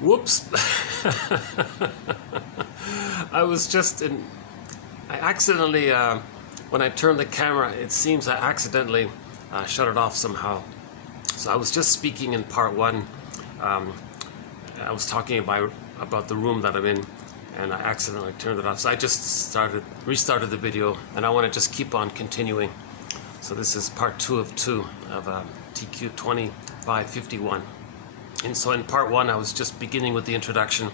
Whoops. I was just I accidentally, when I turned the camera, it seems I accidentally shut it off somehow. So I was just speaking in part one. I was talking about the room that I'm in, and I accidentally turned it off. So I just restarted the video, and I want to just keep on continuing. So this is part 2 of TQ 2551. And so in part 1, I was just beginning with the introduction.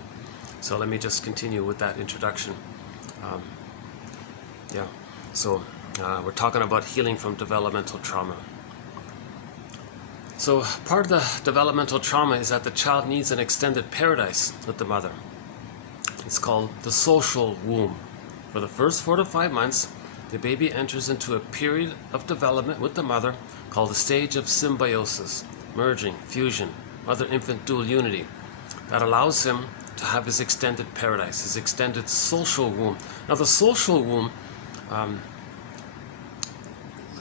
So let me just continue with that introduction. So we're talking about healing from developmental trauma. So part of the developmental trauma is that the child needs an extended paradise with the mother. It's called the social womb. For the first 4 to 5 months, the baby enters into a period of development with the mother called the stage of symbiosis, merging, fusion, mother-infant dual unity, that allows him to have his extended paradise, his extended social womb. Now the social womb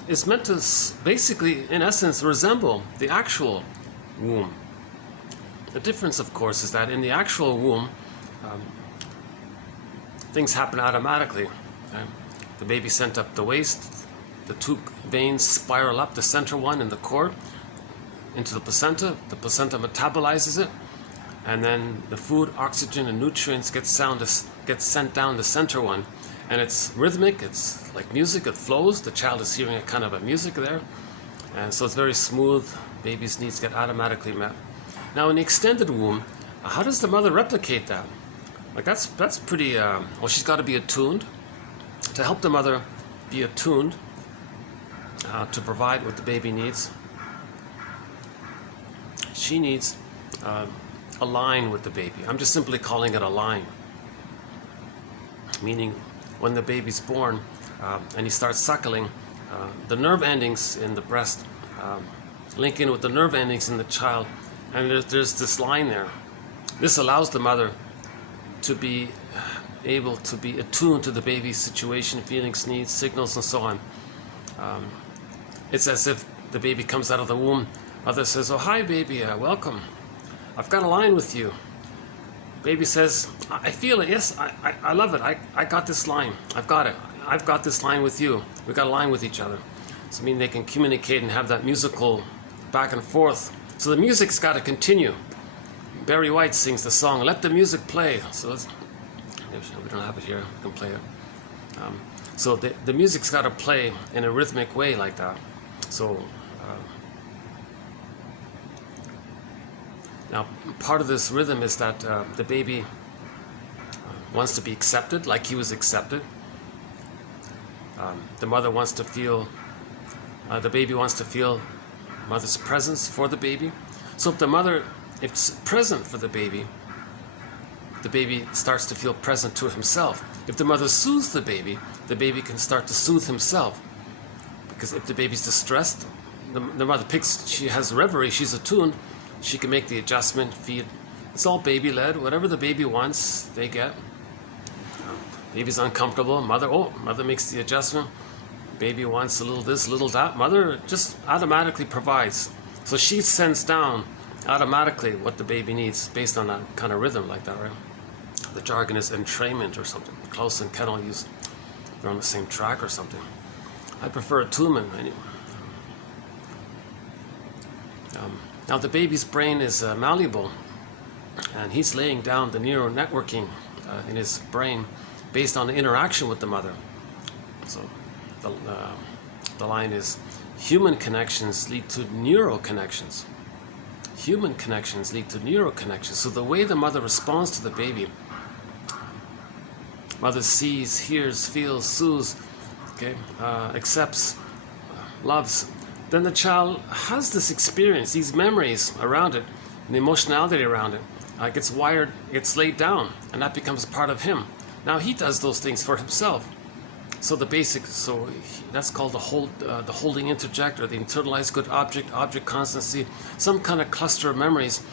is meant to basically, in essence, resemble the actual womb. The difference, of course, is that in the actual womb, things happen automatically. The baby sent up the waist, the 2 veins spiral up, the center one in the cord, into the placenta metabolizes it, and then the food, oxygen, and nutrients get sent down the center one, and it's rhythmic, it's like music, it flows, the child is hearing a kind of a music there, and so it's very smooth, baby's needs get automatically met. Now in the extended womb, how does the mother replicate that? Like that's pretty, well, she's got to be attuned. To help the mother be attuned to provide what the baby needs, she needs a line with the baby. I'm just simply calling it a line. Meaning when the baby's born and he starts suckling, the nerve endings in the breast link in with the nerve endings in the child, and there's this line there. This allows the mother to be able to be attuned to the baby's situation, feelings, needs, signals, and so on. It's as if the baby comes out of the womb. Mother says, "Oh, hi, baby, welcome. I've got a line with you." Baby says, "I feel it, yes, I love it. I got this line. I've got it. I've got this line with you. We've got a line with each other." So I mean they can communicate and have that musical back and forth. So the music's got to continue. Barry White sings the song, "Let the music play." So we don't have it here, we can play it. So the music's got to play in a rhythmic way like that. So now part of this rhythm is that the baby wants to be accepted like he was accepted. The mother wants to feel, the baby wants to feel mother's presence for the baby. So if the mother is present for the baby starts to feel present to himself. If the mother soothes the baby can start to soothe himself. Because if the baby's distressed, the mother she has reverie, she's attuned, she can make the adjustment, feed. It's all baby-led. Whatever the baby wants, they get. Baby's uncomfortable, mother makes the adjustment. Baby wants a little this, a little that. Mother just automatically provides. So she sends down automatically what the baby needs based on that kind of rhythm like that, right? The jargon is entrainment or something. Klaus and Kennel they're on the same track or something. I prefer attunement. Now the baby's brain is malleable, and he's laying down the neural networking in his brain based on the interaction with the mother. So the line is, human connections lead to neural connections. Human connections lead to neural connections. So the way the mother responds to the baby, mother sees, hears, feels, soothes, okay, accepts, loves, then the child has this experience, these memories around it, and the emotionality around it, gets wired, gets laid down, and that becomes part of him. Now he does those things for himself. So the basic, that's called the holding interject, or the internalized good object constancy, some kind of cluster of memories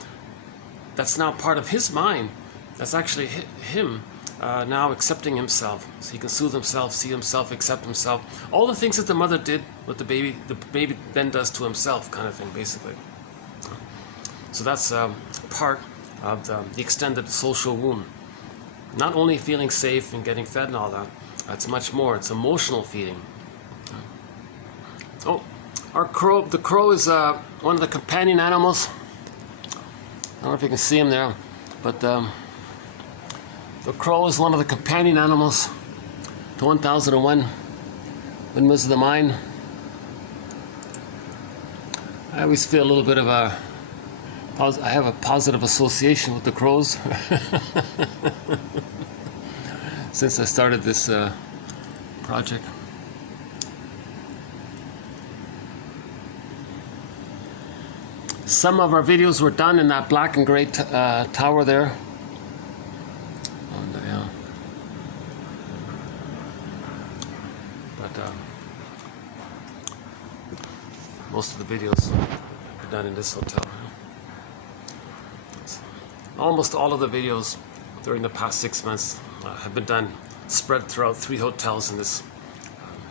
that's now part of his mind. That's actually him now accepting himself. So he can soothe himself, see himself, accept himself. All the things that the mother did with the baby then does to himself, kind of thing, basically. So that's part of the extended social womb. Not only feeling safe and getting fed and all that, it's much more. It's emotional feeding. Oh, the crow is one of the companion animals. I don't know if you can see him there, but the crow is one of the companion animals to 1001 Windmills of the Mind. I always feel a little bit of I have a positive association with the crows since I started this project. Some of our videos were done in that black and gray tower there. But most of the videos were done in this hotel. Almost all of the videos during the past 6 months have been done, spread throughout 3 hotels in this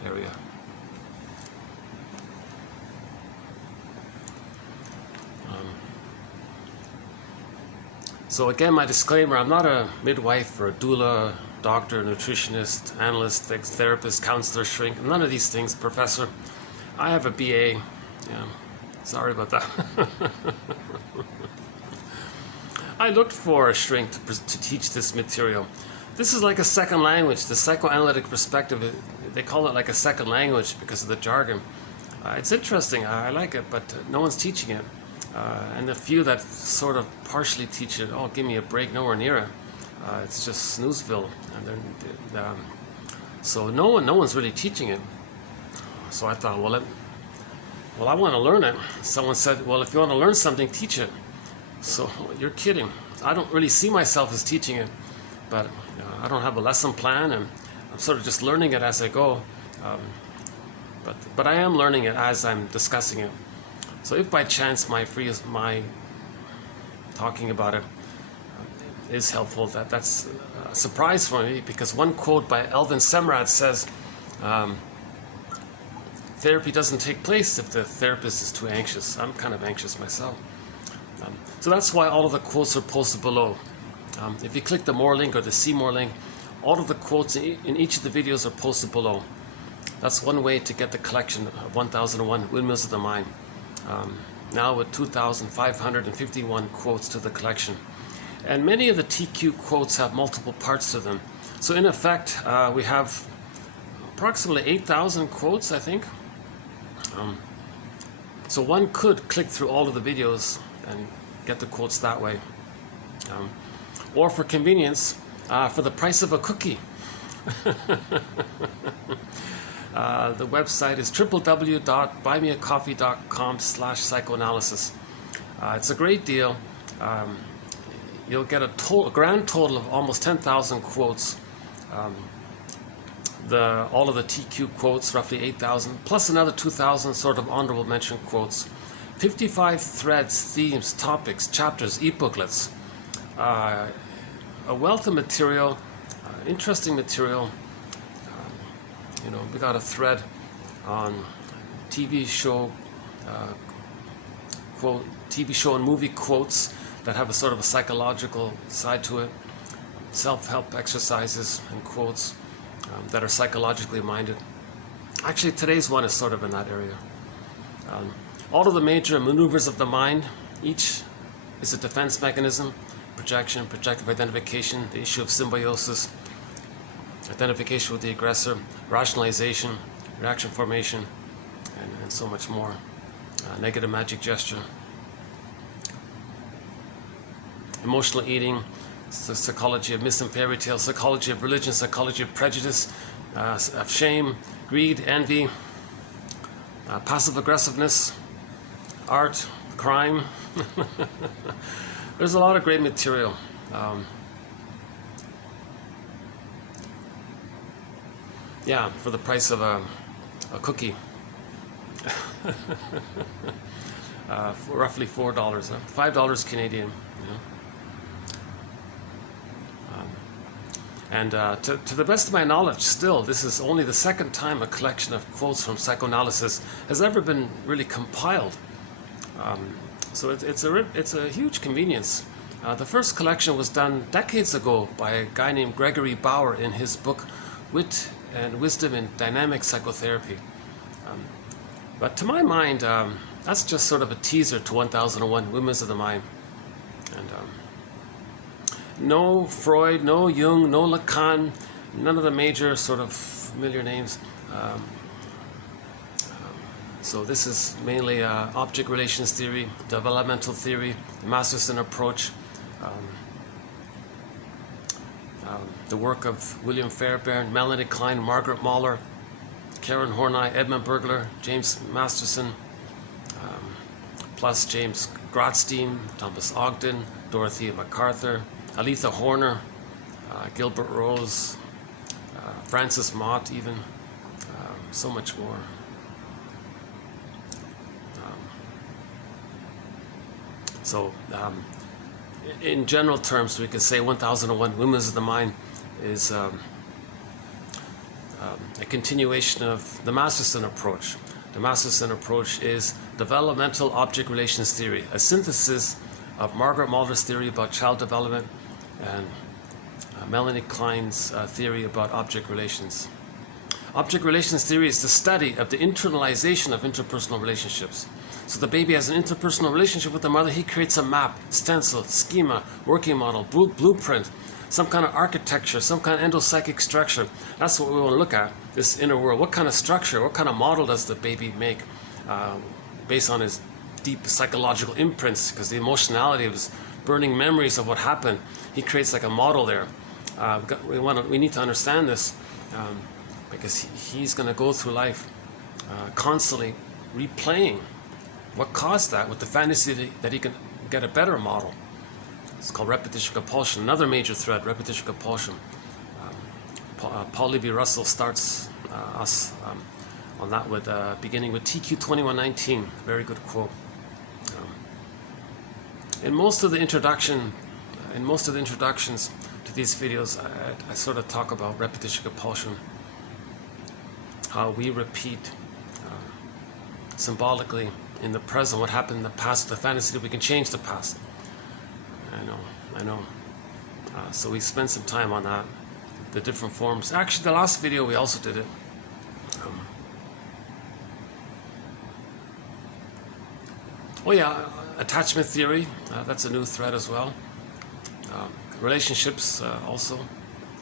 area. So again, my disclaimer, I'm not a midwife or a doula, doctor, nutritionist, analyst, therapist, counselor, shrink, none of these things, professor. I have a BA. Yeah, sorry about that. I looked for a shrink to teach this material. This is like a second language. The psychoanalytic perspective, they call it like a second language because of the jargon. It's interesting, I like it, but no one's teaching it. And the few that sort of partially teach it, oh, give me a break, nowhere near it. It's just snoozeville. And so no one's really teaching it. So I thought, well, I want to learn it. Someone said, well, if you want to learn something, teach it. So you're kidding. I don't really see myself as teaching it, but I don't have a lesson plan, and I'm sort of just learning it as I go. But I am learning it as I'm discussing it. So if by chance my talking about it is helpful, that's a surprise for me, because one quote by Elvin Semrad says, therapy doesn't take place if the therapist is too anxious. I'm kind of anxious myself. So that's why all of the quotes are posted below. If you click the more link or the see more link, all of the quotes in each of the videos are posted below. That's one way to get the collection of 1001 Windmills of the Mind. Now with 2,551 quotes to the collection. And many of the TQ quotes have multiple parts to them. So in effect, we have approximately 8,000 quotes, I think. So one could click through all of the videos and get the quotes that way. Or for convenience, for the price of a cookie. The website is www.buymeacoffee.com/psychoanalysis. It's a great deal. You'll get a grand total of almost 10,000 quotes. All of the TQ quotes, roughly 8,000, plus another 2,000 sort of honorable mention quotes. 55 threads, themes, topics, chapters, e-booklets. A wealth of material, interesting material. We got a thread on TV show and movie quotes that have a sort of a psychological side to it. Self-help exercises and quotes that are psychologically minded. Actually, today's one is sort of in that area. All of the major maneuvers of the mind, each is a defense mechanism: projection, projective identification, the issue of symbiosis, identification with the aggressor, rationalization, reaction formation, and so much more. Negative magic gesture. Emotional eating, the psychology of myth and fairy tale, psychology of religion, psychology of prejudice, of shame, greed, envy, passive aggressiveness, art, crime. There's a lot of great material. Yeah, for the price of a cookie. For roughly $4, $5 Canadian. And to the best of my knowledge, still, this is only the second time a collection of quotes from psychoanalysis has ever been really compiled. So it's a huge convenience. The first collection was done decades ago by a guy named Gregory Bauer in his book Wit and Wisdom in Dynamic Psychotherapy. But to my mind, that's just sort of a teaser to 1001 Windmills of the Mind. And no Freud, no Jung, no Lacan, none of the major sort of familiar names. So this is mainly object relations theory, developmental theory, the Masterson approach, the work of William Fairbairn, Melanie Klein, Margaret Mahler, Karen Horney, Edmund Bergler, James Masterson, plus James Grotstein, Thomas Ogden, Dorothea MacArthur, Aletha Horner, Gilbert Rose, Francis Mott even, so much more. So in general terms, we could say 1001 Windmills of the Mind is a continuation of the Masterson approach. The Masterson approach is developmental object relations theory, a synthesis of Margaret Mahler's theory about child development and Melanie Klein's theory about object relations. Object relations theory is the study of the internalization of interpersonal relationships. So the baby has an interpersonal relationship with the mother. He creates a map, stencil, schema, working model, blueprint, some kind of architecture, some kind of endopsychic structure. That's what we want to look at, this inner world. What kind of structure, what kind of model does the baby make based on his deep psychological imprints, because the emotionality of his burning memories of what happened, he creates like a model there. We need to understand this because he's going to go through life constantly replaying what caused that with the fantasy that he can get a better model. It's called repetition compulsion, another major thread, repetition compulsion. Paul Levy-Russell starts us on that with beginning with TQ 2119, very good quote. In most of the introductions to these videos, I sort of talk about repetition compulsion, how we repeat symbolically in the present what happened in the past, the fantasy that we can change the past. I know. So we spent some time on that, the different forms. Actually, the last video we also did it. Oh yeah, attachment theory, that's a new thread as well. Relationships also,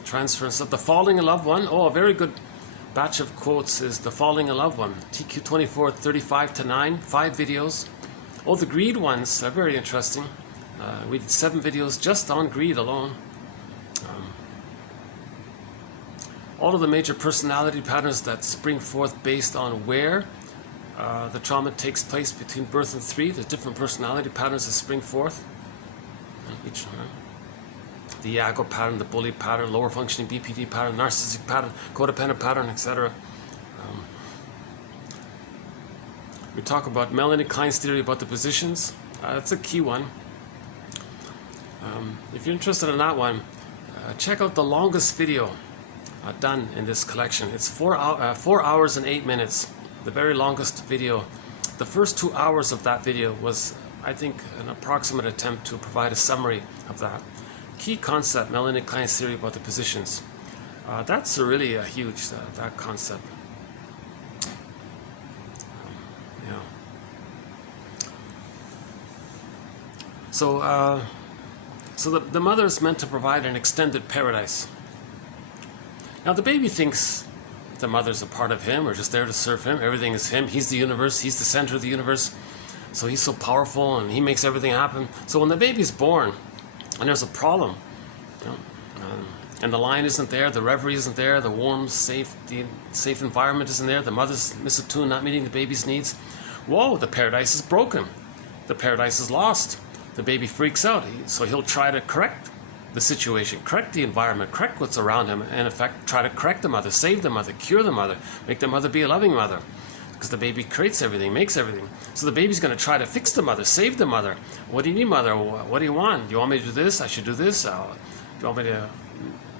transference of the falling in love one. Oh, a very good batch of quotes is the falling in love one. TQ 24, 35 to 9, 5 videos. Oh, the greed ones are very interesting. We did 7 videos just on greed alone. All of the major personality patterns that spring forth based on where the trauma takes place between birth and 3, the different personality patterns that spring forth. The Iago pattern, the bully pattern, lower functioning BPD pattern, narcissistic pattern, codependent pattern, etc. We talk about Melanie Klein's theory about the positions. That's a key one. If you're interested in that one, check out the longest video done in this collection. It's 4 hours and 8 minutes, the very longest video. The first 2 hours of that video was, I think, an approximate attempt to provide a summary of that. Key concept, Melanie Klein's theory about the positions. That's really a huge, that concept. Yeah. So the mother is meant to provide an extended paradise. Now the baby thinks the mother's a part of him or just there to serve him. Everything is him. He's the universe. He's the center of the universe. So he's so powerful and he makes everything happen. So when the baby's born and there's a problem, and the lion isn't there, the reverie isn't there, the warm, safe environment isn't there, the mother's misattuned, not meeting the baby's needs, whoa, the paradise is broken. The paradise is lost. The baby freaks out. So he'll try to correct the situation, correct the environment, correct what's around him, and in effect try to correct the mother, save the mother, cure the mother, make the mother be a loving mother. Because the baby creates everything, makes everything. So the baby's going to try to fix the mother, save the mother. What do you need, mother? What do you want? Do you want me to do this? I should do this? Do you want me to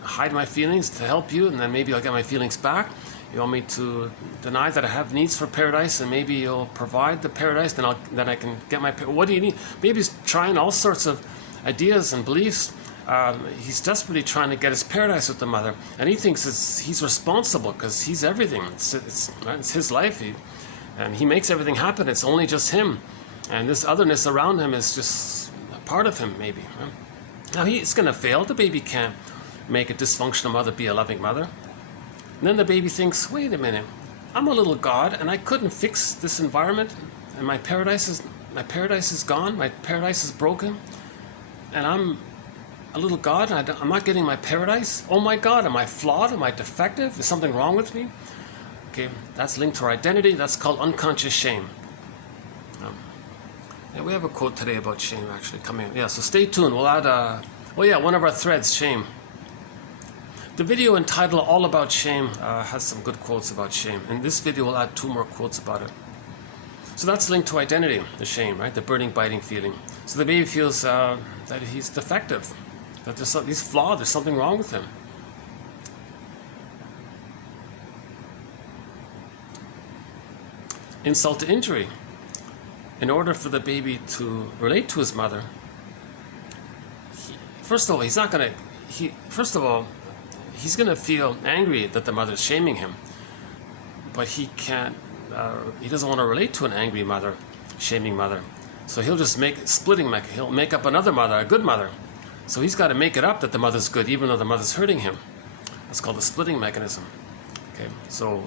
hide my feelings to help you, and then maybe I'll get my feelings back? You want me to deny that I have needs for paradise, and maybe you'll provide the paradise, then I can get my... What do you need? Baby's trying all sorts of ideas and beliefs. He's desperately trying to get his paradise with the mother, and he thinks he's responsible because he's everything. It's his life, and he makes everything happen. It's only just him, and this otherness around him is just a part of him, maybe. Right? Now he's going to fail. The baby can't make a dysfunctional mother be a loving mother. And then the baby thinks, wait a minute, I'm a little God, and I couldn't fix this environment, and my paradise is gone. My paradise is broken, and I'm a little God, and I'm not getting my paradise. Oh my God, am I flawed? Am I defective? Is something wrong with me? Okay, that's linked to our identity. That's called unconscious shame. Yeah, we have a quote today about shame actually coming. Yeah, so stay tuned. We'll add, one of our threads, shame. The video entitled All About Shame has some good quotes about shame. In this video, we'll add 2 more quotes about it. So that's linked to identity, the shame, right? The burning, biting feeling. So the baby feels that he's defective, that he's flawed, there's something wrong with him. Insult to injury. In order for the baby to relate to his mother, first of all, he's going to feel angry that the mother's shaming him, but he doesn't want to relate to an angry mother, shaming mother. So he'll just he'll make up another mother, a good mother. So he's got to make it up that the mother's good, even though the mother's hurting him. That's called the splitting mechanism. Okay, so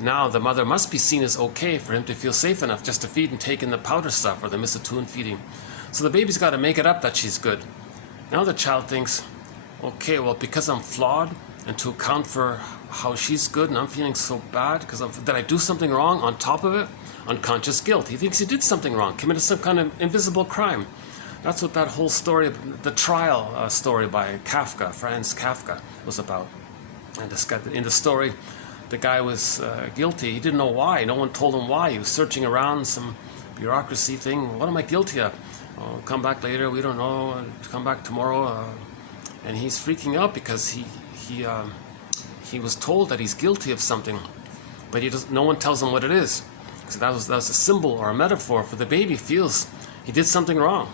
now the mother must be seen as okay for him to feel safe enough just to feed and take in the powder stuff or the misattuned feeding. So the baby's got to make it up that she's good. Now the child thinks, okay, well, because I'm flawed, and to account for how she's good and I'm feeling so bad because did I do something wrong on top of it? Unconscious guilt. He thinks he did something wrong, committed some kind of invisible crime. That's what that whole story, the trial story by Kafka, Franz Kafka, was about. And in the story, the guy was guilty. He didn't know why. No one told him why. He was searching around some bureaucracy thing. What am I guilty of? Oh, come back later. We don't know. Come back tomorrow. And he's freaking out because he was told that he's guilty of something, but no one tells him what it is. So that was a symbol or a metaphor for the baby feels he did something wrong.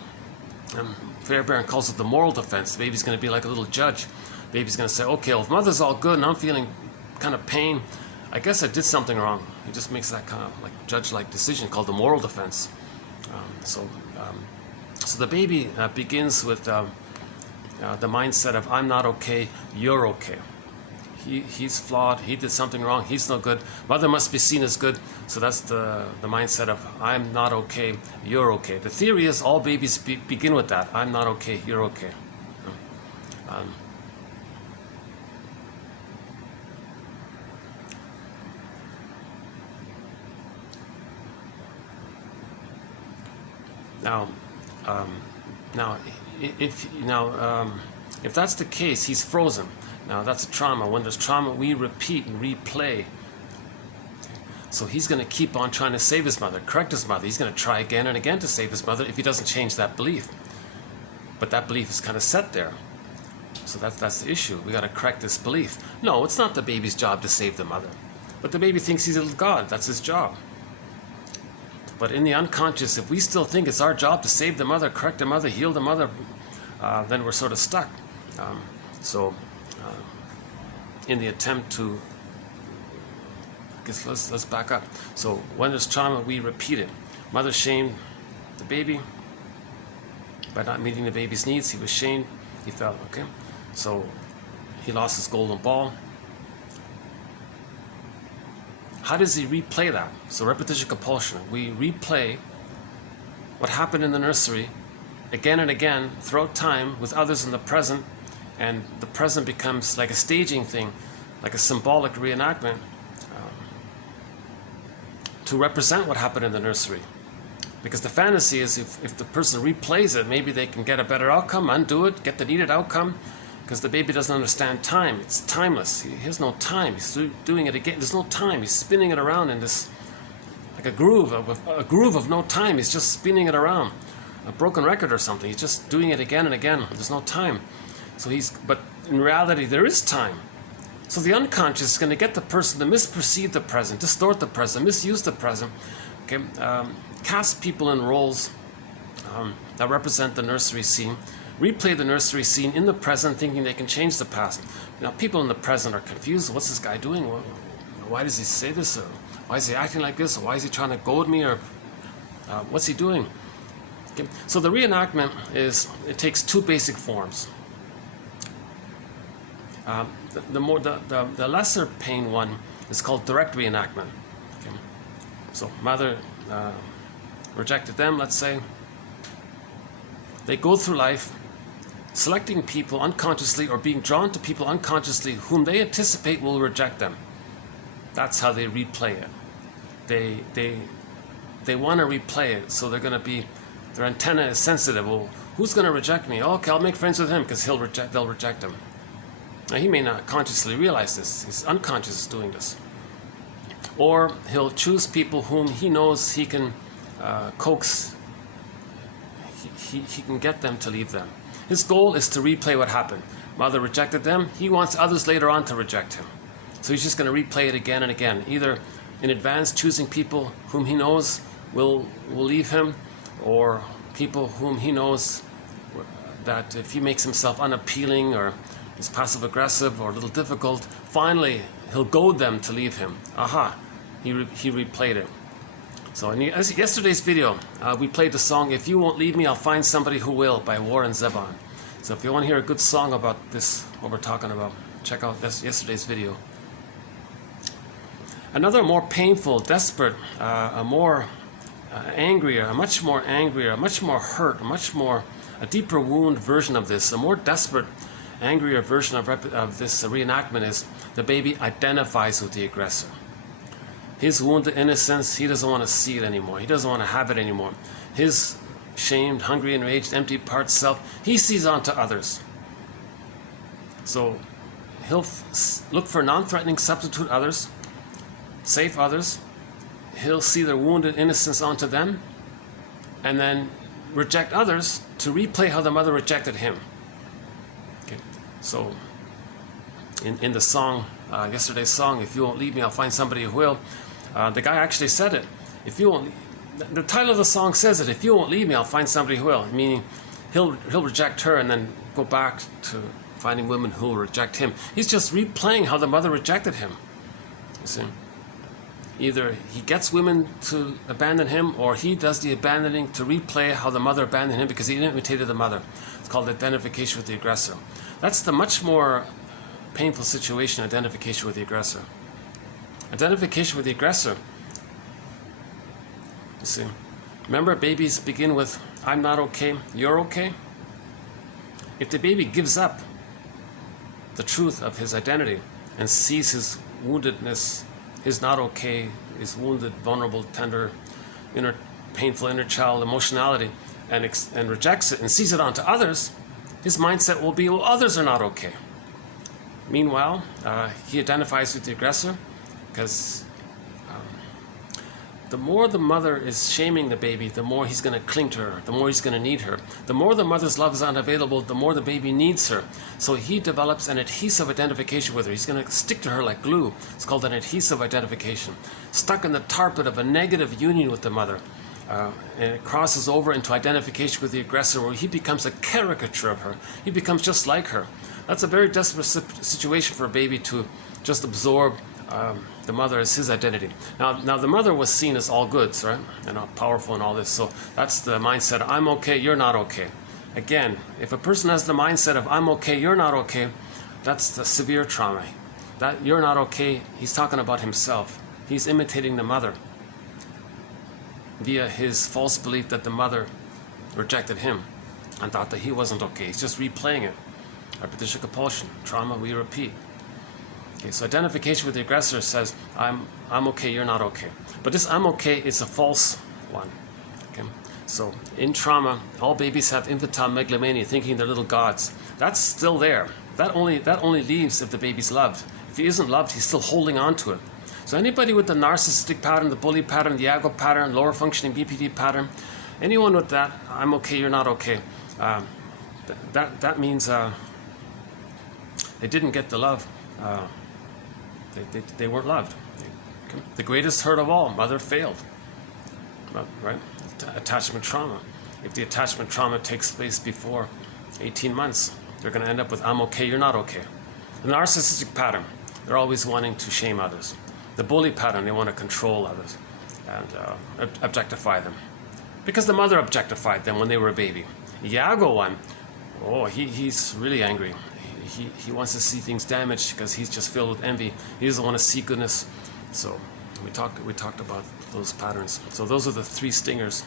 Fairbairn calls it the moral defense. The baby's going to be like a little judge. The baby's going to say, okay, well, if mother's all good and I'm feeling kind of pain, I guess I did something wrong. He just makes that kind of like judge-like decision called the moral defense. So the baby begins with the mindset of I'm not okay, you're okay. He's flawed, he did something wrong, he's no good, mother must be seen as good. So that's the mindset of I'm not okay, you're okay. The theory is all babies begin with that. I'm not okay, you're okay. If that's the case, he's frozen. Now that's a trauma. When there's trauma, we repeat and replay. So he's going to keep on trying to save his mother, correct his mother. He's going to try again and again to save his mother if he doesn't change that belief. But that belief is kind of set there. So that's the issue. We got to correct this belief. No, it's not the baby's job to save the mother. But the baby thinks he's a little God. That's his job. But in the unconscious, if we still think it's our job to save the mother, correct the mother, heal the mother, then we're sort of stuck. In the attempt to, I guess let's back up. So when there's trauma, we repeat it. Mother shamed the baby by not meeting the baby's needs. He was shamed. He felt okay. So he lost his golden ball. How does he replay that? So repetition compulsion. We replay what happened in the nursery again and again throughout time with others in the present, and the present becomes like a staging thing, like a symbolic reenactment to represent what happened in the nursery. Because the fantasy is if the person replays it, maybe they can get a better outcome, undo it, get the needed outcome. Because the baby doesn't understand time. It's timeless. He has no time. He's doing it again. There's no time. He's spinning it around in this, like a groove of no time. He's just spinning it around, a broken record or something. He's just doing it again and again. There's no time. But in reality, there is time. So the unconscious is going to get the person to misperceive the present, distort the present, misuse the present. Okay, cast people in roles that represent the nursery scene. replay the nursery scene in the present, thinking they can change the past. Now, people in the present are confused. What's this guy doing? Why does he say this? Or why is he acting like this? Or why is he trying to goad me? Or what's he doing? Okay. So the reenactment it takes two basic forms. The lesser pain one is called direct reenactment. Okay. So mother rejected them, let's say. They go through life selecting people unconsciously or being drawn to people unconsciously whom they anticipate will reject them. That's how they replay it. They want to replay it, so they're going to be, their antenna is sensitive. Well, who's going to reject me? Okay, I'll make friends with him because they'll reject him. Now, he may not consciously realize this. He's unconscious doing this. Or he'll choose people whom he knows he can coax. He can get them to leave them. His goal is to replay what happened. Mother rejected them. He wants others later on to reject him. So he's just going to replay it again and again, either in advance choosing people whom he knows will leave him, or people whom he knows that if he makes himself unappealing or is passive-aggressive or a little difficult, finally he'll goad them to leave him. Aha, he replayed it. So in yesterday's video, we played the song "If You Won't Leave Me, I'll Find Somebody Who Will" by Warren Zevon. So if you want to hear a good song about this, what we're talking about, check out yesterday's video. Another more painful, desperate, a much more hurt, a deeper wound version of this, a more desperate, angrier version of this reenactment is the baby identifies with the aggressor. His wounded innocence, he doesn't want to see it anymore. He doesn't want to have it anymore. His shamed, hungry, enraged, empty part self, he sees onto others. So he'll look for non-threatening substitute others, safe others. He'll see their wounded innocence onto them, and then reject others to replay how the mother rejected him. Okay. So in the song, yesterday's song, "If You Won't Leave Me, I'll Find Somebody Who Will," the guy actually said it. The title of the song says it. "If you won't leave me, I'll find somebody who will." Meaning, he'll reject her and then go back to finding women who will reject him. He's just replaying how the mother rejected him. You see, either he gets women to abandon him, or he does the abandoning to replay how the mother abandoned him because he imitated the mother. It's called identification with the aggressor. That's the much more painful situation, identification with the aggressor. Identification with the aggressor. You see, remember, babies begin with "I'm not okay, you're okay." If the baby gives up the truth of his identity and sees his woundedness, his not okay, his wounded, vulnerable, tender, painful inner child emotionality, and rejects it and sees it onto others, his mindset will be, well, others are not okay. Meanwhile, he identifies with the aggressor because the more the mother is shaming the baby, the more he's going to cling to her, the more he's going to need her. The more the mother's love is unavailable, the more the baby needs her. So he develops an adhesive identification with her. He's going to stick to her like glue. It's called an adhesive identification. Stuck in the target of a negative union with the mother. And it crosses over into identification with the aggressor, where he becomes a caricature of her. He becomes just like her. That's a very desperate situation for a baby to just absorb the mother as his identity. Now the mother was seen as all goods, right? And powerful and all this. So that's the mindset, "I'm okay, you're not okay." Again, if a person has the mindset of "I'm okay, you're not okay," that's the severe trauma. That "you're not okay," he's talking about himself. He's imitating the mother via his false belief that the mother rejected him and thought that he wasn't okay. He's just replaying it. Repetition compulsion, trauma, we repeat. Okay, so identification with the aggressor says, I'm okay, you're not okay. But this "I'm okay" is a false one. Okay? So in trauma, all babies have infantile megalomania, thinking they're little gods. That's still there. That only leaves if the baby's loved. If he isn't loved, he's still holding on to it. So anybody with the narcissistic pattern, the bully pattern, the ego pattern, lower functioning BPD pattern, anyone with that "I'm okay, you're not okay," that means they didn't get the love. They weren't loved. The greatest hurt of all, mother failed. Right? Attachment trauma. If the attachment trauma takes place before 18 months, they're going to end up with I'm okay, you're not okay. The narcissistic pattern, they're always wanting to shame others. The bully pattern, they want to control others and objectify them. Because the mother objectified them when they were a baby. Iago one, oh, he's really angry. He wants to see things damaged because he's just filled with envy. He doesn't want to see goodness. So we talked about those patterns. So those are the three stingers.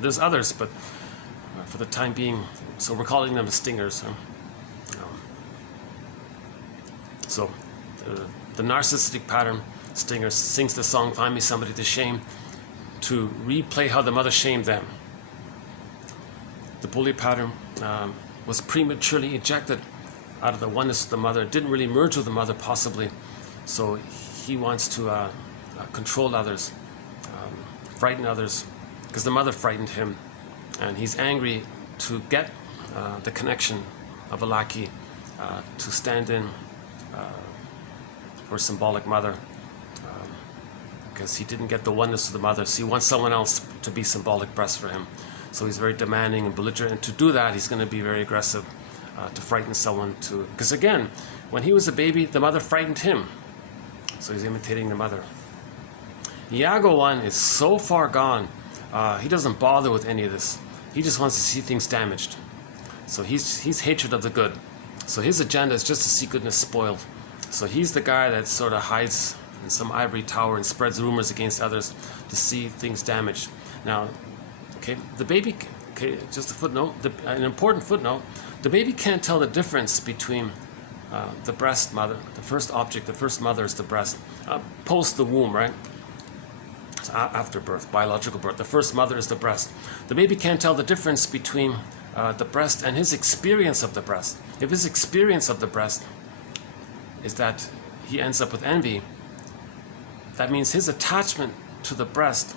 There's others, but for the time being, so we're calling them stingers. So the narcissistic pattern, stingers, sings the song "Find Me Somebody to Shame" to replay how the mother shamed them. The bully pattern was prematurely ejected out of the oneness of the mother, didn't really merge with the mother possibly, so he wants to control others, frighten others, because the mother frightened him, and he's angry to get the connection of a lackey to stand in for symbolic mother, because he didn't get the oneness of the mother, so he wants someone else to be symbolic breast for him. So he's very demanding and belligerent, and to do that he's going to be very aggressive to frighten someone to, because again, when he was a baby, the mother frightened him, so he's imitating the mother. Iago one is so far gone, he doesn't bother with any of this. He just wants to see things damaged. So he's hatred of the good. So his agenda is just to see goodness spoiled. So he's the guy that sort of hides in some ivory tower and spreads rumors against others to see things damaged. Now, okay, the baby, okay, just a footnote, an important footnote, the baby can't tell the difference between the breast mother, the first object, the first mother is the breast, post the womb, right? So after birth, biological birth, the first mother is the breast. The baby can't tell the difference between the breast and his experience of the breast. If his experience of the breast is that he ends up with envy, that means his attachment to the breast,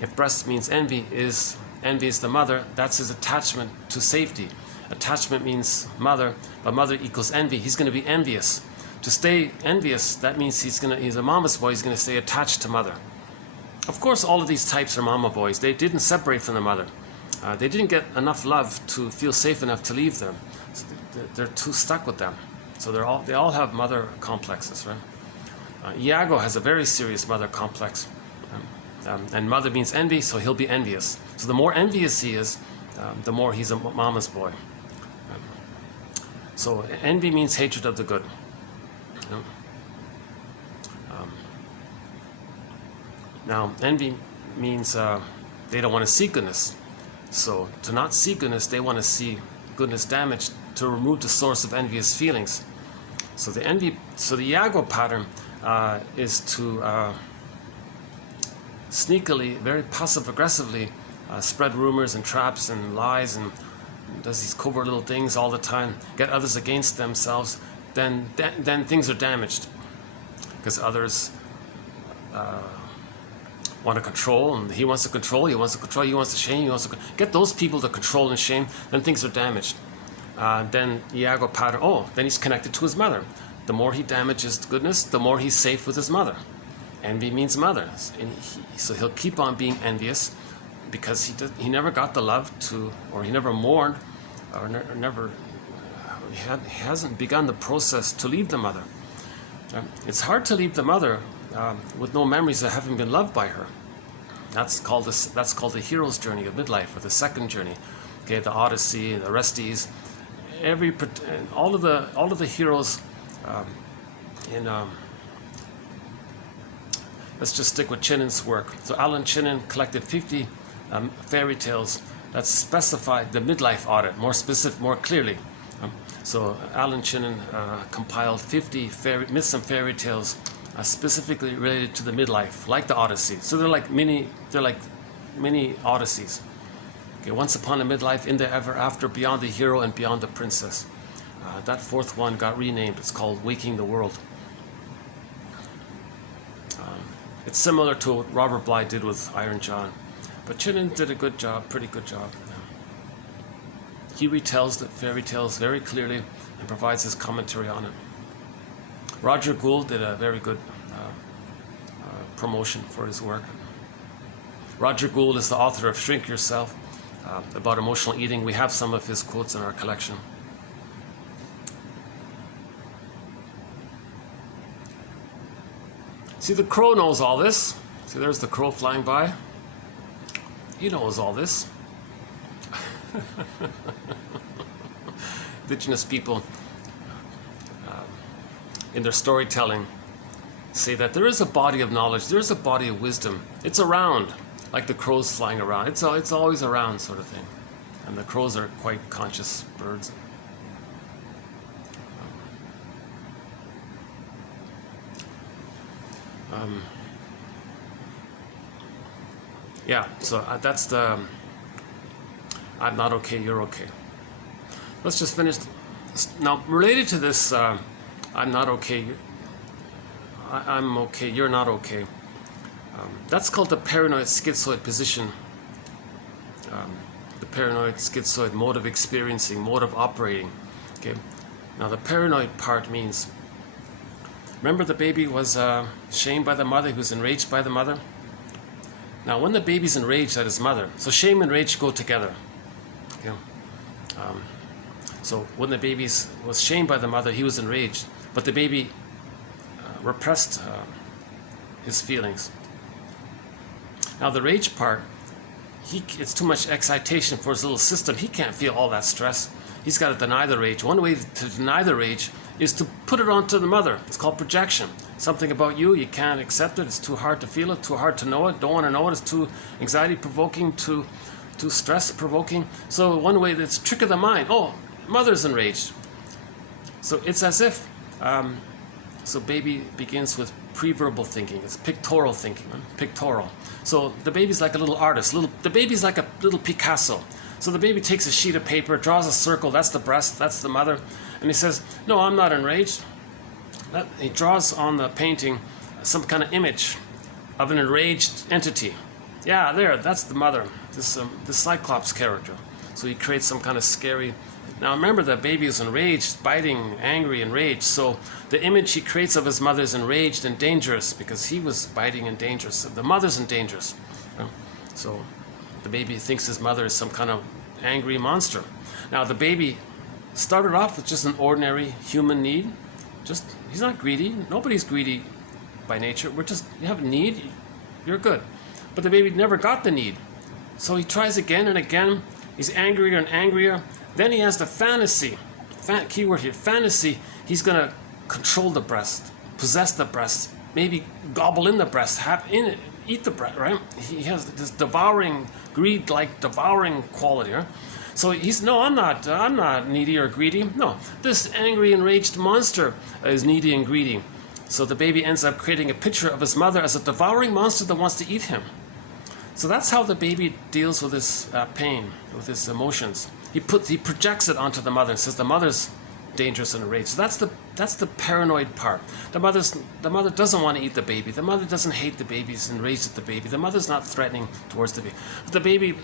if breast means envy is the mother, that's his attachment to safety. Attachment means mother, but mother equals envy. He's going to be envious. To stay envious, that means he's a mama's boy, he's going to stay attached to mother. Of course, all of these types are mama boys. They didn't separate from the mother. They didn't get enough love to feel safe enough to leave them. So they're too stuck with them. So they all have mother complexes, right? Iago has a very serious mother complex. And mother means envy, so he'll be envious. So the more envious he is, the more he's a mama's boy. So envy means hatred of the good. Now, envy means they don't want to see goodness. So to not see goodness, they want to see goodness damaged to remove the source of envious feelings. So the Iago pattern is to sneakily, very passive-aggressively spread rumors and traps and lies and does these covert little things all the time, get others against themselves, then things are damaged because others want to control, and he wants to control, he wants to shame, he wants to get those people to control and shame, then things are damaged. Then Iago pattern, then he's connected to his mother. The more he damages goodness, the more he's safe with his mother. Envy means mother, and so he'll keep on being envious because he never got the love to, or he never mourned, or he hasn't begun the process to leave the mother. It's hard to leave the mother with no memories of having been loved by her. That's called the hero's journey of midlife, or the second journey. Okay, the Odyssey, the Orestes, all of the heroes let's just stick with Chinan's work. So Alan Chinan collected 50 fairy tales that specified the midlife audit more specific, more clearly. So Alan Chinan compiled 50 myths and fairy tales specifically related to the midlife, like the Odyssey. So they're like mini Odysseys. Okay, once upon a midlife, in the ever after, beyond the hero and beyond the princess. That fourth one got renamed. It's called Waking the World. It's similar to what Robert Bly did with Iron John, but Chinan did a good job, pretty good job. He retells the fairy tales very clearly and provides his commentary on it. Roger Gould did a very good promotion for his work. Roger Gould is the author of Shrink Yourself, about emotional eating. We have some of his quotes in our collection. See, the crow knows all this. See, there's the crow flying by. He knows all this. Indigenous people, in their storytelling, say that there is a body of knowledge, there is a body of wisdom. It's around, like the crows flying around. It's always around, sort of thing. And the crows are quite conscious birds. Yeah, so that's the I'm not okay, you're okay. Let's just finish. Now, related to this, I'm not okay, I'm okay, you're not okay. That's called the paranoid schizoid position. The paranoid schizoid mode of experiencing, mode of operating. Okay. Now, the paranoid part means, remember the baby was shamed by the mother, he was enraged by the mother? Now, when the baby's enraged at his mother, so shame and rage go together. Okay. So when the baby was shamed by the mother, he was enraged, but the baby repressed his feelings. Now, the rage part, it's too much excitation for his little system. He can't feel all that stress. He's got to deny the rage. One way to deny the rage is to put it onto the mother. It's called projection. Something about you can't accept it. It's too hard to feel it, too hard to know it, don't want to know it. It's too anxiety-provoking, too stress-provoking. So one way, that's trick of the mind. Oh, mother's enraged. So it's as if, so baby begins with pre-verbal thinking. It's pictorial thinking, pictorial. So the baby's like a little artist. The baby's like a little Picasso. So the baby takes a sheet of paper, draws a circle, that's the breast, that's the mother, and he says, no, I'm not enraged. He draws on the painting some kind of image of an enraged entity. Yeah, there, that's the mother, this Cyclops character. So he creates some kind of scary. Now remember, the baby is enraged, biting, angry, enraged. So the image he creates of his mother is enraged and dangerous because he was biting and dangerous. The mother's and dangerous. So the baby thinks his mother is some kind of angry monster. Now the baby started off with just an ordinary human need. He's not greedy. Nobody's greedy by nature. You have a need, you're good. But the baby never got the need. So he tries again and again. He's angrier and angrier. Then he has the fantasy. Keyword here, fantasy. He's going to control the breast, possess the breast, maybe gobble in the breast, eat the breast, right? He has this devouring, greed-like devouring quality, right? So I'm not needy or greedy. No, this angry, enraged monster is needy and greedy. So the baby ends up creating a picture of his mother as a devouring monster that wants to eat him. So that's how the baby deals with his pain, with his emotions. He projects it onto the mother and says the mother's dangerous and enraged. So that's the paranoid part. The mother doesn't want to eat the baby. The mother doesn't hate the baby. She's enraged at the baby. The mother's not threatening towards the baby. But the baby,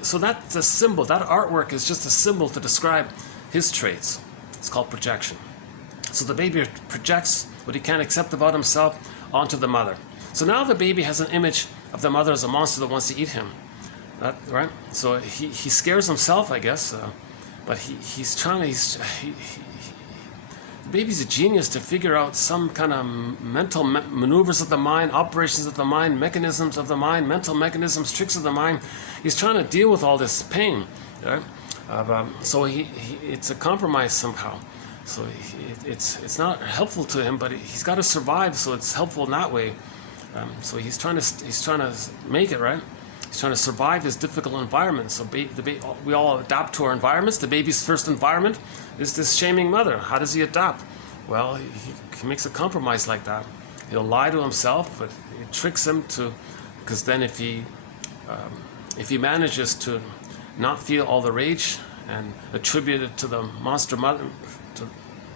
so that's a symbol. That artwork is just a symbol to describe his traits. It's called projection. So the baby projects what he can't accept about himself onto the mother. So now the baby has an image of the mother as a monster that wants to eat him. Right? So he scares himself, I guess. But he's trying to. The baby's a genius to figure out some kind of mental maneuvers of the mind, operations of the mind, mechanisms of the mind, mental mechanisms, tricks of the mind. He's trying to deal with all this pain. Right? So it's a compromise somehow. So it's not helpful to him, but he's got to survive. So it's helpful in that way. So he's trying to make it, right. He's trying to survive his difficult environment. So we all adapt to our environments. The baby's first environment is this shaming mother. How does he adapt? Well, he makes a compromise like that. He'll lie to himself, but it tricks him because then if he manages to not feel all the rage and attribute it to the monster mother, to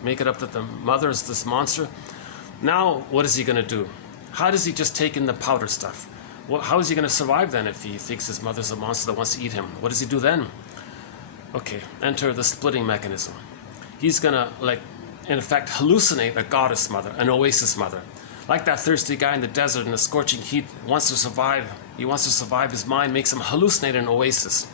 make it up that the mother is this monster, now what is he going to do? How does he just take in the powder stuff? How is he going to survive then if he thinks his mother's a monster that wants to eat him? What does he do then? Okay, enter the splitting mechanism. He's going to, in effect, hallucinate a goddess mother, an oasis mother. Like that thirsty guy in the desert in the scorching heat wants to survive. He wants to survive. His mind makes him hallucinate an oasis.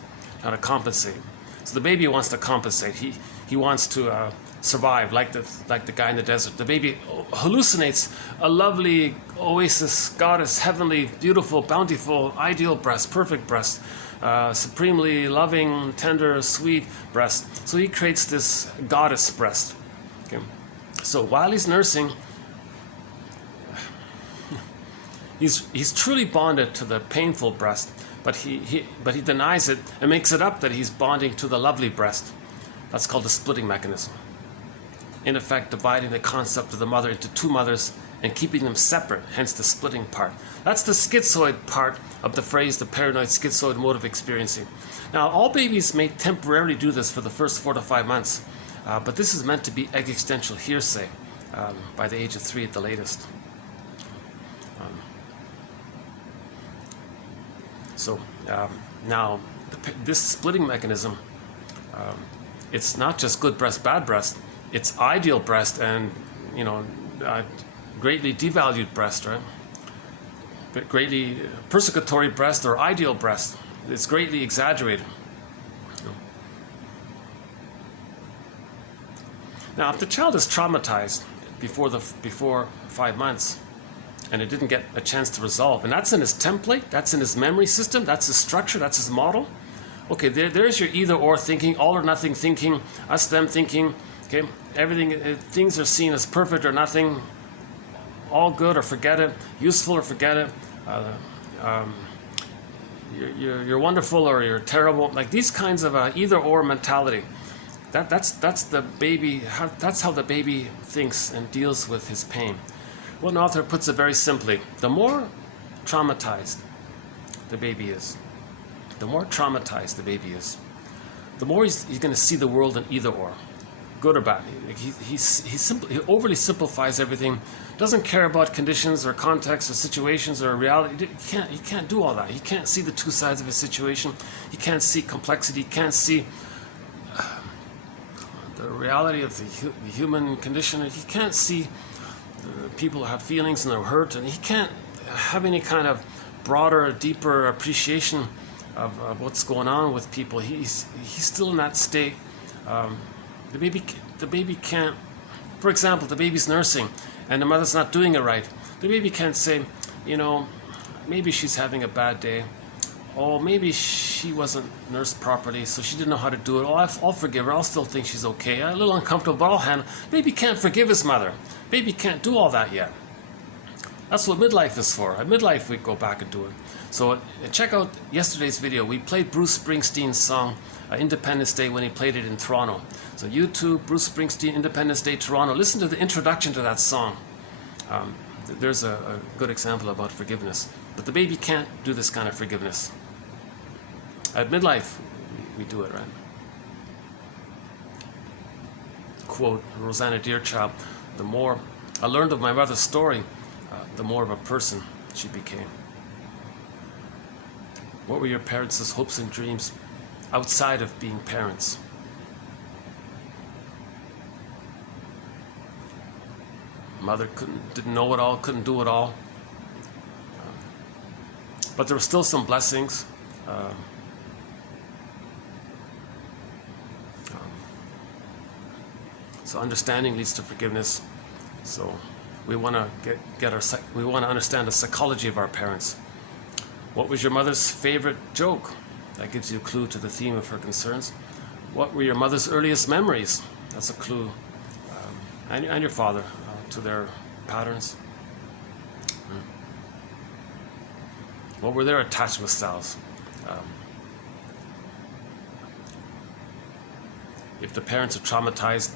how to compensate. So the baby wants to compensate. He wants to survive, like the guy in the desert. The baby hallucinates a lovely oasis, goddess, heavenly, beautiful, bountiful, ideal breast, perfect breast, supremely loving, tender, sweet breast. So he creates this goddess breast. Okay. So while he's nursing, he's truly bonded to the painful breast, but he denies it and makes it up that he's bonding to the lovely breast. That's called the splitting mechanism. In effect, dividing the concept of the mother into two mothers and keeping them separate, hence the splitting part. That's the schizoid part of the phrase, the paranoid schizoid mode of experiencing. Now, all babies may temporarily do this for the first 4 to 5 months, but this is meant to be existential hearsay by the age of 3 at the latest. Now, this splitting mechanism, it's not just good breast, bad breast. It's ideal breast and, greatly devalued breast, right? But greatly persecutory breast or ideal breast. It's greatly exaggerated. Now, if the child is traumatized before 5 months, and it didn't get a chance to resolve, and that's in his template, that's in his memory system, that's his structure, that's his model. Okay, there's your either or thinking, all or nothing thinking, us them thinking. Okay, everything, things are seen as perfect or nothing, all good or forget it, useful or forget it, you're wonderful or you're terrible. Like these kinds of either or mentality. That's the baby. That's how the baby thinks and deals with his pain. One author puts it very simply: the more traumatized the baby is, the more he's going to see the world in either or, good or bad. He overly simplifies everything. Doesn't care about conditions or contexts or situations or reality. He can't do all that. He can't see the two sides of a situation. He can't see complexity. He can't see the reality of the human condition. He can't see people who have feelings and they're hurt, and he can't have any kind of broader, deeper appreciation of what's going on with people. He's still in that state. The baby can't, for example, the baby's nursing and the mother's not doing it right. The baby can't say, maybe she's having a bad day. Oh, maybe she wasn't nursed properly, so she didn't know how to do it. Oh, I'll forgive her. I'll still think she's okay. A little uncomfortable, but I'll handle. Baby can't forgive his mother. Baby can't do all that yet. That's what midlife is for. At midlife, we go back and do it. So check out yesterday's video. We played Bruce Springsteen's song, Independence Day, when he played it in Toronto. So YouTube, Bruce Springsteen, Independence Day, Toronto. Listen to the introduction to that song. There's a good example about forgiveness. But the baby can't do this kind of forgiveness. At midlife, we do it, right? Quote, Rosanna Deerchild, the more I learned of my mother's story, the more of a person she became. What were your parents' hopes and dreams outside of being parents? Mother didn't know it all, couldn't do it all. But there were still some blessings. So understanding leads to forgiveness. So we want to we want to understand the psychology of our parents. What was your mother's favorite joke? That gives you a clue to the theme of her concerns. What were your mother's earliest memories? That's a clue. And your father to their patterns. What were their attachment styles? If the parents are traumatized,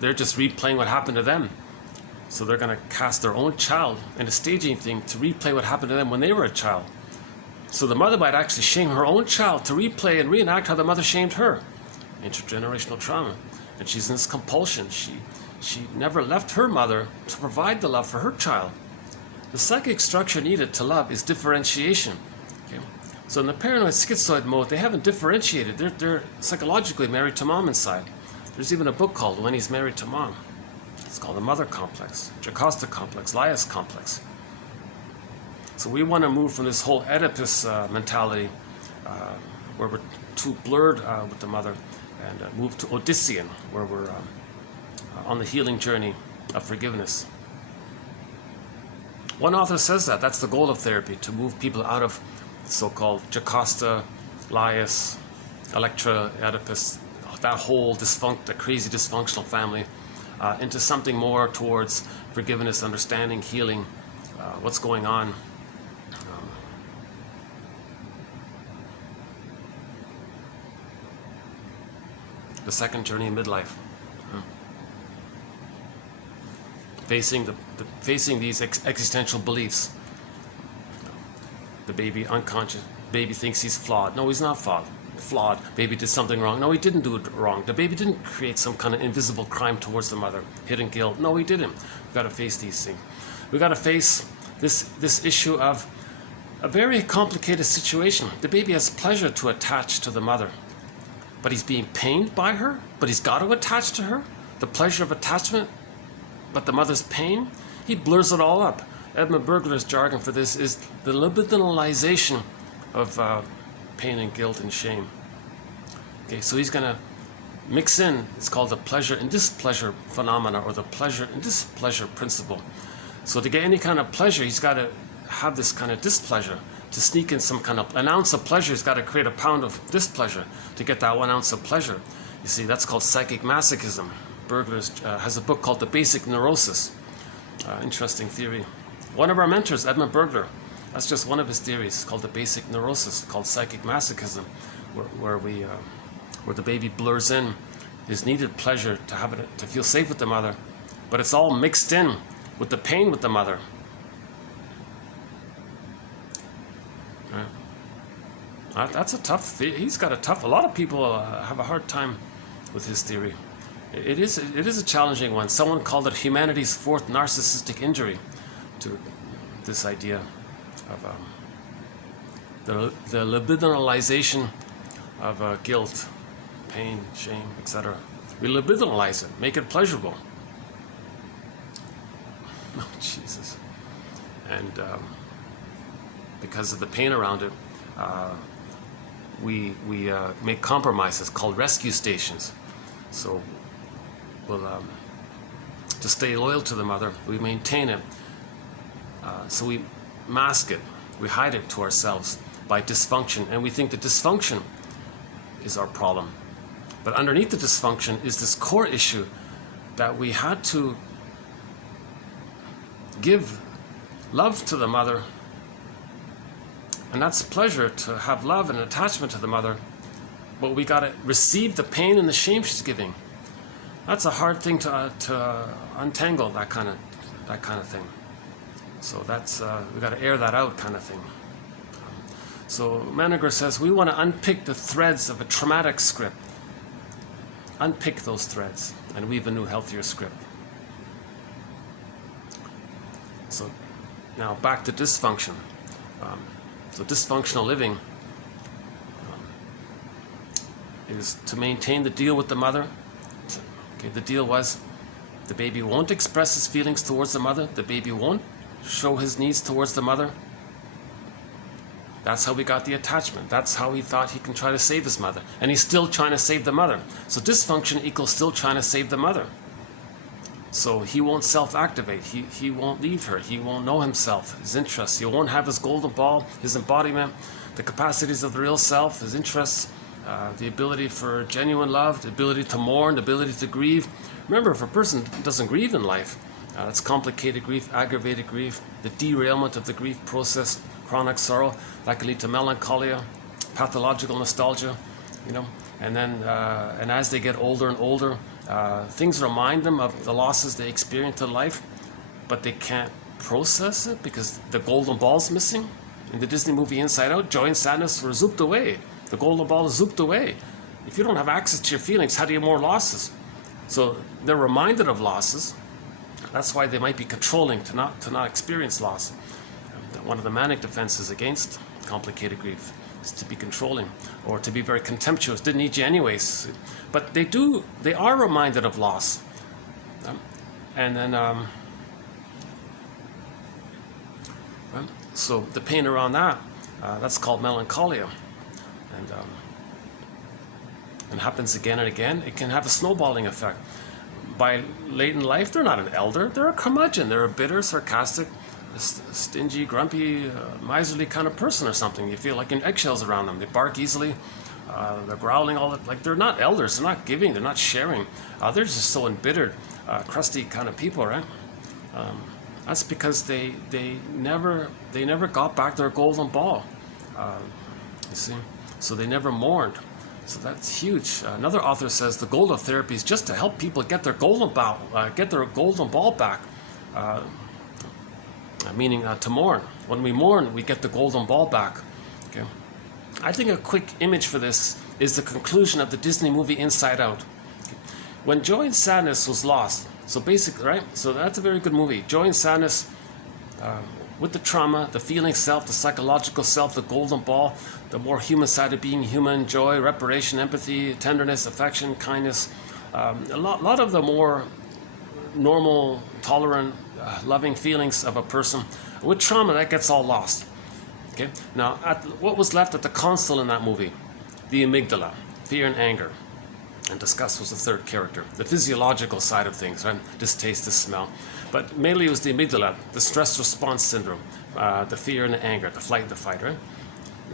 they're just replaying what happened to them. So they're going to cast their own child in a staging thing to replay what happened to them when they were a child. So the mother might actually shame her own child to replay and reenact how the mother shamed her. Intergenerational trauma. And she's in this compulsion. She never left her mother to provide the love for her child. The psychic structure needed to love is differentiation. Okay? So in the paranoid schizoid mode, they haven't differentiated. They're psychologically married to mom inside. There's even a book called When He's Married to Mom. It's called the Mother Complex, Jocasta Complex, Laius Complex. So we want to move from this whole Oedipus mentality, where we're too blurred with the mother, and move to Odyssean, where we're on the healing journey of forgiveness. One author says that that's the goal of therapy, to move people out of so-called Jocasta, Laius, Electra, Oedipus, that whole that crazy dysfunctional family, into something more towards forgiveness, understanding, healing, what's going on. The second journey in midlife. Facing these existential beliefs. The baby unconscious. Baby thinks he's flawed. No, he's not flawed. Baby did something wrong. No, he didn't do it wrong. The baby didn't create some kind of invisible crime towards the mother, hidden guilt. No, he didn't. We've got to face these things. We've got to face this issue of a very complicated situation. The baby has pleasure to attach to the mother, but he's being pained by her, but he's got to attach to her. The pleasure of attachment, but the mother's pain. He blurs it all up. Edmund Burglar's jargon for this is the libidinalization of pain and guilt and shame. Okay, so he's going to mix in, it's called the pleasure and displeasure phenomena, or the pleasure and displeasure principle. So to get any kind of pleasure, he's got to have this kind of displeasure. To sneak in some kind of an ounce of pleasure, he's got to create a pound of displeasure to get that 1 ounce of pleasure. You see, that's called psychic masochism. Burglar has a book called The Basic Neurosis. Interesting theory. One of our mentors, Edmund Burglar, that's just one of his theories, called the basic neurosis, called psychic masochism, where the baby blurs in his needed pleasure to feel safe with the mother, but it's all mixed in with the pain with the mother. That's a tough. He's got a lot of people have a hard time with his theory. It is a challenging one. Someone called it humanity's fourth narcissistic injury, to this idea of the libidinalization of guilt, pain, shame, etc. We libidinalize it, make it pleasurable. Oh, Jesus. And because of the pain around it, we make compromises called rescue stations. So we'll, to stay loyal to the mother, we maintain it. So we mask it, we hide it to ourselves by dysfunction, and we think that dysfunction is our problem. But underneath the dysfunction is this core issue that we had to give love to the mother, and that's pleasure, to have love and attachment to the mother, but we got to receive the pain and the shame she's giving. That's a hard thing to untangle, that kind of thing. So that's we got to air that out, kind of thing. So Menninger says we want to unpick the threads of a traumatic script, unpick those threads, and weave a new, healthier script. So now back to dysfunction. So dysfunctional living is to maintain the deal with the mother. Okay, the deal was the baby won't express his feelings towards the mother. The baby won't show his needs towards the mother. That's how we got the attachment. That's how he thought he can try to save his mother. And he's still trying to save the mother. So dysfunction equals still trying to save the mother. So he won't self-activate. He won't leave her. He won't know himself, his interests. He won't have his golden ball, his embodiment, the capacities of the real self, his interests, the ability for genuine love, the ability to mourn, the ability to grieve. Remember, if a person doesn't grieve in life, that's complicated grief, aggravated grief, the derailment of the grief process, chronic sorrow, that can lead to melancholia, pathological nostalgia, and then and as they get older and older, things remind them of the losses they experienced in life, but they can't process it because the golden ball's missing. In the Disney movie Inside Out, joy and sadness were zooped away. The golden ball is zooped away. If you don't have access to your feelings, how do you have more losses? So they're reminded of losses. That's why they might be controlling to not experience loss. One of the manic defenses against complicated grief is to be controlling or to be very contemptuous. Didn't need you anyways. But they are reminded of loss. And then, so the pain around that, that's called melancholia. And and happens again and again, it can have a snowballing effect. By late in life, they're not an elder, they're a curmudgeon, they're a bitter, sarcastic, stingy, grumpy, miserly kind of person or something. You feel like in eggshells around them. They bark easily, they're growling all the, like they're not elders, they're not giving, they're not sharing. They're just so embittered, crusty kind of people, right? That's because they never got back their golden ball. You see, so they never mourned. So that's huge. Another author says the goal of therapy is just to help people get their golden ball back. Meaning to mourn. When we mourn, we get the golden ball back. Okay. I think a quick image for this is the conclusion of the Disney movie Inside Out. Okay. When joy and sadness was lost, so basically, right? So that's a very good movie. Joy and sadness, with the trauma, the feeling self, the psychological self, the golden ball, the more human side of being human, joy, reparation, empathy, tenderness, affection, kindness, a lot of the more normal, tolerant, loving feelings of a person. With trauma, that gets all lost. Okay. Now, what was left at the console in that movie? The amygdala, fear and anger. And disgust was the third character. The physiological side of things, right? Distaste, the smell. But mainly it was the amygdala, the stress response syndrome, the fear and the anger, the flight and the fight, right?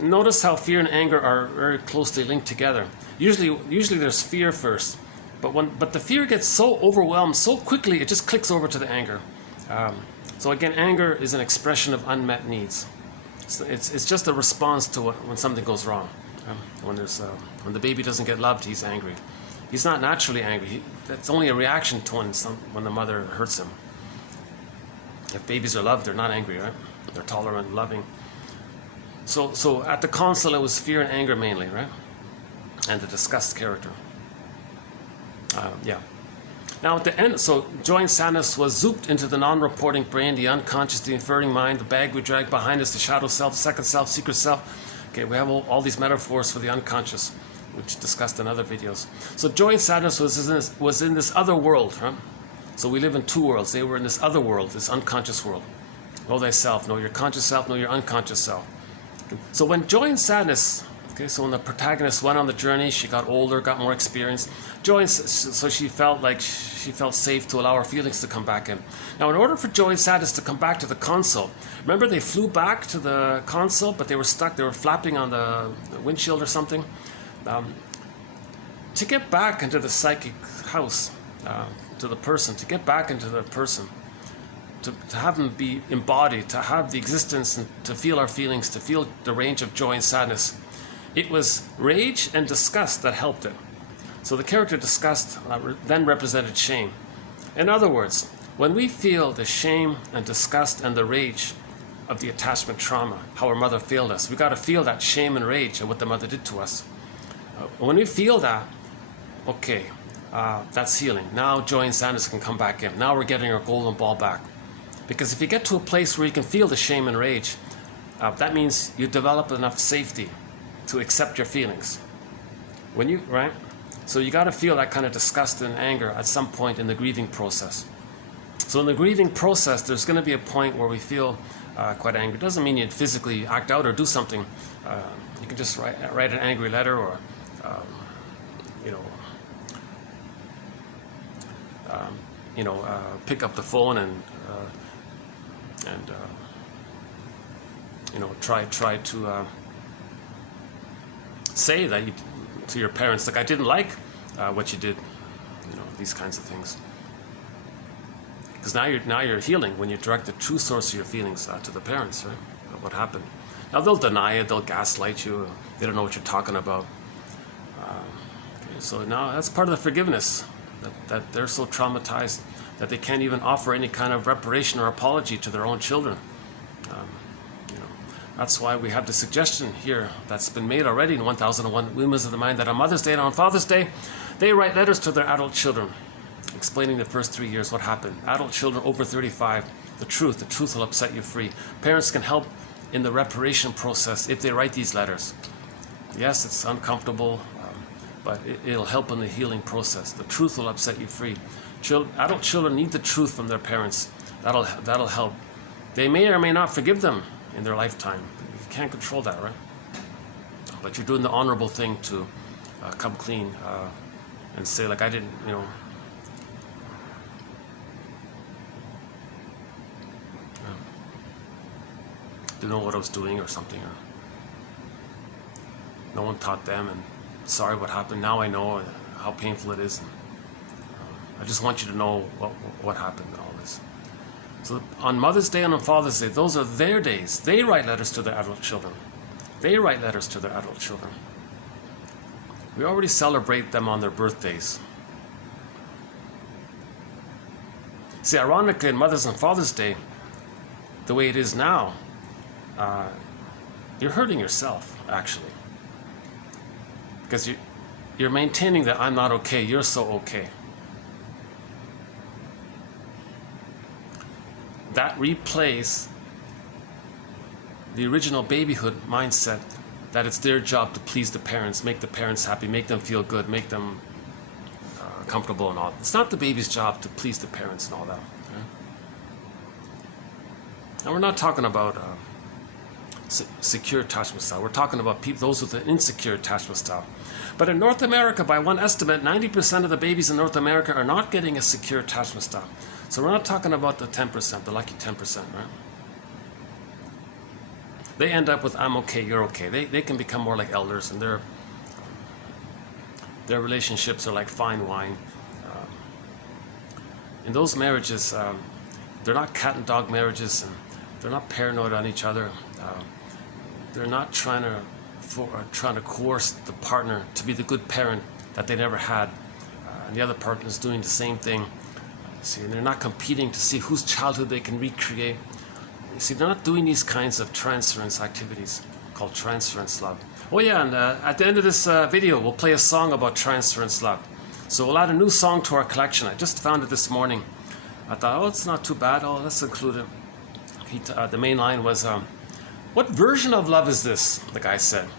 Notice how fear and anger are very closely linked together. Usually there's fear first, but the fear gets so overwhelmed so quickly it just clicks over to the anger. So again, anger is an expression of unmet needs. It's just a response to when something goes wrong. When the baby doesn't get loved, he's angry. He's not naturally angry. That's only a reaction to when the mother hurts him. If babies are loved, they're not angry, right? They're tolerant, loving. So at the console, it was fear and anger mainly, right? And the disgust character. Yeah. Now at the end, so joy and sadness was zooped into the non-reporting brain, the unconscious, the inferring mind, the bag we drag behind us, the shadow self, second self, secret self. Okay, we have all these metaphors for the unconscious, which discussed in other videos. So joy and sadness was in this other world, right? So we live in two worlds. They were in this other world, this unconscious world. Know thyself, know your conscious self, know your unconscious self. Okay. So when joy and sadness, okay, so when the protagonist went on the journey, she got older, got more experience. Joy, so she felt safe to allow her feelings to come back in. Now, in order for joy and sadness to come back to the console, remember they flew back to the console, but they were stuck. They were flapping on the windshield or something. To get back into the psychic house, to the person, to get back into the person, to have them be embodied, to have the existence and to feel our feelings, to feel the range of joy and sadness. It was rage and disgust that helped it. So the character disgust then represented shame. In other words, when we feel the shame and disgust and the rage of the attachment trauma, how our mother failed us, we got to feel that shame and rage and what the mother did to us. When we feel that, okay, that's healing. Now joy and sadness can come back in. Now we're getting our golden ball back. Because if you get to a place where you can feel the shame and rage, that means you develop enough safety to accept your feelings. Right? So you got to feel that kind of disgust and anger at some point in the grieving process. So in the grieving process, there's going to be a point where we feel quite angry. It doesn't mean you physically act out or do something. You can just write an angry letter or, pick up the phone and try to say that to your parents, like, I didn't like what you did, these kinds of things. Because now you're healing when you direct the true source of your feelings to the parents, right? What happened? Now they'll deny it, they'll gaslight you, they don't know what you're talking about. So now that's part of the forgiveness, that they're so traumatized that they can't even offer any kind of reparation or apology to their own children. That's why we have the suggestion here that's been made already in 1001 Windmills of the Mind, that on Mother's Day and on Father's Day, they write letters to their adult children, explaining the first 3 years what happened. Adult children over 35, the truth will upset you free. Parents can help in the reparation process if they write these letters. Yes, it's uncomfortable, but it'll help in the healing process. The truth will upset you free. Adult children need the truth from their parents. That'll help. They may or may not forgive them in their lifetime. You can't control that, right? But you're doing the honorable thing to come clean and say like I didn't, didn't know what I was doing or something. Or no one taught them, and sorry what happened. Now I know how painful it is. And, I just want you to know what happened and all this. So on Mother's Day and on Father's Day, those are their days. They write letters to their adult children. They write letters to their adult children. We already celebrate them on their birthdays. See, ironically, on Mother's and Father's Day, the way it is now, you're hurting yourself, actually. Because you're maintaining that I'm not okay, you're so okay. That replays the original babyhood mindset that it's their job to please the parents, make the parents happy, make them feel good, make them comfortable and all. It's not the baby's job to please the parents and all that. Okay? And we're not talking about secure attachment style. We're talking about those with an insecure attachment style. But in North America, by one estimate, 90% of the babies in North America are not getting a secure attachment style. So we're not talking about the 10%, the lucky 10%, right? They end up with I'm okay, you're okay. They can become more like elders, and their relationships are like fine wine. In those marriages, they're not cat and dog marriages, and they're not paranoid on each other. They're not trying to coerce the partner to be the good parent that they never had, and the other partner is doing the same thing. See, and they're not competing to see whose childhood they can recreate. You see, they're not doing these kinds of transference activities called transference love. Oh yeah, and at the end of this video, we'll play a song about transference love. So we'll add a new song to our collection. I just found it this morning. I thought, oh, it's not too bad. Oh, let's include it. The main line was, what version of love is this? The guy said.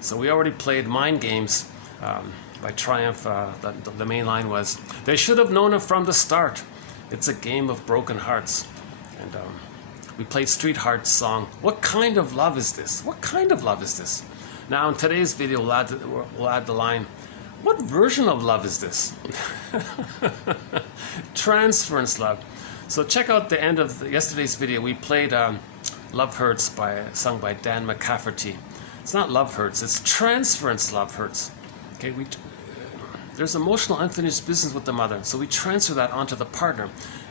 So we already played Mind Games by Triumph. The main line was, they should have known it from the start. It's a game of broken hearts. And we played Street Heart's song, what kind of love is this? What kind of love is this? Now in today's video, we'll add the line, what version of love is this? Transference love. So check out the end of yesterday's video. We played Love Hurts sung by Dan McCafferty. It's not Love Hurts, it's Transference Love Hurts. Okay, there's emotional unfinished business with the mother, so we transfer that onto the partner,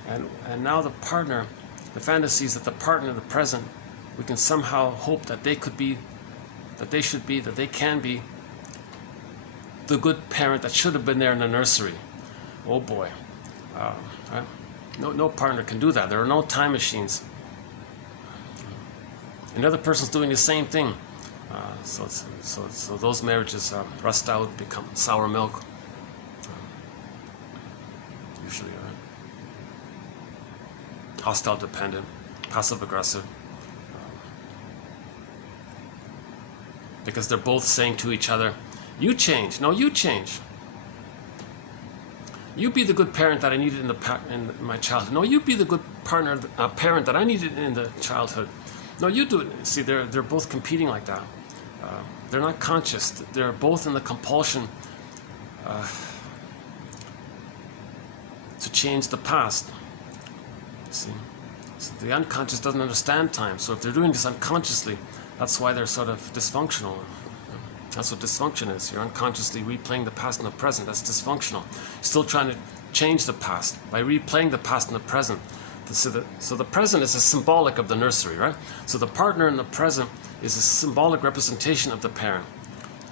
and now the partner, the fantasies that the partner in the present, we can somehow hope that they could be, that they should be, that they can be the good parent that should have been there in the nursery. Oh boy, right? No partner can do that. There are no time machines. Another person's doing the same thing. So those marriages rust out, become sour milk. Usually, hostile dependent, passive aggressive. Because they're both saying to each other, you change. No, you change. You be the good parent that I needed in my childhood. No, you be the good parent that I needed in the childhood. No, you do it. See, they're both competing like that. They're not conscious. They're both in the compulsion to change the past. See, so the unconscious doesn't understand time. So if they're doing this unconsciously, that's why they're sort of dysfunctional. That's what dysfunction is. You're unconsciously replaying the past and the present. That's dysfunctional. You're still trying to change the past by replaying the past and the present. So the present is a symbolic of the nursery, right? So the partner in the present is a symbolic representation of the parent.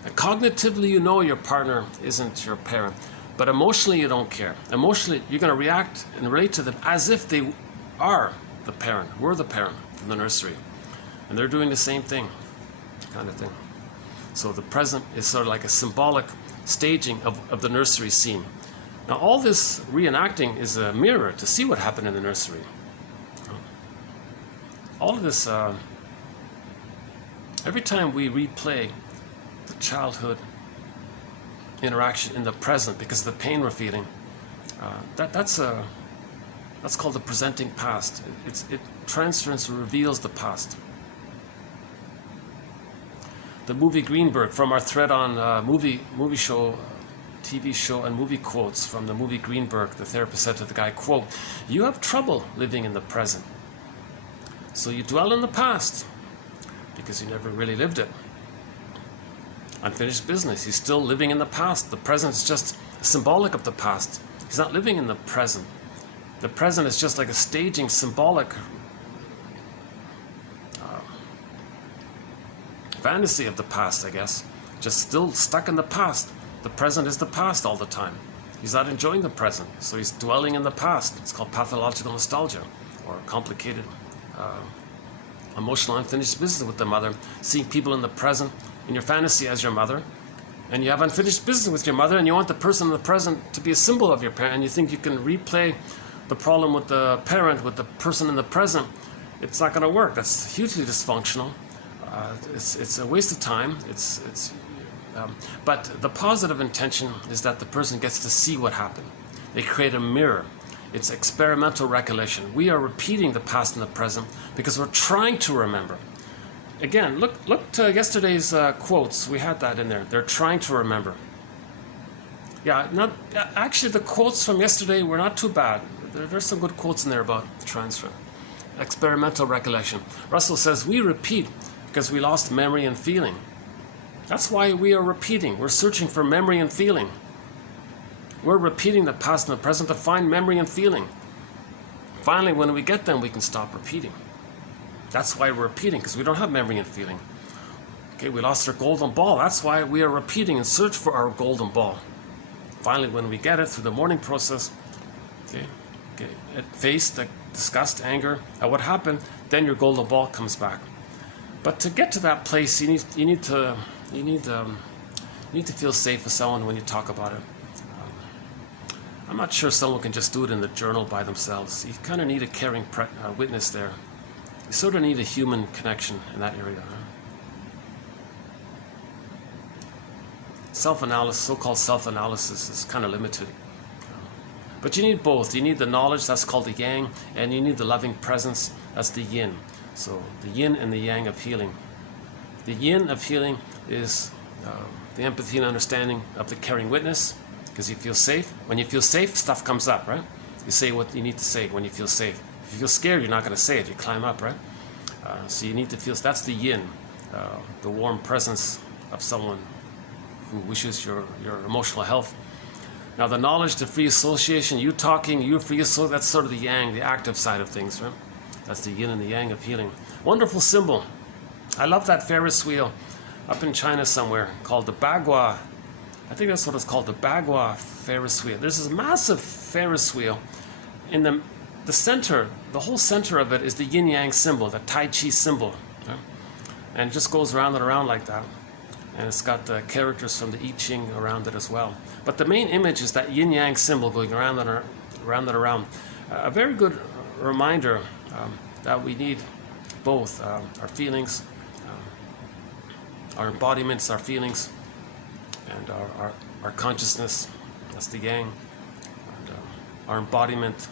And cognitively, you know your partner isn't your parent, but emotionally, you don't care. Emotionally, you're going to react and relate to them as if they are the parent. We're the parent in the nursery. And they're doing the same thing, kind of thing. So the present is sort of like a symbolic staging of the nursery scene. Now all this reenacting is a mirror to see what happened in the nursery. All of this, every time we replay the childhood interaction in the present because of the pain we're feeling, that's called the presenting past. It transfers and reveals the past. the movie Greenberg, from our thread on movie show, TV show and movie quotes from the movie Greenberg, the therapist said to the guy, quote, "You have trouble living in the present. So you dwell in the past because you never really lived it." Unfinished business. He's still living in the past. The present is just symbolic of the past. He's not living in the present. The present is just like a staging, symbolic fantasy of the past, I guess. Just still stuck in the past. The present is the past all the time. He's not enjoying the present, so he's dwelling in the past. It's called pathological nostalgia, or complicated emotional unfinished business with the mother. Seeing people in the present in your fantasy as your mother, and you have unfinished business with your mother, and you want the person in the present to be a symbol of your parent, and you think you can replay the problem with the parent with the person in the present. It's not going to work. That's hugely dysfunctional. It's a waste of time. But the positive intention is that the person gets to see what happened. They create a mirror. It's experimental recollection. We are repeating the past and the present because we're trying to remember. Again, look to yesterday's quotes. We had that in there. They're trying to remember. Actually, the quotes from yesterday were not too bad. There's some good quotes in there about transfer. Experimental recollection. Russell says, we repeat because we lost memory and feeling. That's why we are repeating. We're searching for memory and feeling. We're repeating the past and the present to find memory and feeling. Finally, when we get them, we can stop repeating. That's why we're repeating, because we don't have memory and feeling. Okay, we lost our golden ball. That's why we are repeating in search for our golden ball. Finally, when we get it through the mourning process, at face, the disgust, anger at what happened, then your golden ball comes back. But to get to that place, you need to feel safe with someone when you talk about it. I'm not sure someone can just do it in the journal by themselves. You kind of need a caring witness there. You sort of need a human connection in that area. Self-analysis, so-called self-analysis, is kind of limited. But you need both. You need the knowledge, that's called the yang, and you need the loving presence, that's the yin. So the yin and the yang of healing. The yin of healing is the empathy and understanding of the caring witness, because you feel safe. When you feel safe, stuff comes up, right? You say what you need to say when you feel safe. If you feel scared, you're not going to say it. You climb up, right? So you need to feel, that's the yin, the warm presence of someone who wishes your emotional health. Now the knowledge, the free association, you talking, you free association, that's sort of the yang, the active side of things, right? That's the yin and the yang of healing. Wonderful symbol. I love that Ferris wheel up in China somewhere called the Bagua. I think that's what it's called, the Bagua Ferris wheel. There's this massive Ferris wheel. In the center, the whole center of it is the yin-yang symbol, the Tai Chi symbol. Right? And it just goes around and around like that. And it's got the characters from the I Ching around it as well. But the main image is that yin-yang symbol going around and around. A very good reminder that we need both our feelings, our embodiments, our feelings, and our consciousness, that's the yang, and our embodiment.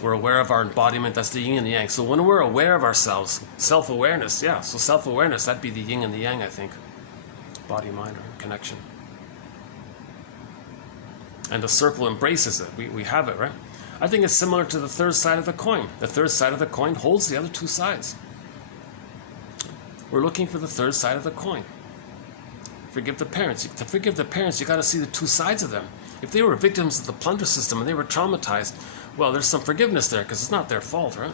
We're aware of our embodiment, that's the yin and the yang. So when we're aware of ourselves, self-awareness, so self-awareness, that'd be the yin and the yang, I think. Body, mind, or connection. And the circle embraces it. We have it, right? I think it's similar to the third side of the coin. The third side of the coin holds the other two sides. We're looking for the third side of the coin. Forgive the parents. To forgive the parents, you got to see the two sides of them. If they were victims of the plunder system and they were traumatized, well, there's some forgiveness there because it's not their fault, right?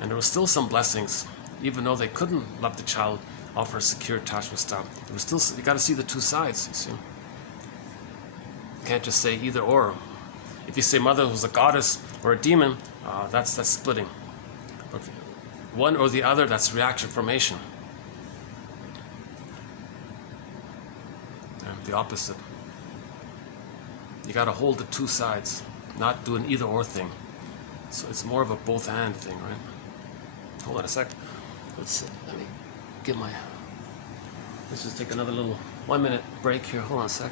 And there was still some blessings, even though they couldn't love the child, offer a secure attachment style. There was still, you got to see the two sides. You see, you can't just say either or. If you say mother was a goddess or a demon, that's splitting. Okay. One or the other, that's reaction formation. The opposite. You got to hold the two sides, not do an either or thing. So it's more of a both and thing, right? Hold on a sec. Let's see. Let me get my. Let's just take another little 1 minute break here. Hold on a sec.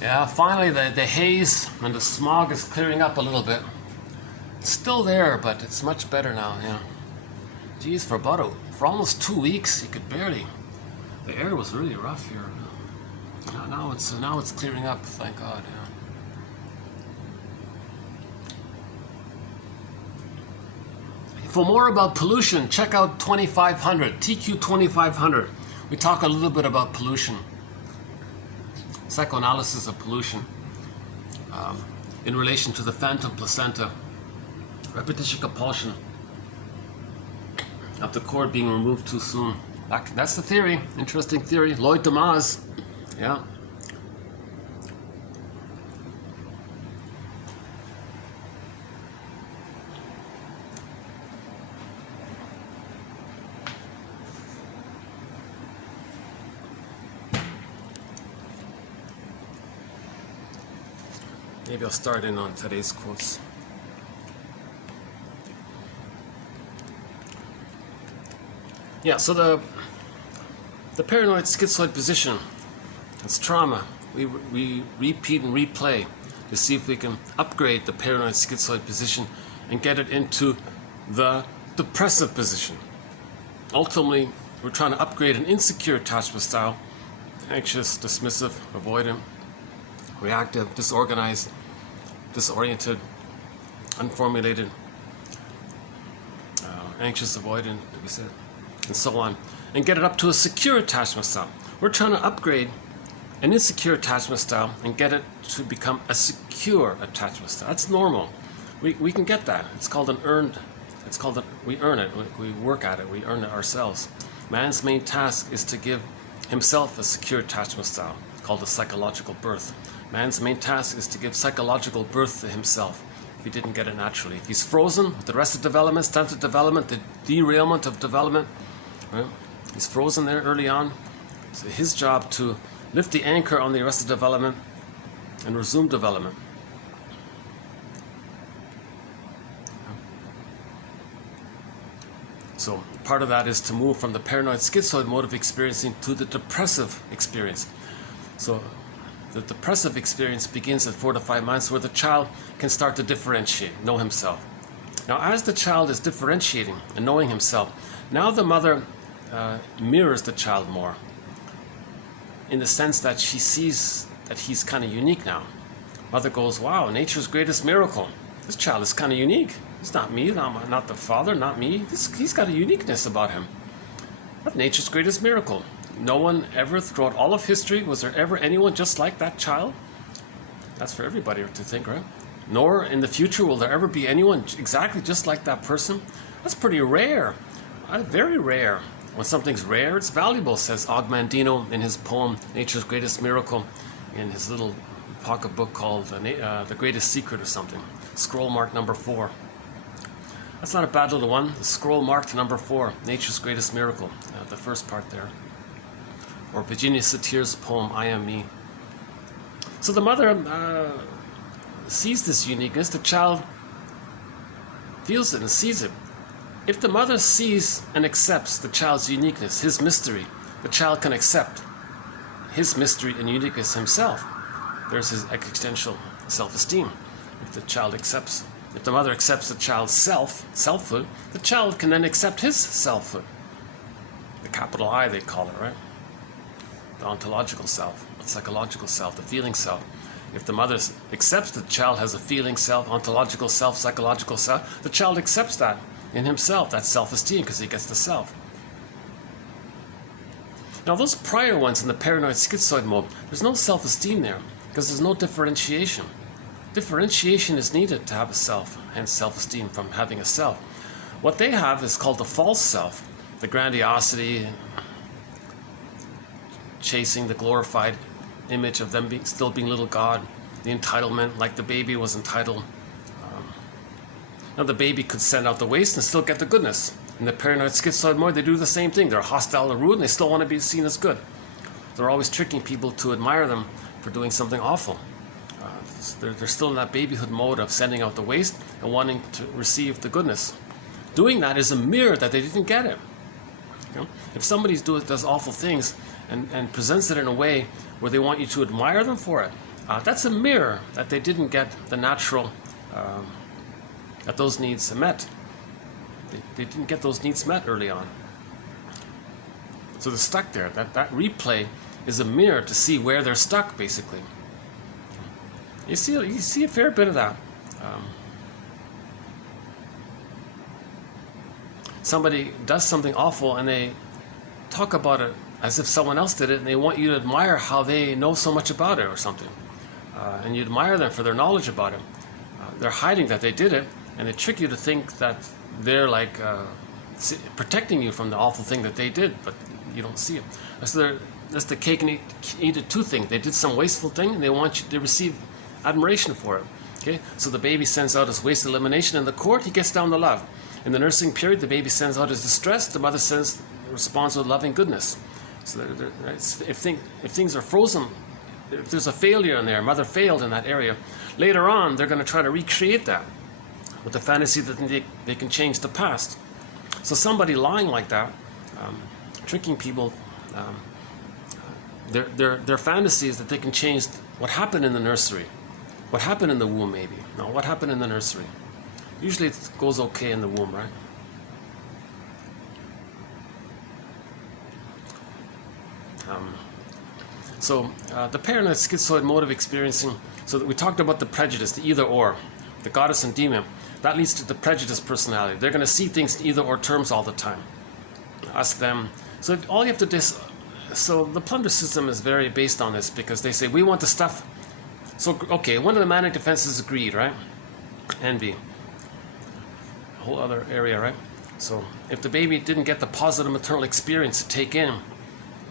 Yeah, finally the haze and the smog is clearing up a little bit. It's still there, but it's much better now, yeah. Geez, for almost 2 weeks, you could barely. The air was really rough here. Now it's clearing up, thank God, yeah. For more about pollution, check out 2500, TQ 2500. We talk a little bit about pollution, psychoanalysis of pollution, in relation to the phantom placenta, repetition compulsion of the cord being removed too soon. That's the theory, interesting theory. Lloyd Damas, yeah. Maybe I'll start in on today's quotes. Yeah, so the paranoid schizoid position, it's trauma. We repeat and replay to see if we can upgrade the paranoid schizoid position and get it into the depressive position. Ultimately, we're trying to upgrade an insecure attachment style, anxious, dismissive, avoidant, reactive, disorganized, disoriented, unformulated, anxious, avoidant, like we said, and so on, and get it up to a secure attachment style. We're trying to upgrade an insecure attachment style and get it to become a secure attachment style. That's normal. We can get that. It's called an earned. We earn it. We work at it. We earn it ourselves. Man's main task is to give himself a secure attachment style, called a psychological birth. Man's main task is to give psychological birth to himself if he didn't get it naturally. If he's frozen with the rest of development, stunted development, the derailment of development, right? He's frozen there early on. It's his job to lift the anchor on the arrested development and resume development. So part of that is to move from the paranoid schizoid mode of experiencing to the depressive experience. So the depressive experience begins at 4 to 5 months, where the child can start to differentiate, know himself. Now, as the child is differentiating and knowing himself, now the mother mirrors the child more, in the sense that she sees that he's kind of unique now. Mother goes, wow, nature's greatest miracle. This child is kind of unique. He's not me, not the father, not me. He's got a uniqueness about him. But nature's greatest miracle. No one ever, throughout all of history, was there ever anyone just like that child? That's for everybody to think, right? Nor in the future will there ever be anyone exactly just like that person. That's pretty rare, very rare. When something's rare, it's valuable, says Ogmandino in his poem, Nature's Greatest Miracle, in his little pocketbook called The Greatest Secret or something. Scroll mark number 4. That's not a bad little one. The scroll marked number 4, Nature's Greatest Miracle, the first part there. Or Virginia Satir's poem, I Am Me. So the mother sees this uniqueness, the child feels it and sees it. If the mother sees and accepts the child's uniqueness, his mystery, the child can accept his mystery and uniqueness himself. There's his existential self-esteem. If the mother accepts the child's selfhood, the child can then accept his selfhood. The capital I, they call it, right? The ontological self, the psychological self, the feeling self. If the mother accepts the child has a feeling self, ontological self, psychological self, the child accepts that in himself, that self-esteem, because he gets the self. Now those prior ones in the paranoid schizoid mode, there's no self-esteem there, because there's no differentiation. Differentiation is needed to have a self, hence self-esteem from having a self. What they have is called the false self, the grandiosity, chasing the glorified image of them still being little God, the entitlement, like the baby was entitled. Now the baby could send out the waste and still get the goodness. In the paranoid schizoid mode, they do the same thing. They're hostile to rude and they still want to be seen as good. They're always tricking people to admire them for doing something awful. They're still in that babyhood mode of sending out the waste and wanting to receive the goodness. Doing that is a mirror that they didn't get it. You know? If somebody does awful things and presents it in a way where they want you to admire them for it, That's a mirror that they didn't get the natural, that those needs met. They didn't get those needs met early on. So they're stuck there. That replay is a mirror to see where they're stuck, basically. You see a fair bit of that. Somebody does something awful and they talk about it as if someone else did it, and they want you to admire how they know so much about it or something. And you admire them for their knowledge about it. They're hiding that they did it, and they trick you to think that they're like protecting you from the awful thing that they did, but you don't see it. That's the cake and eat it too thing. They did some wasteful thing, and they want you to receive admiration for it. Okay, so the baby sends out his waste elimination in the court. He gets down the love. In the nursing period, the baby sends out his distress. The mother responds with loving goodness. So if things are frozen, if there's a failure in there, mother failed in that area, later on they're going to try to recreate that with the fantasy that they can change the past. So somebody lying like that, tricking people, their fantasy is that they can change what happened in the nursery, what happened in the womb maybe. No, what happened in the nursery. Usually it goes okay in the womb, right? So the paranoid schizoid mode of experiencing, so that we talked about the prejudice, the either or, the goddess and demon. That leads to the prejudiced personality. They're going to see things in either or terms all the time. Us, them. So all you have to do, so the plunder system is very based on this, because they say we want the stuff. So okay, one of the manic defenses is greed, right? Envy. A whole other area, right? So if the baby didn't get the positive maternal experience to take in,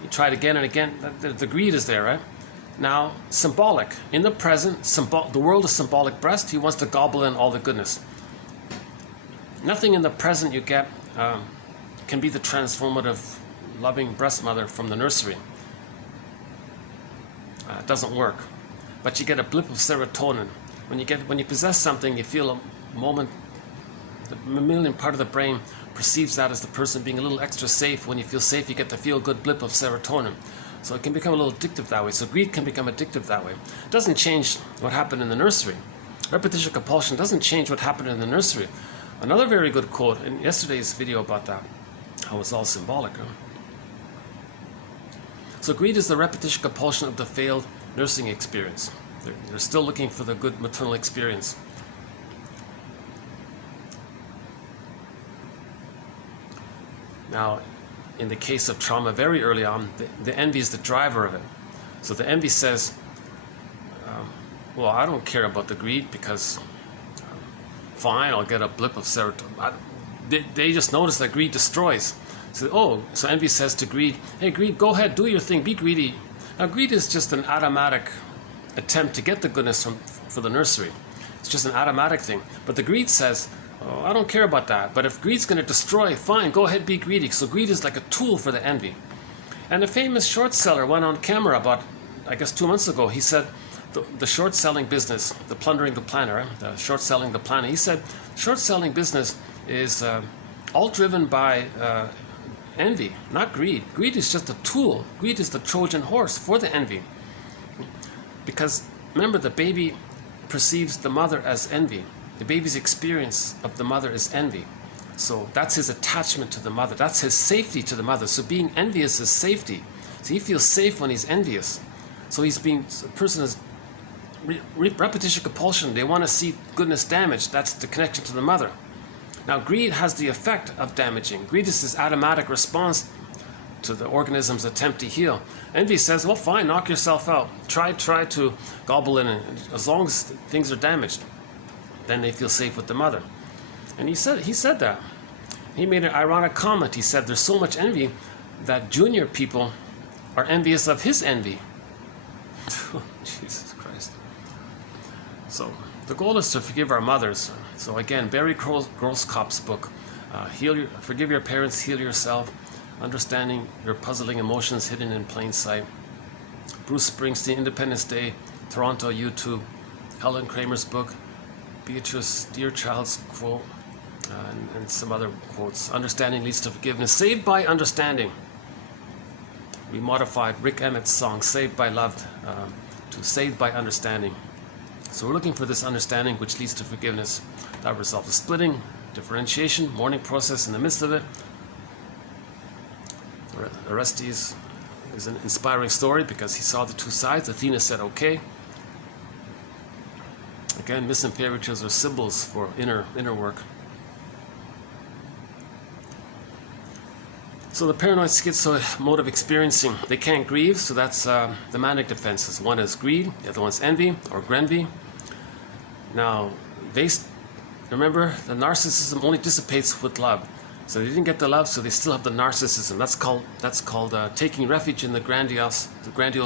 you try it again and again, the greed is there, right? Now, symbolic. In the present, the world is symbolic breast. He wants to gobble in all the goodness. Nothing in the present you get can be the transformative, loving breast mother from the nursery. It doesn't work. But you get a blip of serotonin. When you possess something, you feel a moment, the mammalian part of the brain perceives that as the person being a little extra safe. When you feel safe, you get the feel-good blip of serotonin. So it can become a little addictive that way. So greed can become addictive that way. It doesn't change what happened in the nursery. Repetition compulsion doesn't change what happened in the nursery. Another very good quote in yesterday's video about that, how it's all symbolic. Huh? So greed is the repetition compulsion of the failed nursing experience. They're still looking for the good maternal experience. Now, in the case of trauma very early on, the envy is the driver of it. So the envy says, well, I don't care about the greed because, fine, I'll get a blip of serotonin. They just notice that greed destroys. So envy says to greed, hey, greed, go ahead, do your thing, be greedy. Now, greed is just an automatic attempt to get the goodness for the nursery. It's just an automatic thing. But the greed says, oh, I don't care about that. But if greed's going to destroy, fine, go ahead, be greedy. So greed is like a tool for the envy. And a famous short seller went on camera about, I guess, 2 months ago. He said the short selling business, the plundering the planner, the short selling the planet. He said short selling business is all driven by envy, not greed. Greed is just a tool. Greed is the Trojan horse for the envy. Because remember, the baby perceives the mother as envy. The baby's experience of the mother is envy. So that's his attachment to the mother. That's his safety to the mother. So being envious is safety. So he feels safe when he's envious. So a person is repetition compulsion. They want to see goodness damaged. That's the connection to the mother. Now greed has the effect of damaging. Greed is this automatic response to the organism's attempt to heal. Envy says, well, fine, knock yourself out. Try to gobble in it. As long as things are damaged, then they feel safe with the mother. And he said that. He made an ironic comment. He said there's so much envy that junior people are envious of his envy. Jesus Christ. So the goal is to forgive our mothers. So again, Barry Groskopf's book, Forgive Your Parents, Heal Yourself, Understanding Your Puzzling Emotions Hidden in Plain Sight. Bruce Springsteen, Independence Day, Toronto, YouTube. Helen Kramer's book, Beatrice Dearchild's quote, and some other quotes. Understanding leads to forgiveness. Saved by Understanding. We modified Rick Emmett's song, Saved by Love, to saved by understanding. So we're looking for this understanding which leads to forgiveness. That resolves the splitting, differentiation, mourning process in the midst of it. Orestes is an inspiring story because he saw the two sides. Athena said, okay. Again, myths and fairy tales are symbols for inner work. So the paranoid schizoid mode of experiencing, they can't grieve, so that's the manic defenses. One is greed, the other one's envy or grenvy. Now, remember, the narcissism only dissipates with love. So they didn't get the love, so they still have the narcissism. That's called taking refuge in the grandiose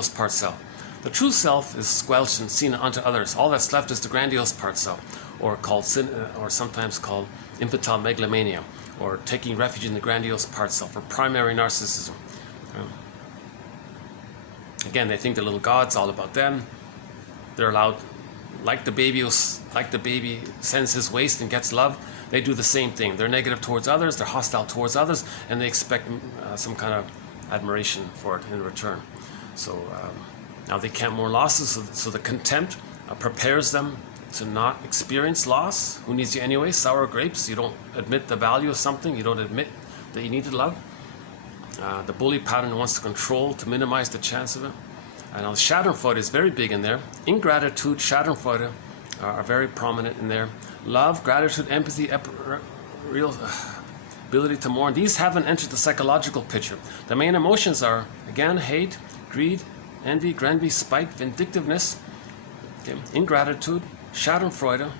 part self. The true self is squelched and seen unto others. All that's left is the grandiose part self, or sometimes called infantile megalomania, or taking refuge in the grandiose part self, or primary narcissism. Again, they think the little god's all about them. They're allowed, like the baby sends his waste and gets love. They do the same thing. They're negative towards others, they're hostile towards others, and they expect some kind of admiration for it in return. So now they can't mourn losses, so the contempt prepares them to not experience loss. Who needs you anyway? Sour grapes. You don't admit the value of something. You don't admit that you needed love. The bully pattern wants to control, to minimize the chance of it. And now the Schadenfreude is very big in there. Ingratitude, Schadenfreude are very prominent in there. Love, gratitude, empathy, real ability to mourn. These haven't entered the psychological picture. The main emotions are, again, hate, greed, envy, grenvy, spite, vindictiveness, okay, ingratitude, Schadenfreude.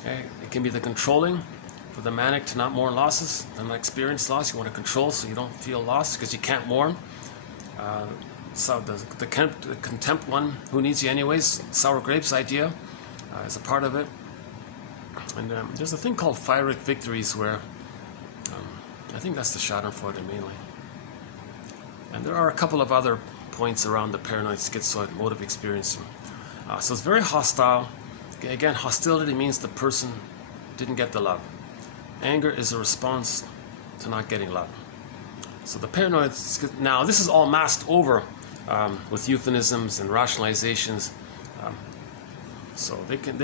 Okay. It can be the controlling, for the manic to not mourn losses, to not experience loss. You want to control so you don't feel lost because you can't mourn. So the contempt one, who needs you anyways, sour grapes idea is a part of it. And there's a thing called Pyrrhic victories where I think that's the Schadenfreude mainly. And there are a couple of other points around the paranoid schizoid mode of experiencing. So it's very hostile. Again, hostility means the person didn't get the love. Anger is a response to not getting love. So the paranoid, now this is all masked over with euphemisms and rationalizations. So they can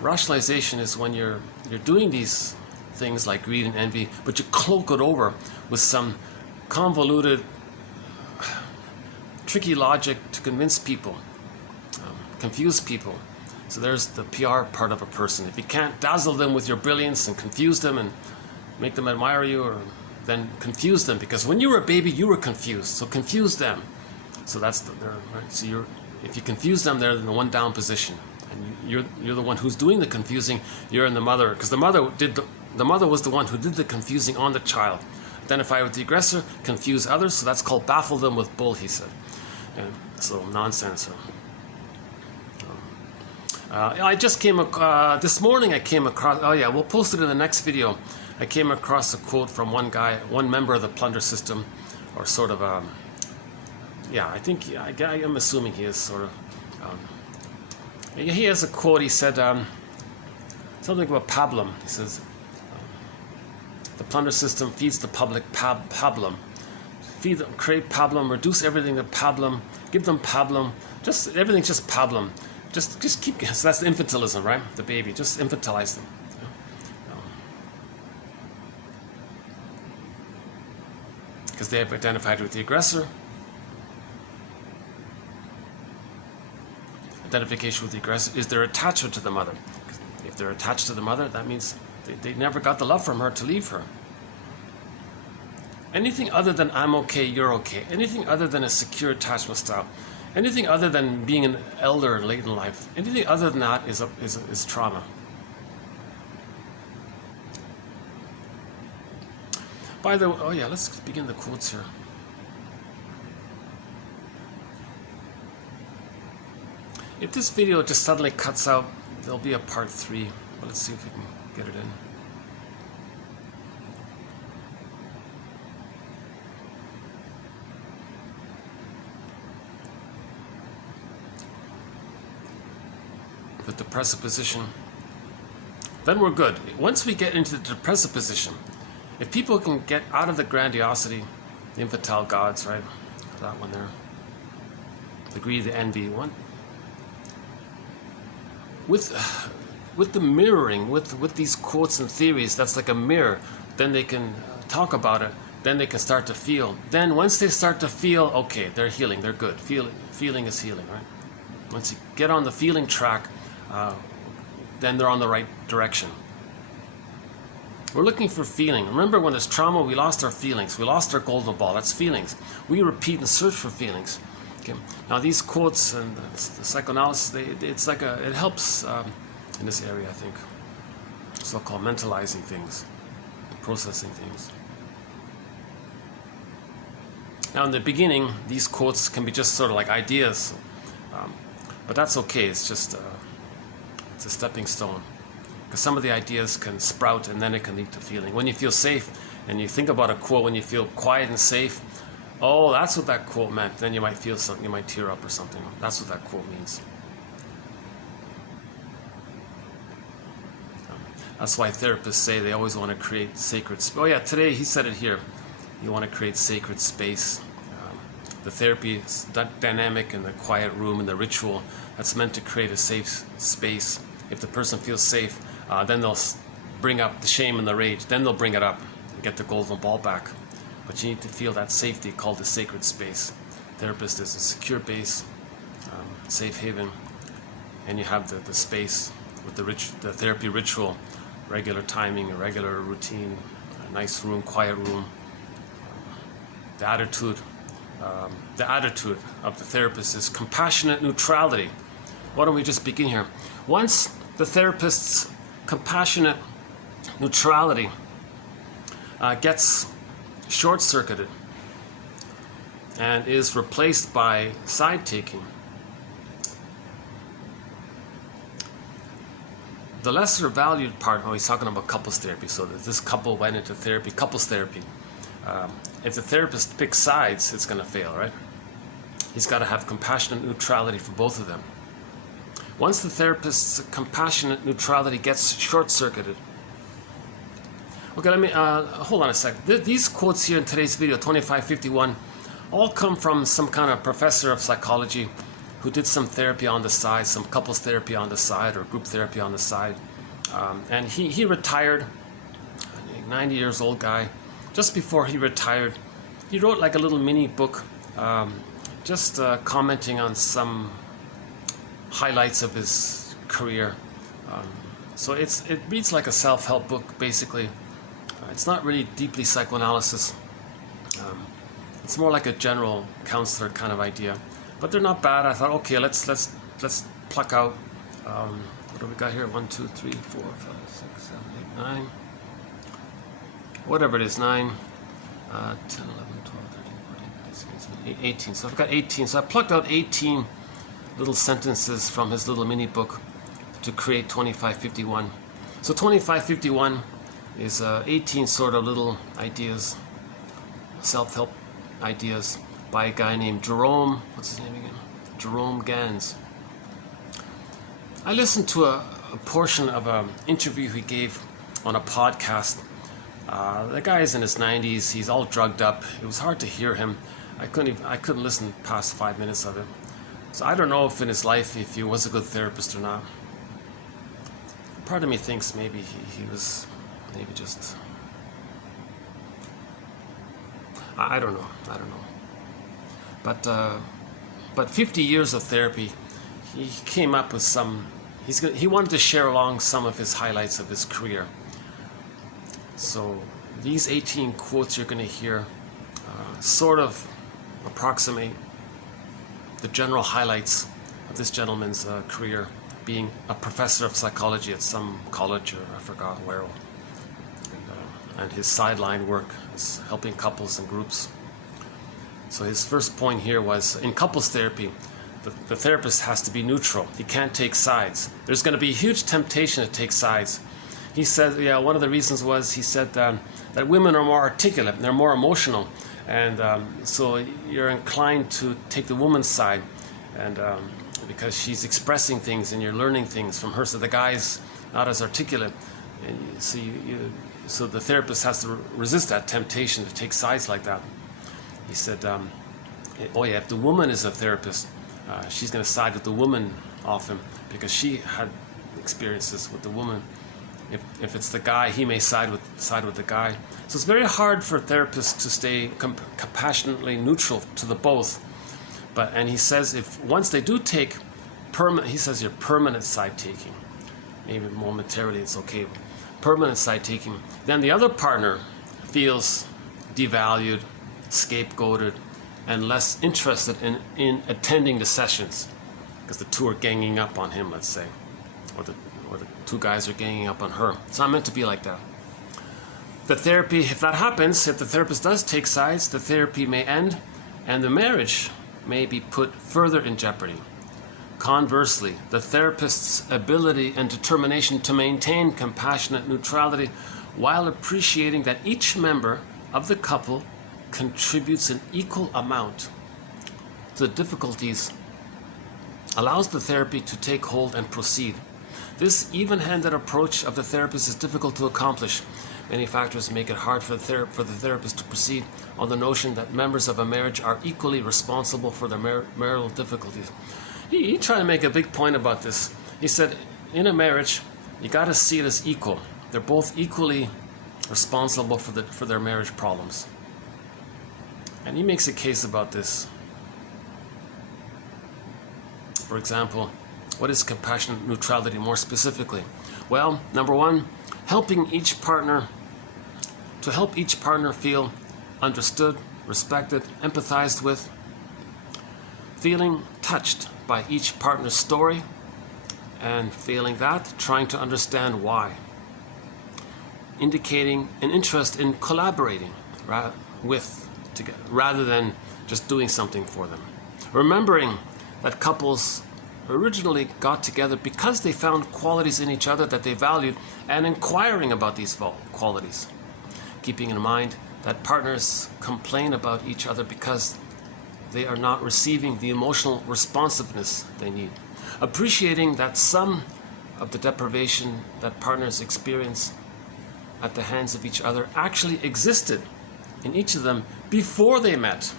rationalization is when you're doing these things like greed and envy, but you cloak it over with some convoluted, tricky logic to convince people, confuse people. So there's the PR part of a person. If you can't dazzle them with your brilliance and confuse them and make them admire you, or then confuse them, because when you were a baby you were confused. So confuse them. So that's right. So if you confuse them, they're in the one down position, and you're the one who's doing the confusing. You're in the mother, because the mother was the one who did the confusing on the child. Identify with the aggressor, confuse others. So that's called baffle them with bull, he said. And so nonsense. I just came across, this morning I came across, oh yeah, we'll post it in the next video. I came across a quote from one guy, one member of the plunder system, or sort of, yeah, I think, I'm assuming he is sort of, he has a quote. He said something about pablum. He says, the plunder system feeds the public pablum. Feed them, create pablum, reduce everything to pablum, give them pablum, just everything's just pablum. Just keep, so that's the infantilism, right? The baby, just infantilize them. Because they have identified with the aggressor. Identification with the aggressor is their attachment to the mother. If they're attached to the mother, that means they never got the love from her to leave her. Anything other than I'm okay, you're okay, anything other than a secure attachment style, anything other than being an elder late in life, anything other than that is trauma. By the way, oh yeah, let's begin the quotes here. If this video just suddenly cuts out, there'll be a part 3. But let's see if we can get it in. With the depressive position, then we're good. Once we get into the depressive position, if people can get out of the grandiosity, the infantile gods, right? That one there. the greed, the envy. One with the mirroring, with these quotes and theories, that's like a mirror. Then they can talk about it. Then they can start to feel. Then once they start to feel, okay, they're healing, they're good. Feeling is healing, right? Once you get on the feeling track, then they're on the right direction. We're looking for feeling. Remember, when there's trauma, we lost our feelings. We lost our golden ball. That's feelings. We repeat and search for feelings. Okay. Now these quotes and the psychoanalysis, it helps in this area, I think. So-called mentalizing things, processing things. Now in the beginning, these quotes can be just sort of like ideas, but that's okay. It's just it's a stepping stone. Because some of the ideas can sprout and then it can lead to feeling. When you feel safe and you think about a quote, when you feel quiet and safe, oh, that's what that quote meant. Then you might feel something, you might tear up or something. That's what that quote means. That's why therapists say they always want to create sacred space. Oh yeah, today he said it here. You want to create sacred space. The therapy is that dynamic in the quiet room and the ritual that's meant to create a safe space. If the person feels safe, then they'll bring up the shame and the rage. Then they'll bring it up and get the golden ball back. But you need to feel that safety called the sacred space. Therapist is a secure base, safe haven, and you have the space with the therapy ritual, regular timing, a regular routine, a nice room, quiet room. The attitude of the therapist is compassionate neutrality. Why don't we just begin here? Once the therapist's compassionate neutrality gets short-circuited and is replaced by side-taking, the lesser valued part, he's talking about couples therapy, so that this couple went into therapy, couples therapy. If the therapist picks sides, it's going to fail, right? He's got to have compassionate neutrality for both of them. Once the therapist's compassionate neutrality gets short-circuited. Okay, let me, hold on a sec. These quotes here in today's video, 2551, all come from some kind of professor of psychology who did some therapy on the side, some couples therapy on the side, or group therapy on the side. And he retired, 90 years old guy. Just before he retired, he wrote like a little mini book, just commenting on some highlights of his career. So it reads like a self-help book, basically. It's not really deeply psychoanalysis. It's more like a general counselor kind of idea. But they're not bad. I thought, okay, let's pluck out. What do we got here? 1, 2, 3, 4, 5, 6, 7, 8, 9. Whatever it is, 9, 10, 11, 12, 13, 14, 15, 16, 18. So I've got 18. So I plucked out 18 little sentences from his little mini book to create 2551. So 2551 is 18 sort of little ideas, self-help ideas by a guy named Jerome, what's his name again? Jerome Gans. I listened to a portion of an interview he gave on a podcast. The guy is in his 90s. He's all drugged up. It was hard to hear him. I couldn't listen past 5 minutes of it. So I don't know if in his life if he was a good therapist or not. Part of me thinks maybe he was maybe just. I don't know. But 50 years of therapy, he came up with some. He wanted to share along some of his highlights of his career. So these 18 quotes you're going to hear sort of approximate the general highlights of this gentleman's career, being a professor of psychology at some college, or I forgot where, and his sideline work is helping couples and groups. So his first point here was, in couples therapy, the therapist has to be neutral. He can't take sides. There's going to be a huge temptation to take sides. He said, yeah, one of the reasons was, he said that women are more articulate, they're more emotional, and so you're inclined to take the woman's side, and because she's expressing things and you're learning things from her. So the guy's not as articulate, and so the therapist has to resist that temptation to take sides like that. He said, oh yeah, if the woman is a therapist, she's going to side with the woman often because she had experiences with the woman. If it's the guy, he may side with the guy. So it's very hard for therapists to stay compassionately neutral to the both. And he says if once they do take permanent side taking, maybe momentarily it's okay, permanent side taking, then the other partner feels devalued, scapegoated, and less interested in attending the sessions because the two are ganging up on him, let's say, or the two guys are ganging up on her. It's not meant to be like that. The therapy, if that happens, if the therapist does take sides, the therapy may end and the marriage may be put further in jeopardy. Conversely, the therapist's ability and determination to maintain compassionate neutrality while appreciating that each member of the couple contributes an equal amount to the difficulties allows the therapy to take hold and proceed. This even-handed approach of the therapist is difficult to accomplish. Many factors make it hard for the therapist to proceed on the notion that members of a marriage are equally responsible for their marital difficulties. He tried to make a big point about this. He said, in a marriage, you got to see it as equal. They're both equally responsible for their marriage problems. And he makes a case about this. For example, what is compassionate neutrality more specifically? Well, number one, help each partner feel understood, respected, empathized with, feeling touched by each partner's story, and failing that, trying to understand why. Indicating an interest in collaborating rather than just doing something for them. Remembering that couples originally got together because they found qualities in each other that they valued, and inquiring about these qualities. Keeping in mind that partners complain about each other because they are not receiving the emotional responsiveness they need. Appreciating that some of the deprivation that partners experience at the hands of each other actually existed in each of them before they met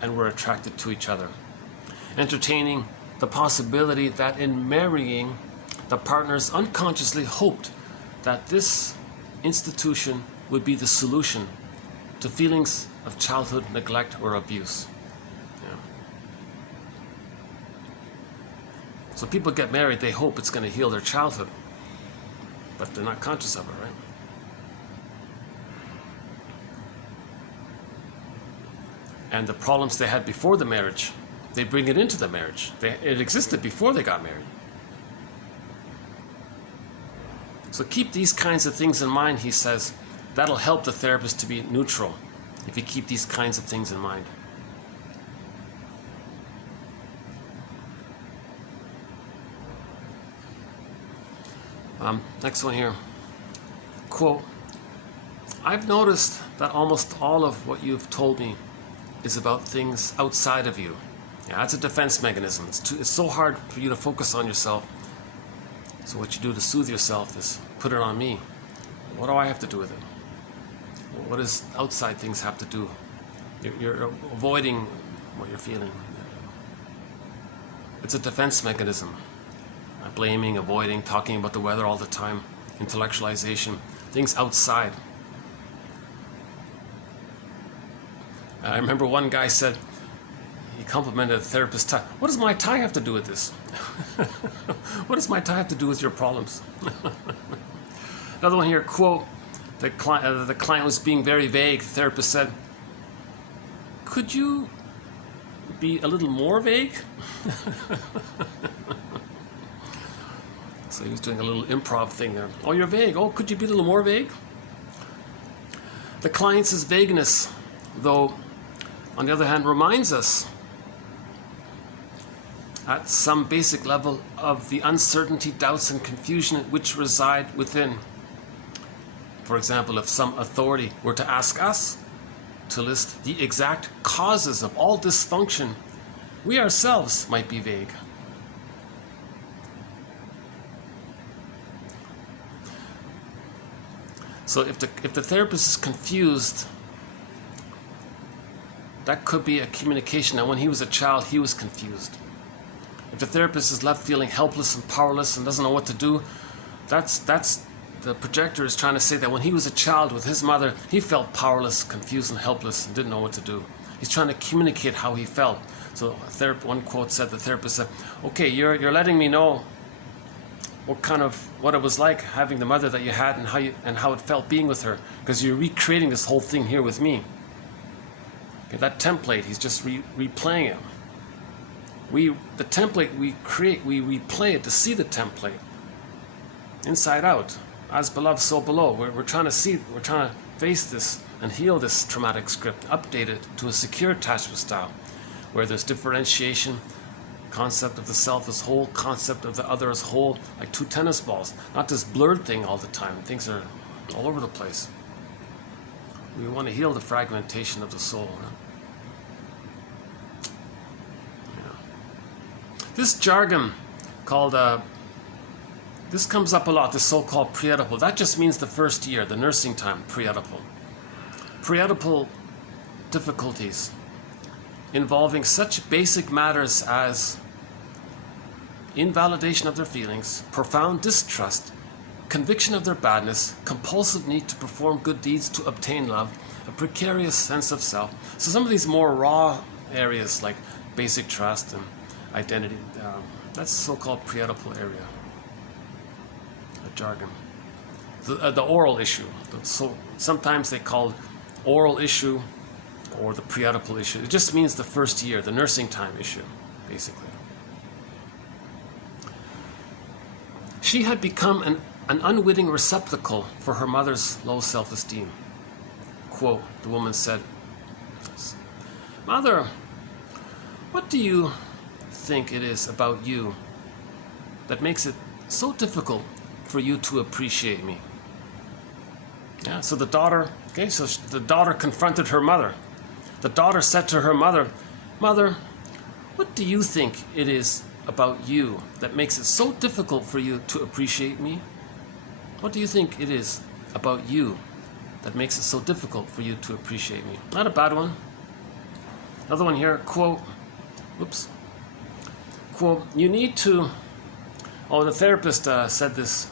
and were attracted to each other. Entertaining the possibility that in marrying, the partners unconsciously hoped that this institution would be the solution to feelings of childhood neglect or abuse. Yeah. So people get married, they hope it's going to heal their childhood, but they're not conscious of it, right? And the problems they had before the marriage, they bring it into the marriage. It existed before they got married. So keep these kinds of things in mind, he says. That'll help the therapist to be neutral if you keep these kinds of things in mind. Next one here. Quote, I've noticed that almost all of what you've told me is about things outside of you. Yeah, that's a defense mechanism. It's so hard for you to focus on yourself. So what you do to soothe yourself is put it on me. What do I have to do with it? What does outside things have to do? You're avoiding what you're feeling. It's a defense mechanism. Blaming, avoiding, talking about the weather all the time, intellectualization, things outside. I remember one guy said, he complimented a therapist's tie. What does my tie have to do with this? What does my tie have to do with your problems? Another one here, quote, the client was being very vague. The therapist said, could you be a little more vague? So he was doing a little improv thing there. Oh, you're vague. Oh, could you be a little more vague? The client's vagueness, though, on the other hand, reminds us at some basic level of the uncertainty, doubts, and confusion which reside within. For example, if some authority were to ask us to list the exact causes of all dysfunction, we ourselves might be vague. So if the therapist is confused, that could be a communication. Now, when he was a child, he was confused. If the therapist is left feeling helpless and powerless and doesn't know what to do, that's the projector is trying to say that when he was a child with his mother, he felt powerless, confused, and helpless and didn't know what to do. He's trying to communicate how he felt. So one quote said, the therapist said, okay, you're letting me know what it was like having the mother that you had and how it felt being with her, because you're recreating this whole thing here with me. Okay, that template, he's just replaying it. The template we create, we replay it to see the template inside out. As beloved, so below. We're trying to face this and heal this traumatic script, update it to a secure attachment style, where there's differentiation, concept of the self as whole, concept of the other as whole, like two tennis balls. Not this blurred thing all the time. Things are all over the place. We want to heal the fragmentation of the soul. This jargon called, this comes up a lot, the so-called pre-Oedipal. That just means the first year, the nursing time, pre-Oedipal. Pre-Oedipal difficulties involving such basic matters as invalidation of their feelings, profound distrust, conviction of their badness, compulsive need to perform good deeds to obtain love, a precarious sense of self. So some of these more raw areas like basic trust and identity, that's the so-called pre-Oedipal area, the jargon. The oral issue, so sometimes they call oral issue or the pre-Oedipal issue. It just means the first year, the nursing time issue, basically. She had become an unwitting receptacle for her mother's low self-esteem. Quote, the woman said, "Mother, what do you think it is about you that makes it so difficult for you to appreciate me?" Yeah, so the daughter confronted her mother. The daughter said to her mother, "Mother, what do you think it is about you that makes it so difficult for you to appreciate me? What do you think it is about you that makes it so difficult for you to appreciate me?" Not a bad one. Another one here, quote, quote, "You need to," oh, the therapist said this,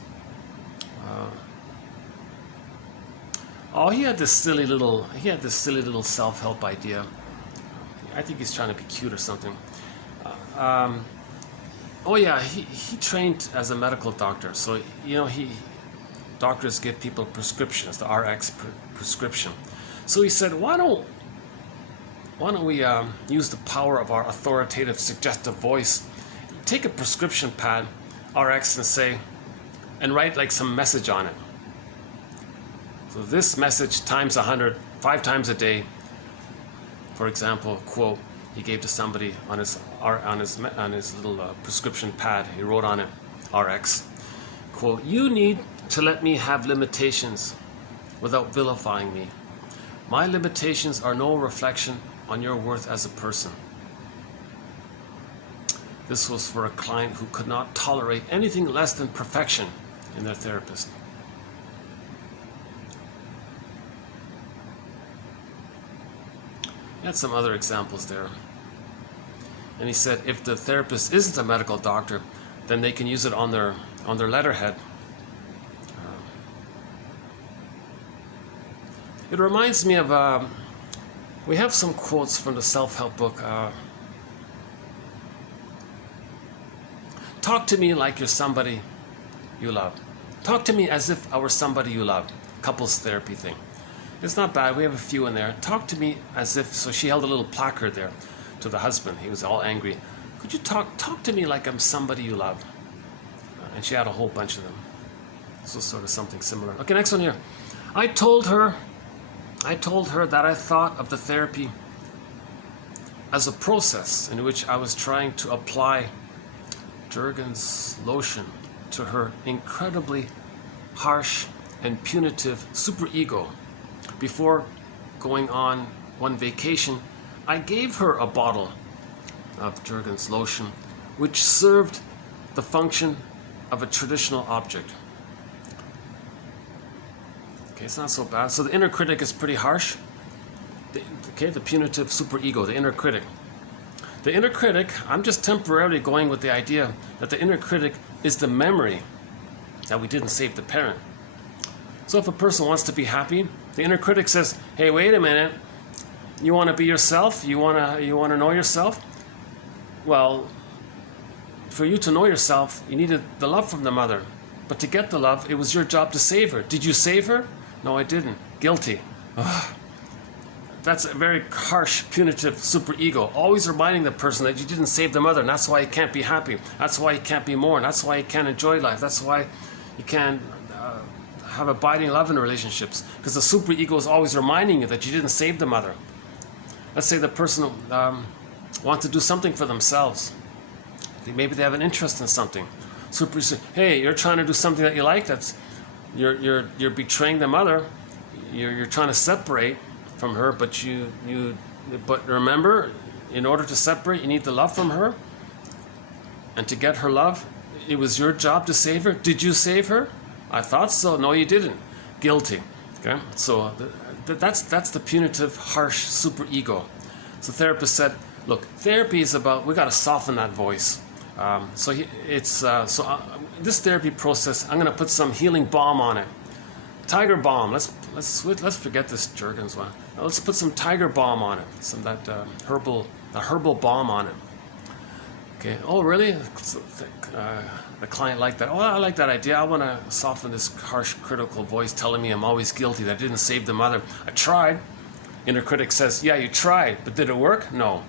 he had this silly little self-help idea. I think he's trying to be cute or something. Oh yeah, he trained as a medical doctor, so doctors give people prescriptions, the RX prescription. So he said, why don't we use the power of our authoritative, suggestive voice, take a prescription pad, RX, and write like some message on it. So this message times 100, 5 times a day. For example, quote, he gave to somebody on his little prescription pad. He wrote on it, RX, quote, "You need to let me have limitations without vilifying me. My limitations are no reflection on your worth as a person." This was for a client who could not tolerate anything less than perfection in their therapist. He had some other examples there. And he said if the therapist isn't a medical doctor, then they can use it on their letterhead. It reminds me of, we have some quotes from the self-help book. "Talk to me like you're somebody you love. Talk to me as if I were somebody you love." Couples therapy thing. It's not bad. We have a few in there. "Talk to me as if," so she held a little placard there to the husband. He was all angry. "Could you talk to me like I'm somebody you love?" And she had a whole bunch of them. This was sort of something similar. Okay, next one here. I told her that I thought of the therapy as a process in which I was trying to apply Jergens lotion to her incredibly harsh and punitive superego. Before going on one vacation, I gave her a bottle of Jergens lotion, which served the function of a traditional object. Okay, it's not so bad. So the inner critic is pretty harsh. The punitive superego, the inner critic. The inner critic, I'm just temporarily going with the idea that the inner critic is the memory that we didn't save the parent. So if a person wants to be happy, the inner critic says, hey, wait a minute, you want to be yourself? You want to know yourself? Well, for you to know yourself, you needed the love from the mother. But to get the love, it was your job to save her. Did you save her? No, I didn't. Guilty. Ugh. That's a very harsh, punitive superego, always reminding the person that you didn't save the mother, and that's why you can't be happy. That's why you can't be mourned. That's why you can't enjoy life. That's why you can't have abiding love in relationships, because the superego is always reminding you that you didn't save the mother. Let's say the person wants to do something for themselves. Maybe they have an interest in something. Super, hey, you're trying to do something that you like. That's you're betraying the mother. You're trying to separate from her, but but remember, in order to separate, you need the love from her, and to get her love, it was your job to save her. Did you save her? I thought so. No, you didn't. Guilty. Okay, so that's the punitive, harsh superego. So therapist said, look, therapy is about, we got to soften that voice. This therapy process, I'm going to put some healing balm on it. Tiger balm. Let's forget this jargon's one. Let's put some tiger balm on it. Some herbal balm on it. Okay. Oh, really? The client liked that. Oh, I like that idea. I want to soften this harsh, critical voice telling me I'm always guilty, that I didn't save the mother. I tried. Inner critic says, yeah, you tried, but did it work? No.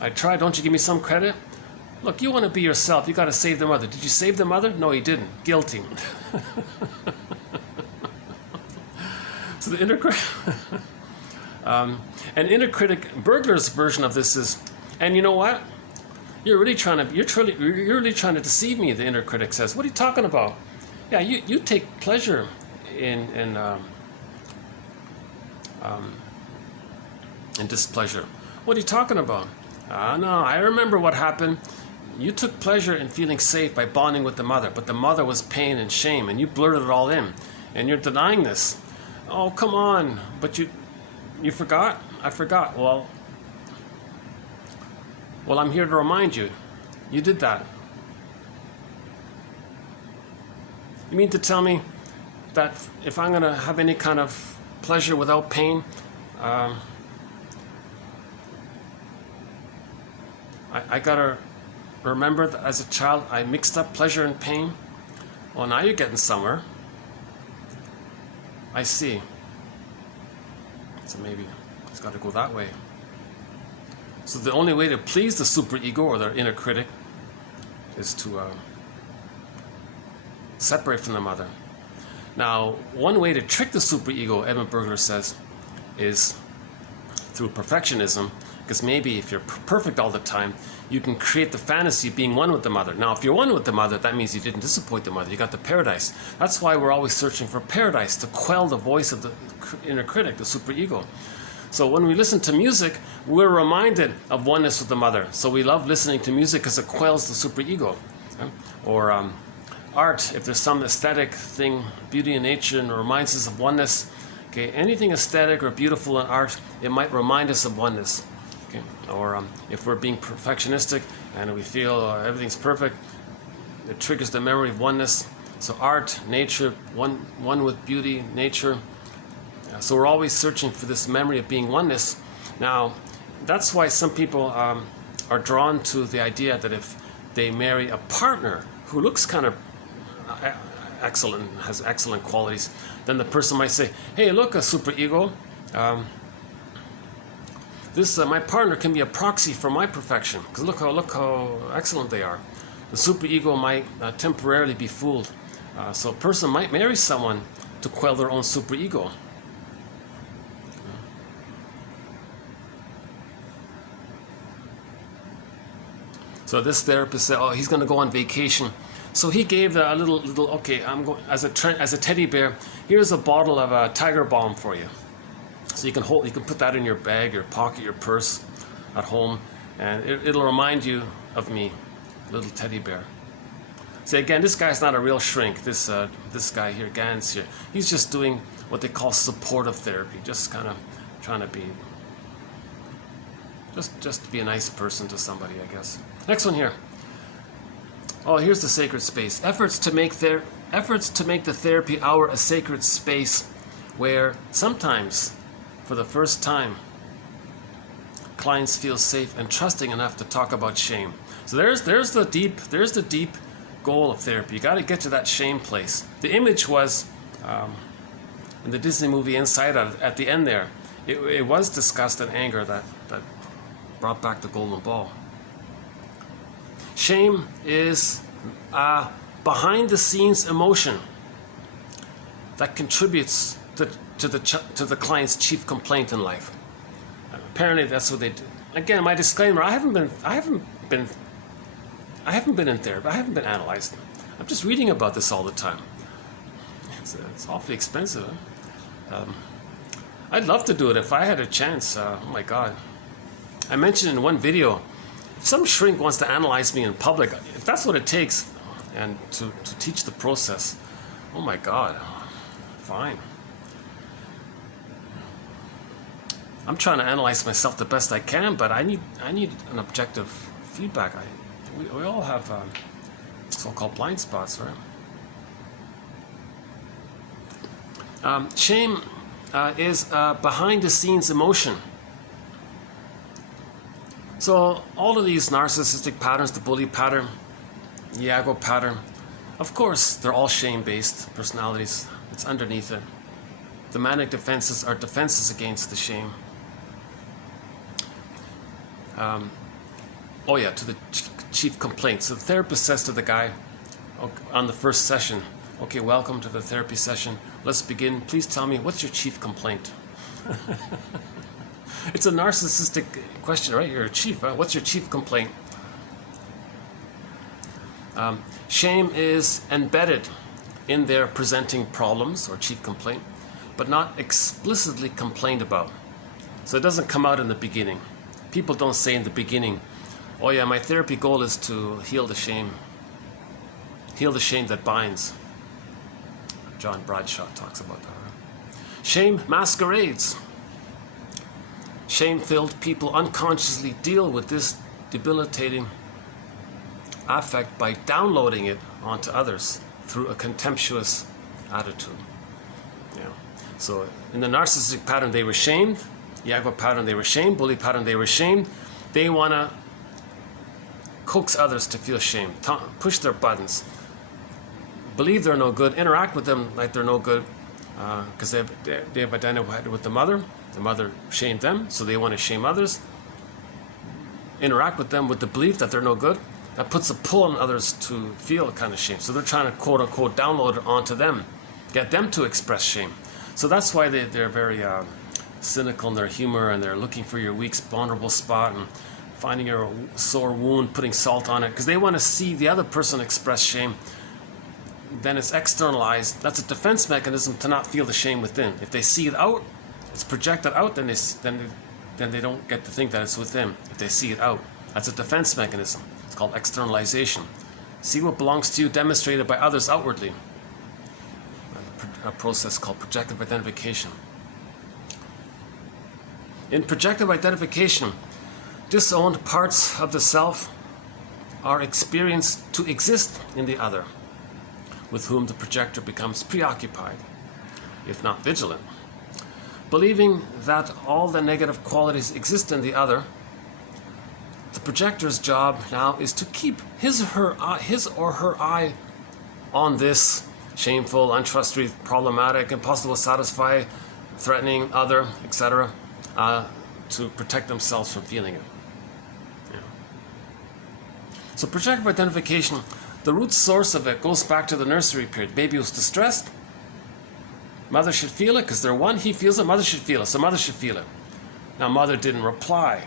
I tried. Don't you give me some credit? Look, you want to be yourself. You got to save the mother. Did you save the mother? No, you didn't. Guilty. So the inner critic, an inner critic, Burglar's version of this is, and you know what? You're really trying to deceive me. The inner critic says, "What are you talking about? Yeah, you take pleasure in displeasure. What are you talking about? No, I remember what happened. You took pleasure in feeling safe by bonding with the mother, but the mother was pain and shame, and you blurted it all in, and you're denying this. Oh, come on, but you forgot? I forgot. Well, I'm here to remind you. You did that. You mean to tell me that if I'm going to have any kind of pleasure without pain, I got to remember that as a child I mixed up pleasure and pain? Well, now you're getting somewhere. I see. So maybe it's got to go that way. So the only way to please the superego or the inner critic is to separate from the mother. Now, one way to trick the superego, Edmund Burglar says, is through perfectionism, because maybe if you're perfect all the time, you can create the fantasy of being one with the mother. Now, if you're one with the mother, that means you didn't disappoint the mother. You got the paradise. That's why we're always searching for paradise, to quell the voice of the inner critic, the superego. So when we listen to music, we're reminded of oneness with the mother. So we love listening to music because it quells the superego. Okay? Or art, if there's some aesthetic thing, beauty in nature, and it reminds us of oneness. Okay, anything aesthetic or beautiful in art, it might remind us of oneness. Okay, or if we're being perfectionistic and we feel everything's perfect, it triggers the memory of oneness. So art, nature, one with beauty, nature. So we're always searching for this memory of being oneness. Now, that's why some people are drawn to the idea that if they marry a partner who looks kind of excellent, has excellent qualities, then the person might say, hey, look, a superego. My partner can be a proxy for my perfection, because look how excellent they are. The superego might temporarily be fooled. So a person might marry someone to quell their own superego. So this therapist said, oh, he's going to go on vacation. So he gave a little okay, I'm going as a teddy bear. Here's a bottle of tiger balm for you. So you can put that in your bag, your pocket, your purse at home, and it'll remind you of me, little teddy bear. So again, this guy's not a real shrink. This guy here, Gans here, he's just doing what they call supportive therapy, just kind of trying to be Just to be a nice person to somebody, I guess. Next one here. Oh, here's the sacred space. Efforts to make the therapy hour a sacred space where sometimes, for the first time, clients feel safe and trusting enough to talk about shame. So there's the deep goal of therapy. You got to get to that shame place. The image was in the Disney movie Inside Out. At the end there, it was disgust and anger that brought back the golden ball. Shame is a behind-the-scenes emotion that contributes to the client's chief complaint in life. Apparently, that's what they do. Again, my disclaimer: I haven't been in therapy. I haven't been analyzed. I'm just reading about this all the time. It's awfully expensive. Huh? I'd love to do it if I had a chance. Oh my God! I mentioned in one video, if some shrink wants to analyze me in public, if that's what it takes, and to teach the process, oh my God, fine. I'm trying to analyze myself the best I can, but I need an objective feedback. We all have so-called blind spots, right? Shame is a behind-the-scenes emotion. So all of these narcissistic patterns, the bully pattern, the Iago pattern, of course, they're all shame-based personalities. It's underneath it. The manic defenses are defenses against the shame. To the chief complaint. So the therapist says to the guy on the first session, okay, welcome to the therapy session. Let's begin. Please tell me, what's your chief complaint? It's a narcissistic question, right? You're a chief. Huh? What's your chief complaint? Shame is embedded in their presenting problems or chief complaint, but not explicitly complained about. So it doesn't come out in the beginning. People don't say in the beginning, oh yeah, my therapy goal is to heal the shame that binds. John Bradshaw talks about that. Right? Shame masquerades. Shame-filled people unconsciously deal with this debilitating affect by downloading it onto others through a contemptuous attitude. Yeah. So in the narcissistic pattern, they were shamed. Iago pattern, they were shamed. Bully pattern, they were shamed. They want to coax others to feel shame, push their buttons, believe they're no good, interact with them like they're no good, because they have identified with the mother. The mother shamed them, so they want to shame others. Interact with them with the belief that they're no good. That puts a pull on others to feel a kind of shame. So they're trying to quote-unquote download it onto them, get them to express shame. So that's why they're very cynical in their humor, and they're looking for your weak, vulnerable spot and finding your sore wound, putting salt on it, because they want to see the other person express shame. Then it's externalized. That's a defense mechanism to not feel the shame within. If they see it out, it's projected out, then they don't get to think that it's within. If they see it out, that's a defense mechanism. It's called externalization. See what belongs to you demonstrated by others outwardly. A process called projective identification. In projective identification, disowned parts of the self are experienced to exist in the other, with whom the projector becomes preoccupied, if not vigilant. Believing that all the negative qualities exist in the other, the projector's job now is to keep his or her eye on this shameful, untrustworthy, problematic, impossible to satisfy, threatening, other, etc., to protect themselves from feeling it. Yeah. So projective identification, the root source of it goes back to the nursery period. Baby was distressed. Mother should feel it because they're one. He feels it. Mother should feel it. So mother should feel it. Now mother didn't reply.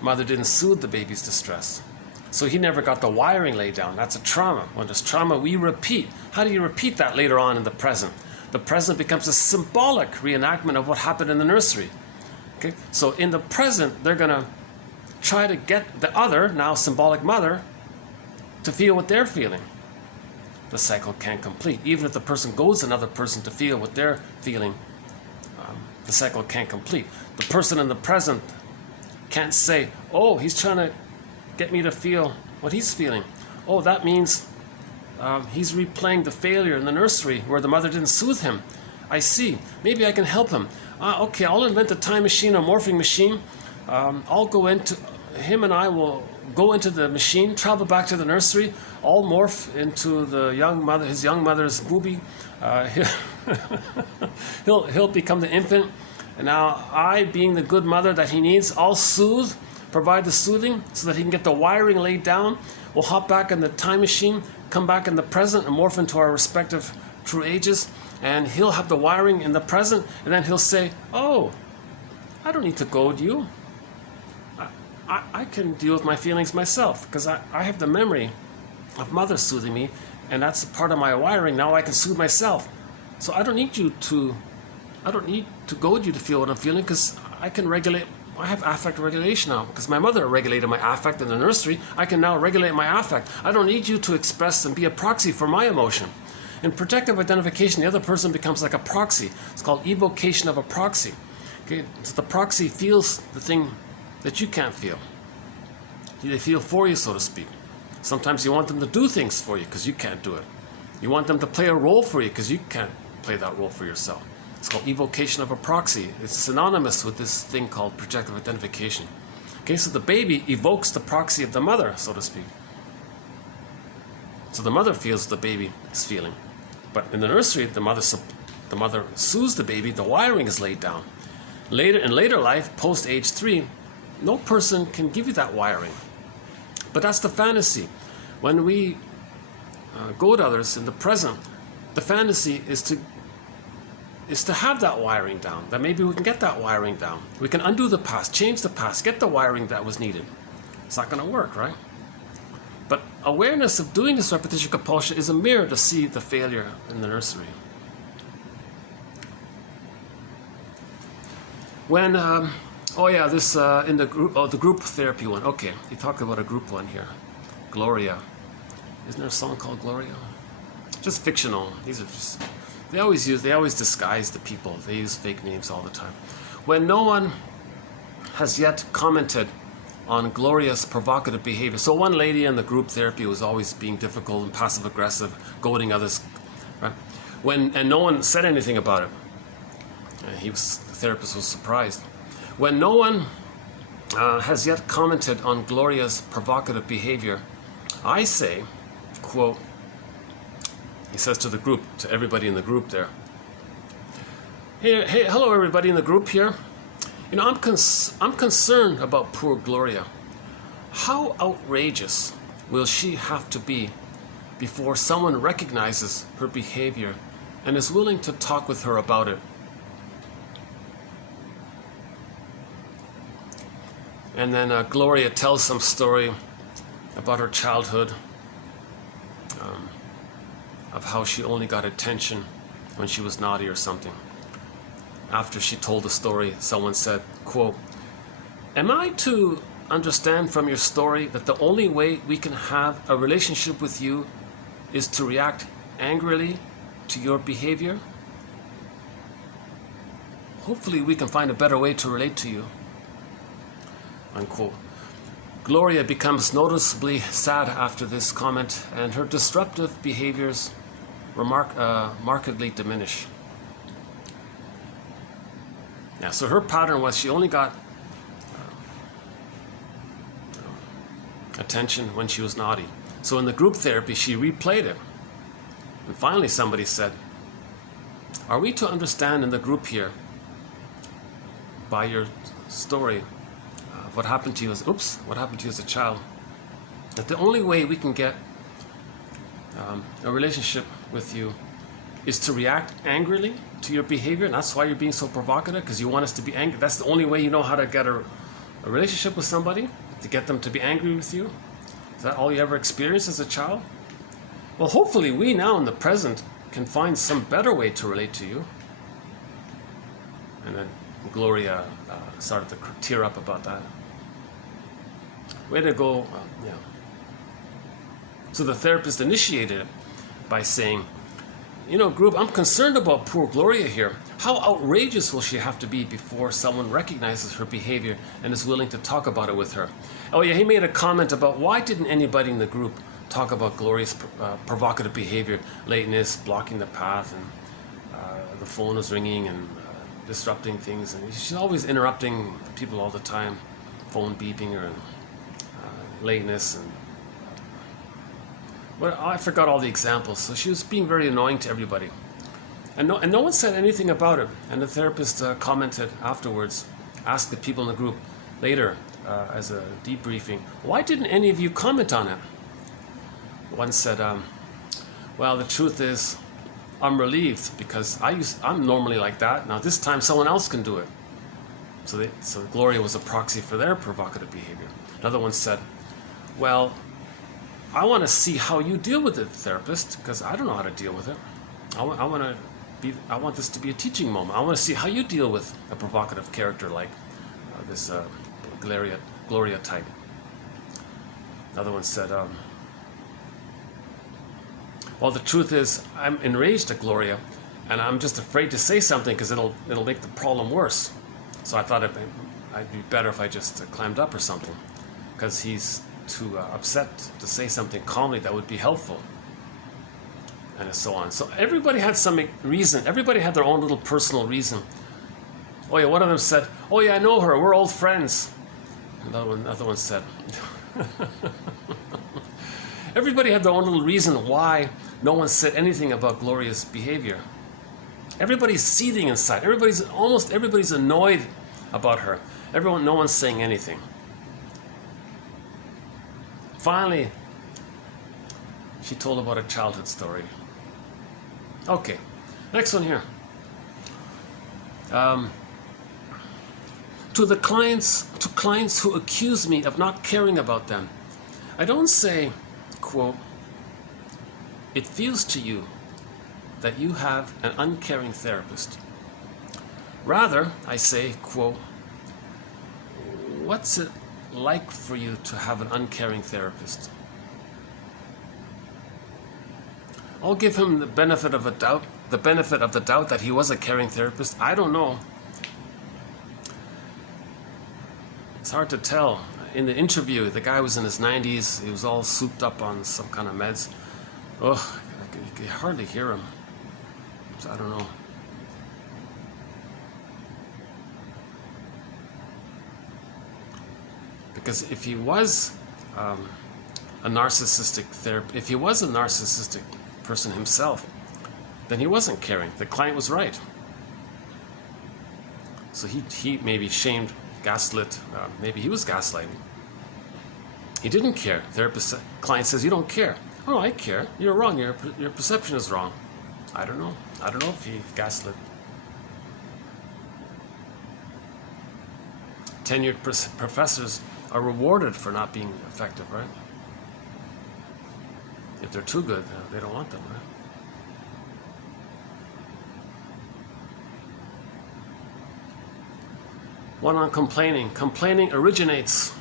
Mother didn't soothe the baby's distress. So he never got the wiring laid down. That's a trauma. When there's trauma, we repeat. How do you repeat that later on in the present? The present becomes a symbolic reenactment of what happened in the nursery. Okay? So in the present, they're going to try to get the other, now symbolic mother, to feel what they're feeling. The cycle can't complete. Even if the person goes another person to feel what they're feeling, the cycle can't complete. The person in the present can't say, oh, he's trying to get me to feel what he's feeling. Oh, that means he's replaying the failure in the nursery where the mother didn't soothe him. I see. Maybe I can help him. Okay, I'll invent a time machine, a morphing machine. I'll go into, him and I will go into the machine, travel back to the nursery. I'll morph into the young mother, his young mother's boobie. He'll become the infant. And now I, being the good mother that he needs, I'll soothe, provide the soothing so that he can get the wiring laid down. We'll hop back in the time machine, come back in the present and morph into our respective true ages. And he'll have the wiring in the present, and then he'll say, oh, I don't need to goad you. I can deal with my feelings myself because I have the memory of mother soothing me, and that's part of my wiring. Now I can soothe myself. So I don't need to goad you to feel what I'm feeling because I can regulate. I have affect regulation now because my mother regulated my affect in the nursery. I can now regulate my affect. I don't need you to express and be a proxy for my emotion. In protective identification, the other person becomes like a proxy. It's called evocation of a proxy. Okay? So the proxy feels the thing that you can't feel. They feel for you, so to speak. Sometimes you want them to do things for you because you can't do it. You want them to play a role for you because you can't play that role for yourself. It's called evocation of a proxy. It's synonymous with this thing called projective identification. Okay, so the baby evokes the proxy of the mother, so to speak. So the mother feels the baby is feeling. But in the nursery, the mother soothes the baby, the wiring is laid down. In later life, post age 3, no person can give you that wiring. But that's the fantasy. When we goad others in the present, the fantasy is to have that wiring down, that maybe we can get that wiring down. We can undo the past, change the past, get the wiring that was needed. It's not going to work, right? But awareness of doing this repetition compulsion is a mirror to see the failure in the nursery. When, in the group, the group therapy one. Okay, he talked about a group one here. Gloria. Isn't there a song called Gloria? Just fictional. These are just, they always disguise the people. They use fake names all the time. When no one has yet commented on Gloria's provocative behavior. So one lady in the group therapy was always being difficult and passive aggressive, goading others, right? And no one said anything about it. The therapist was surprised. When no one has yet commented on Gloria's provocative behavior, I say, quote, he says to the group, to everybody in the group there, hey, hello everybody in the group here. You know, I'm concerned about poor Gloria. How outrageous will she have to be before someone recognizes her behavior and is willing to talk with her about it? And then Gloria tells some story about her childhood, of how she only got attention when she was naughty or something. After she told the story, someone said, quote, am I to understand from your story that the only way we can have a relationship with you is to react angrily to your behavior? Hopefully we can find a better way to relate to you. Unquote. Gloria becomes noticeably sad after this comment, and her disruptive behaviors markedly diminish. Yeah, so her pattern was she only got attention when she was naughty. So in the group therapy, she replayed it. And finally somebody said, are we to understand in the group here, by your story, what happened to you as a child, that the only way we can get a relationship with you is to react angrily to your behavior, and that's why you're being so provocative, because you want us to be angry. That's the only way you know how to get a relationship with somebody, to get them to be angry with you? Is that all you ever experienced as a child? Well, hopefully we now in the present can find some better way to relate to you. And then Gloria started to tear up about that. Way to go, So the therapist initiated it by saying, Group, I'm concerned about poor Gloria here. How outrageous will she have to be before someone recognizes her behavior and is willing to talk about it with her? Oh yeah, he made a comment about why didn't anybody in the group talk about Gloria's provocative behavior, lateness, blocking the path, and the phone is ringing and disrupting things, and she's always interrupting people all the time, phone beeping or lateness, and well, I forgot all the examples. So she was being very annoying to everybody, and no one said anything about it. And the therapist commented afterwards, asked the people in the group later as a debriefing, why didn't any of you comment on it? One said, well, the truth is, I'm relieved because I'm normally like that. Now this time someone else can do it. So Gloria was a proxy for their provocative behavior. Another one said, well, I want to see how you deal with it, therapist, because I don't know how to deal with it. I want this to be a teaching moment. I want to see how you deal with a provocative character like this Gloria type. Another one said, well, the truth is, I'm enraged at Gloria, and I'm just afraid to say something because it'll make the problem worse. So I thought I'd be better if I just climbed up or something, because he's too upset to say something calmly that would be helpful, and so on. So everybody had some reason. Everybody had their own little personal reason. Oh yeah, one of them said, oh yeah, I know her, we're old friends. Another one said, everybody had their own little reason why no one said anything about Gloria's behavior. Everybody's seething inside. Almost everybody's annoyed about her. No one's saying anything. Finally, she told about a childhood story. Okay, next one here. To clients who accuse me of not caring about them, I don't say, quote, it feels to you that you have an uncaring therapist. Rather, I say, quote, what's it like for you to have an uncaring therapist? I'll give him the benefit of the doubt that he was a caring therapist. I don't know. It's hard to tell. In the interview, the guy was in his 90s. He was all souped up on some kind of meds. Oh, you could hardly hear him. So I don't know. Because if he was a narcissistic person himself, then he wasn't caring. The client was right. So he maybe shamed, gaslit. Maybe he was gaslighting. He didn't care. Client says, you don't care. Oh, I care. You're wrong. Your perception is wrong. I don't know. I don't know if he gaslit. Tenured professors are rewarded for not being effective, right? If they're too good, they don't want them, right? One on complaining. Complaining originates.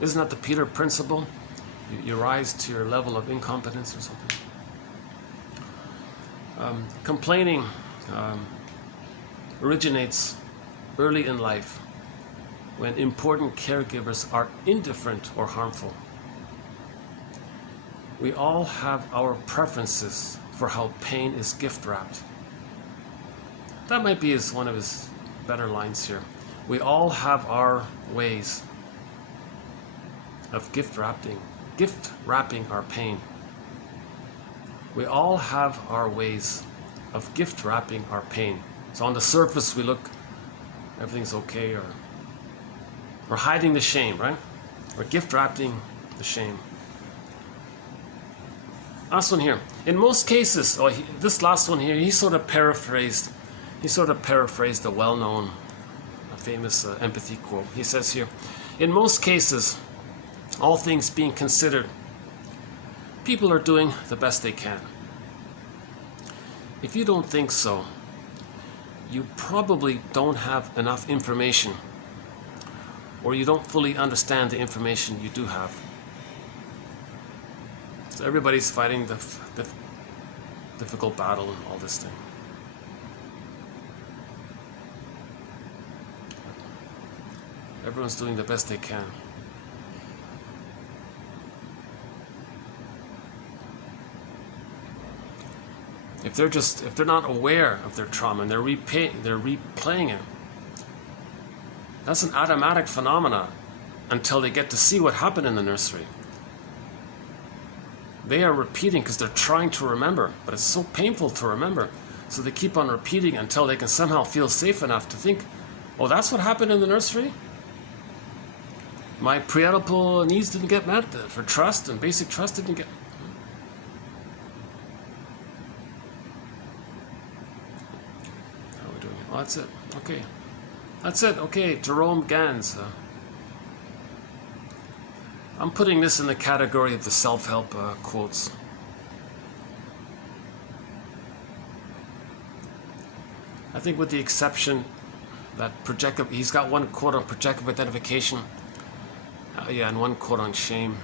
Isn't that the Peter principle? You rise to your level of incompetence or something. Complaining originates early in life when important caregivers are indifferent or harmful. We all have our preferences for how pain is gift-wrapped. That might be one of his better lines here. We all have our ways of gift-wrapping our pain. We all have our ways of gift-wrapping our pain. So on the surface we look, everything's okay, or hiding the shame, right? Or gift-wrapping the shame. Last one here. In most cases, this last one here, he sort of paraphrased a well-known, famous empathy quote. He says here, in most cases, all things being considered, people are doing the best they can. If you don't think so, you probably don't have enough information, or you don't fully understand the information you do have. So everybody's fighting the difficult battle and all this thing. Everyone's doing the best they can. If they're not aware of their trauma and they're replaying it, that's an automatic phenomena until they get to see what happened in the nursery. They are repeating because they're trying to remember, but it's so painful to remember. So they keep on repeating until they can somehow feel safe enough to think, oh, that's what happened in the nursery? My prenatal needs didn't get met for trust, and basic trust didn't get... How are we doing? Oh, that's it. Okay. That's it. Okay, Jerome Gans. I'm putting this in the category of the self-help quotes. I think with the exception that projective, he's got one quote on projective identification, yeah, and one quote on shame.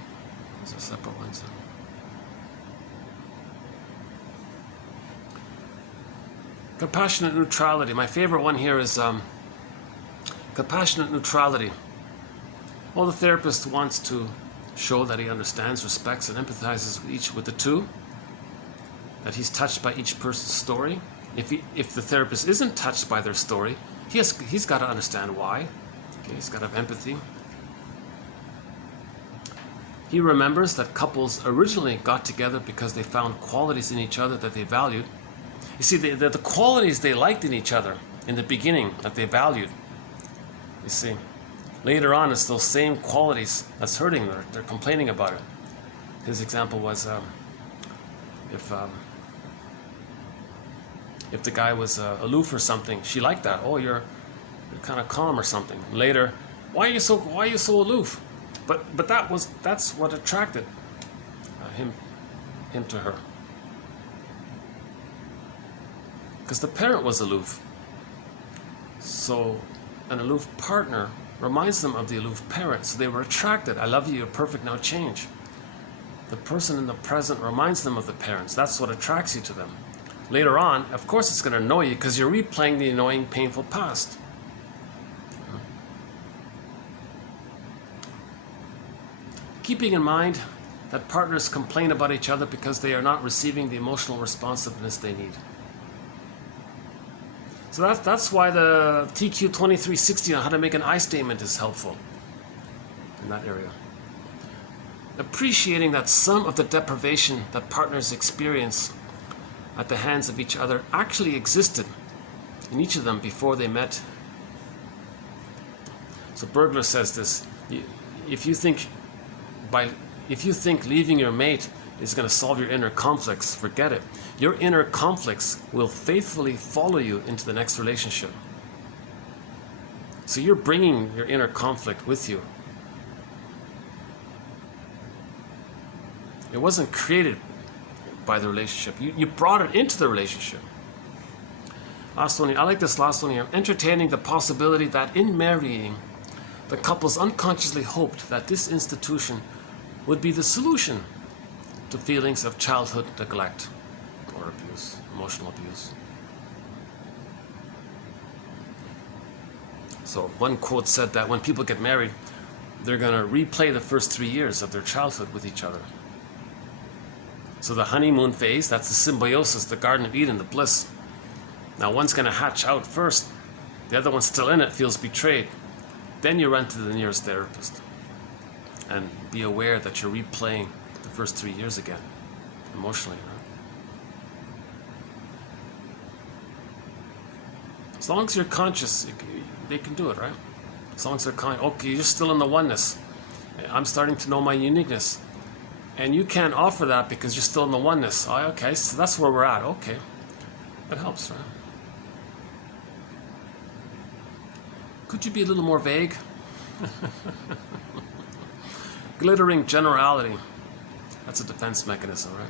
Those are separate ones. Compassionate neutrality. My favorite one here is compassionate neutrality. Well, the therapist wants to show that he understands, respects, and empathizes with the two, that he's touched by each person's story. If the therapist isn't touched by their story, he's got to understand why. Okay, he's got to have empathy. He remembers that couples originally got together because they found qualities in each other that they valued. You see, the qualities they liked in each other in the beginning that they valued. You see, later on, it's those same qualities that's hurting. They're complaining about it. His example was if the guy was aloof or something, she liked that. Oh, you're kind of calm or something. Later, why are you so aloof? But that's what attracted him to her. Because the parent was aloof. So an aloof partner reminds them of the aloof parent, so they were attracted. I love you, you're perfect, now change. The person in the present reminds them of the parents. That's what attracts you to them. Later on, of course it's going to annoy you because you're replaying the annoying, painful past. Keeping in mind that partners complain about each other because they are not receiving the emotional responsiveness they need. So that's why the TQ 2360 on how to make an I statement is helpful in that area. Appreciating that some of the deprivation that partners experience at the hands of each other actually existed in each of them before they met. So Bergler says this: if you think leaving your mate is going to solve your inner conflicts, forget it. Your inner conflicts will faithfully follow you into the next relationship. So you're bringing your inner conflict with you. It wasn't created by the relationship. You brought it into the relationship. Last one here. I like this last one here. Entertaining the possibility that in marrying, the couples unconsciously hoped that this institution would be the solution to feelings of childhood neglect or abuse, emotional abuse. So one quote said that when people get married, they're going to replay the first 3 years of their childhood with each other. So the honeymoon phase, that's the symbiosis, the Garden of Eden, the bliss. Now one's going to hatch out first. The other one's still in it, feels betrayed. Then you run to the nearest therapist and be aware that you're replaying the first 3 years again, emotionally. Right? As long as you're conscious, they can do it, right? As long as they're conscious. Okay, you're still in the oneness. I'm starting to know my uniqueness. And you can't offer that because you're still in the oneness. Oh, okay, so that's where we're at. Okay, that helps, right? Could you be a little more vague? Glittering generality. That's a defense mechanism, right?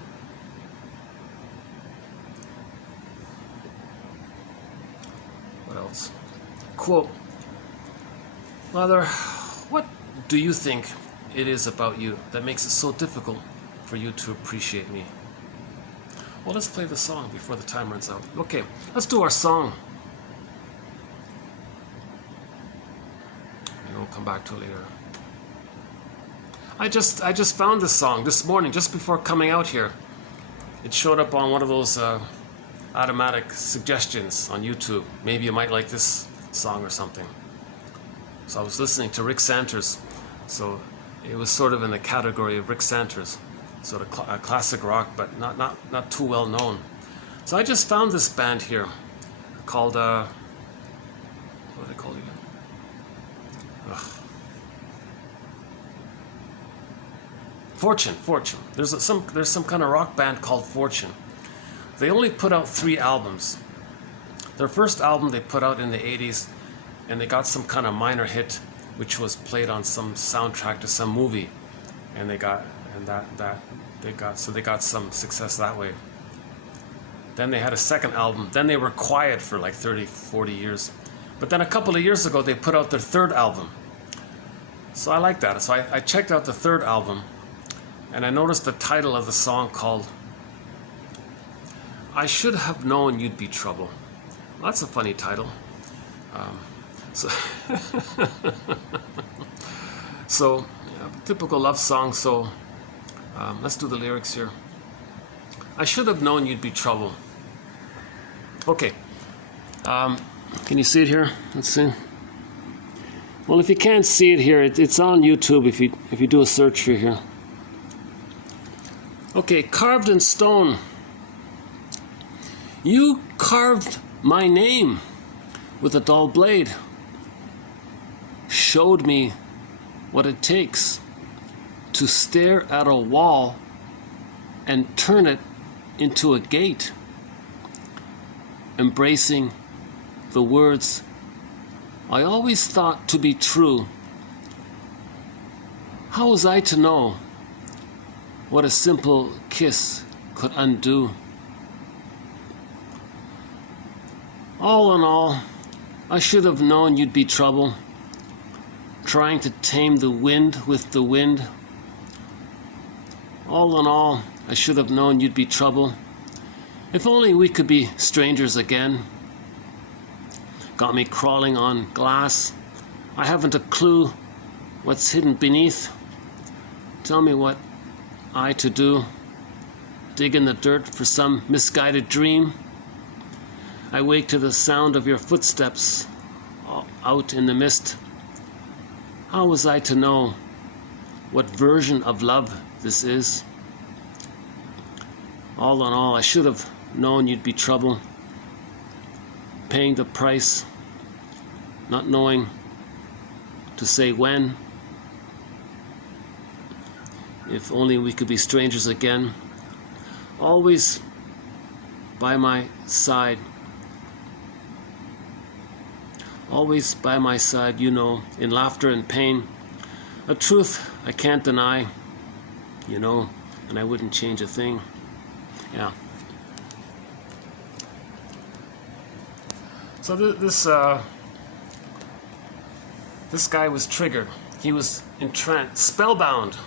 What else? Quote, Mother, do you think it is about you that makes it so difficult for you to appreciate me? Well, let's play the song before the time runs out. Okay, let's do our song. And we'll come back to it later. I just found this song this morning, just before coming out here. It showed up on one of those automatic suggestions on YouTube. Maybe you might like this song or something. So I was listening to Rick Santers. So it was sort of in the category of Rick Santers, sort of classic rock, but not too well known. So I just found this band here called what are they called again? Fortune. There's some kind of rock band called Fortune. They only put out 3 albums. Their first album they put out in the 80s, and they got some kind of minor hit, which was played on some soundtrack to some movie, and they got some success that way. Then they had a second album. Then they were quiet for like 30-40 years. But then a couple of years ago they put out their third album. So I like that. So I checked out the third album, and I noticed the title of the song called I Should Have Known You'd Be Trouble. Well, that's a funny title. So yeah, typical love song. So let's do the lyrics here. I should have known you'd be trouble. Okay. Can you see it here? Let's see. Well, if you can't see it here, it's on YouTube if you do a search for here. Okay, carved in stone. You carved my name with a dull blade. Showed me what it takes to stare at a wall and turn it into a gate, embracing the words I always thought to be true. How was I to know what a simple kiss could undo? All in all, I should have known you'd be trouble, trying to tame the wind with the wind. All in all, I should have known you'd be trouble. If only we could be strangers again. Got me crawling on glass. I haven't a clue what's hidden beneath. Tell me what I to do. Dig in the dirt for some misguided dream. I wake to the sound of your footsteps out in the mist. How was I to know what version of love this is? All in all, I should have known you'd be trouble, paying the price, not knowing to say when. If only we could be strangers again, always by my side. Always by my side, you know, in laughter and pain. A truth I can't deny, you know, and I wouldn't change a thing. Yeah. So this guy was triggered. He was entranced, spellbound,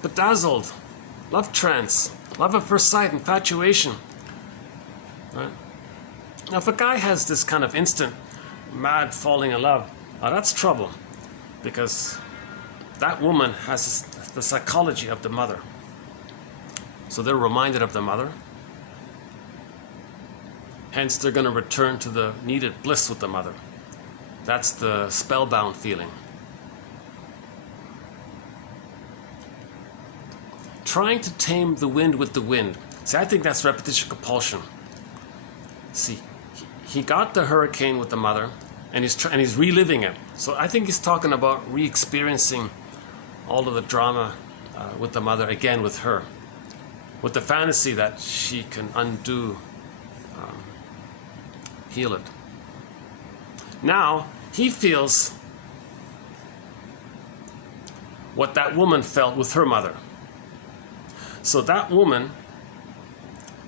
bedazzled, love trance, love at first sight, infatuation. Right? Now, if a guy has this kind of instant mad falling in love, that's trouble, because that woman has the psychology of the mother. So they're reminded of the mother. Hence, they're going to return to the needed bliss with the mother. That's the spellbound feeling. Trying to tame the wind with the wind. See, I think that's repetition compulsion. See, he got the hurricane with the mother, and he's reliving it. So I think he's talking about re-experiencing all of the drama with the mother again with her, with the fantasy that she can undo, heal it. Now he feels what that woman felt with her mother. So that woman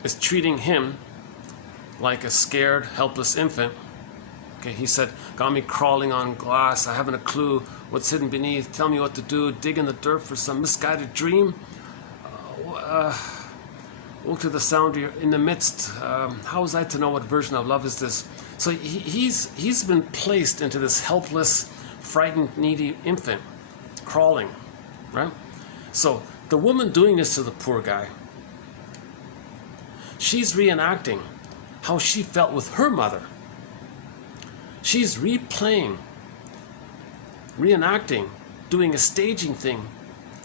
is treating him like a scared, helpless infant. Okay, he said, got me crawling on glass. I haven't a clue what's hidden beneath, tell me what to do, dig in the dirt for some misguided dream. Woke to the sound you're in the midst. How was I to know what version of love is this? So he's been placed into this helpless, frightened, needy infant, crawling, right? So the woman doing this to the poor guy, she's reenacting how she felt with her mother. She's replaying, reenacting, doing a staging thing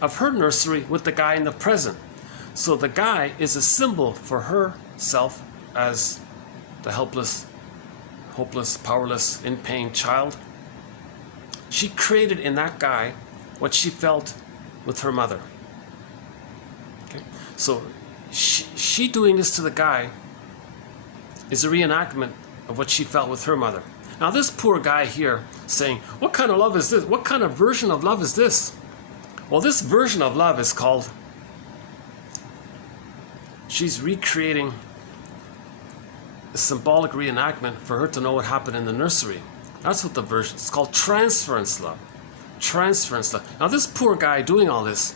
of her nursery with the guy in the present. So the guy is a symbol for herself as the helpless, hopeless, powerless, in pain child. She created in that guy what she felt with her mother. Okay? So she doing this to the guy is a reenactment of what she felt with her mother. Now this poor guy here saying, what kind of love is this? What kind of version of love is this? Well, this version of love is called, she's recreating a symbolic reenactment for her to know what happened in the nursery. That's what the version, it's called transference love. Transference love. Now this poor guy doing all this,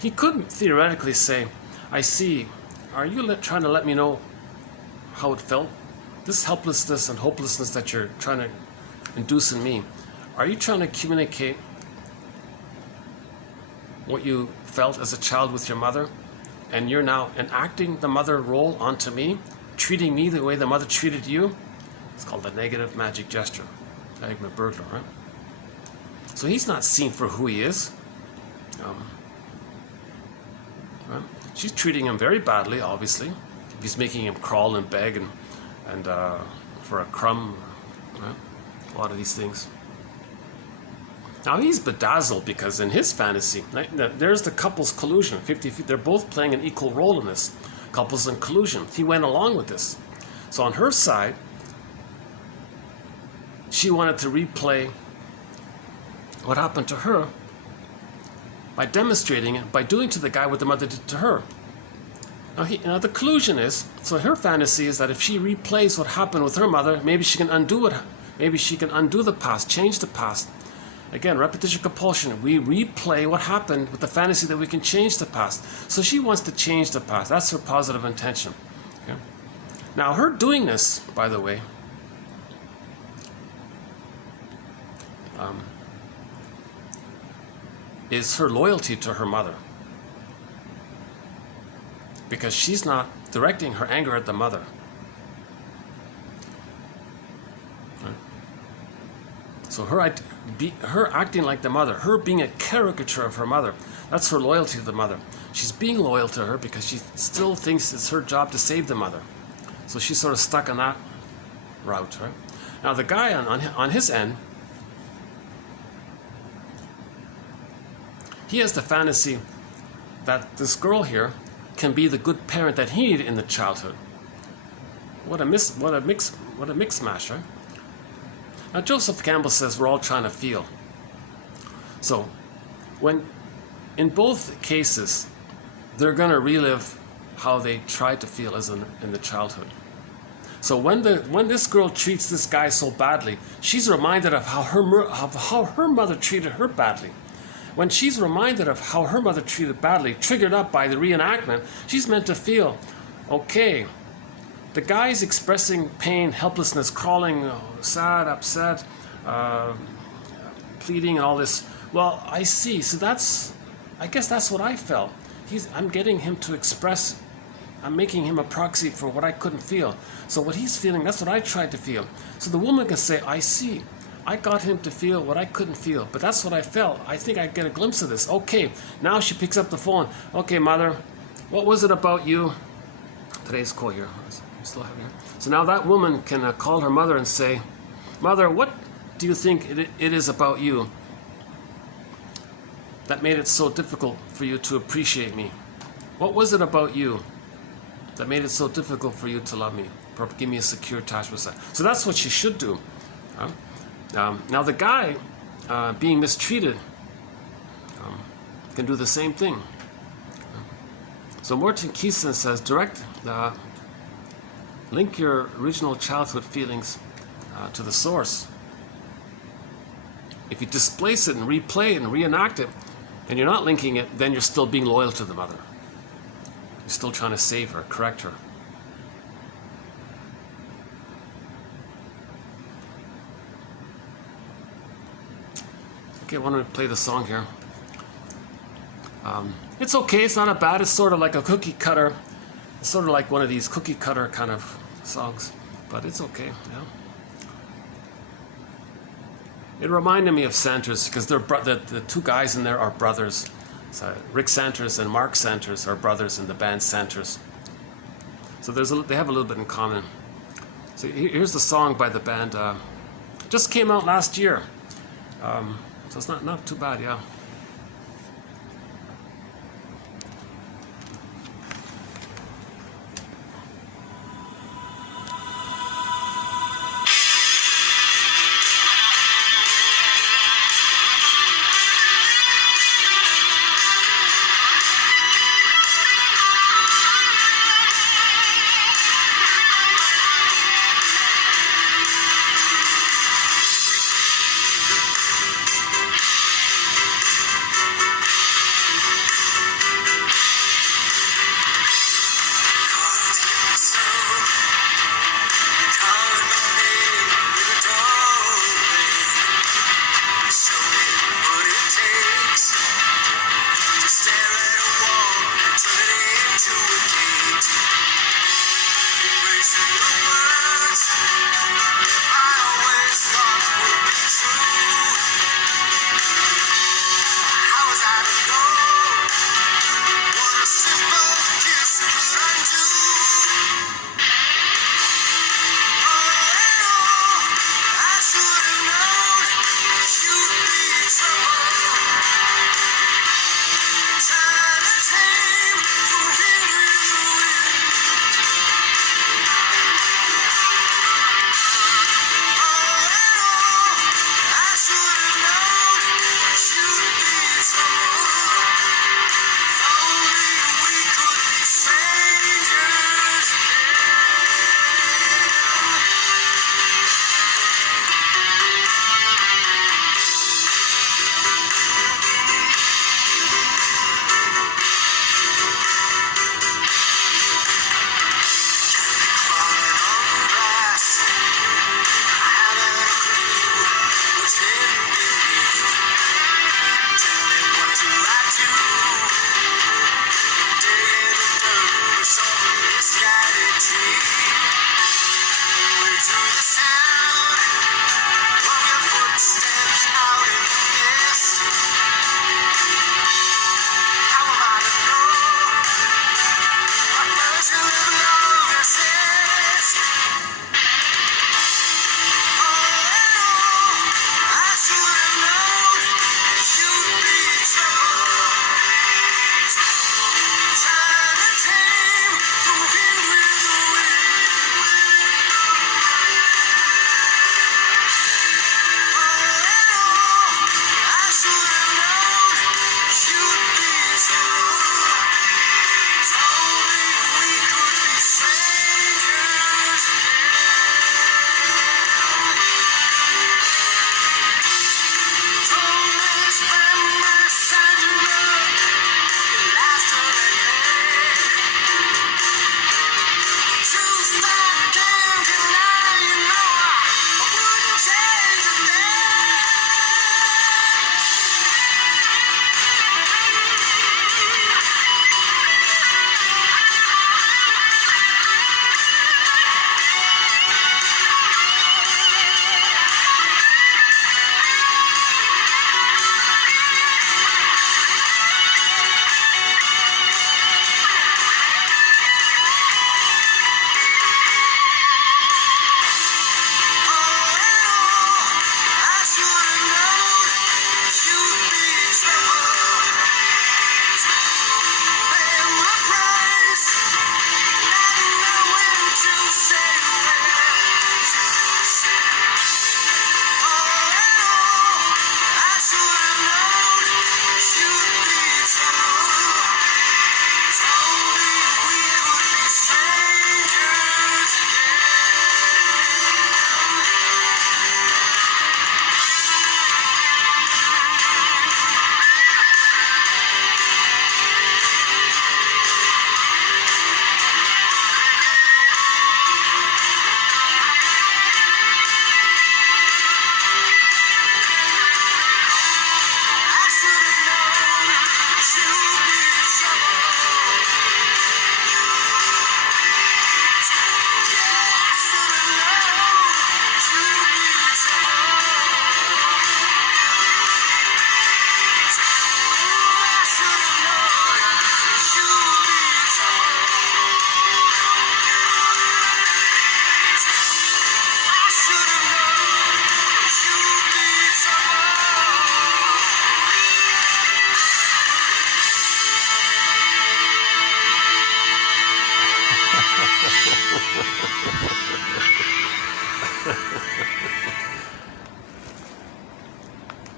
he couldn't theoretically say, I see, are you trying to let me know how it felt? This helplessness and hopelessness that you're trying to induce in me, are you trying to communicate what you felt as a child with your mother? And you're now enacting the mother role onto me, treating me the way the mother treated you? It's called the negative magic gesture. Like my burglar, right? So he's not seen for who he is. Right? She's treating him very badly, obviously. He's making him crawl and beg and for a crumb, right? A lot of these things. Now he's bedazzled because in his fantasy, right, there's the couple's collusion, 50-50. They're both playing an equal role in this. Couples in collusion. He went along with this. So on her side, she wanted to replay what happened to her by demonstrating it, by doing to the guy what the mother did to her. Now the collusion is, so her fantasy is that if she replays what happened with her mother, maybe she can undo it. Maybe she can undo the past, change the past. Again, repetition compulsion. We replay what happened with the fantasy that we can change the past. So she wants to change the past. That's her positive intention. Okay? Now her doing this, by the way, is her loyalty to her mother. Because she's not directing her anger at the mother. Right? So her acting like the mother, her being a caricature of her mother, that's her loyalty to the mother. She's being loyal to her because she still thinks it's her job to save the mother. So she's sort of stuck on that route. Right? Now the guy on his end, he has the fantasy that this girl here can be the good parent that he needed in the childhood. What a mix mash, right? Now Joseph Campbell says we're all trying to feel. So when in both cases they're going to relive how they tried to feel as in the childhood. So when this girl treats this guy so badly, she's reminded of how her mother treated her badly. When she's reminded of how her mother treated badly, triggered up by the reenactment, she's meant to feel, okay, the guy's expressing pain, helplessness, crawling, sad, upset, pleading and all this. Well, I see. So I guess that's what I felt. I'm getting him to express, I'm making him a proxy for what I couldn't feel. So what he's feeling, that's what I tried to feel. So the woman can say, I see. I got him to feel what I couldn't feel, but that's what I felt. I think I get a glimpse of this. Okay, now she picks up the phone. Okay, mother, what was it about you? Today's call here. Still have here. So now that woman can call her mother and say, Mother, what do you think it is about you that made it so difficult for you to appreciate me? What was it about you that made it so difficult for you to love me? Give me a secure attachment. So that's what she should do. Now the guy being mistreated can do the same thing. So Morton Keeson says, link your original childhood feelings to the source. If you displace it and replay it and reenact it, and you're not linking it, then you're still being loyal to the mother. You're still trying to save her, correct her. Okay, I want to play the song here. It's okay, it's not a bad, it's sort of like a cookie cutter. It's sort of like one of these cookie cutter kind of songs, but it's okay, yeah. It reminded me of Santers, because the two guys in there are brothers. So Rick Santers and Mark Santers are brothers in the band Santers. So they have a little bit in common. So here's the song by the band. Just came out last year. So it's not too bad, yeah.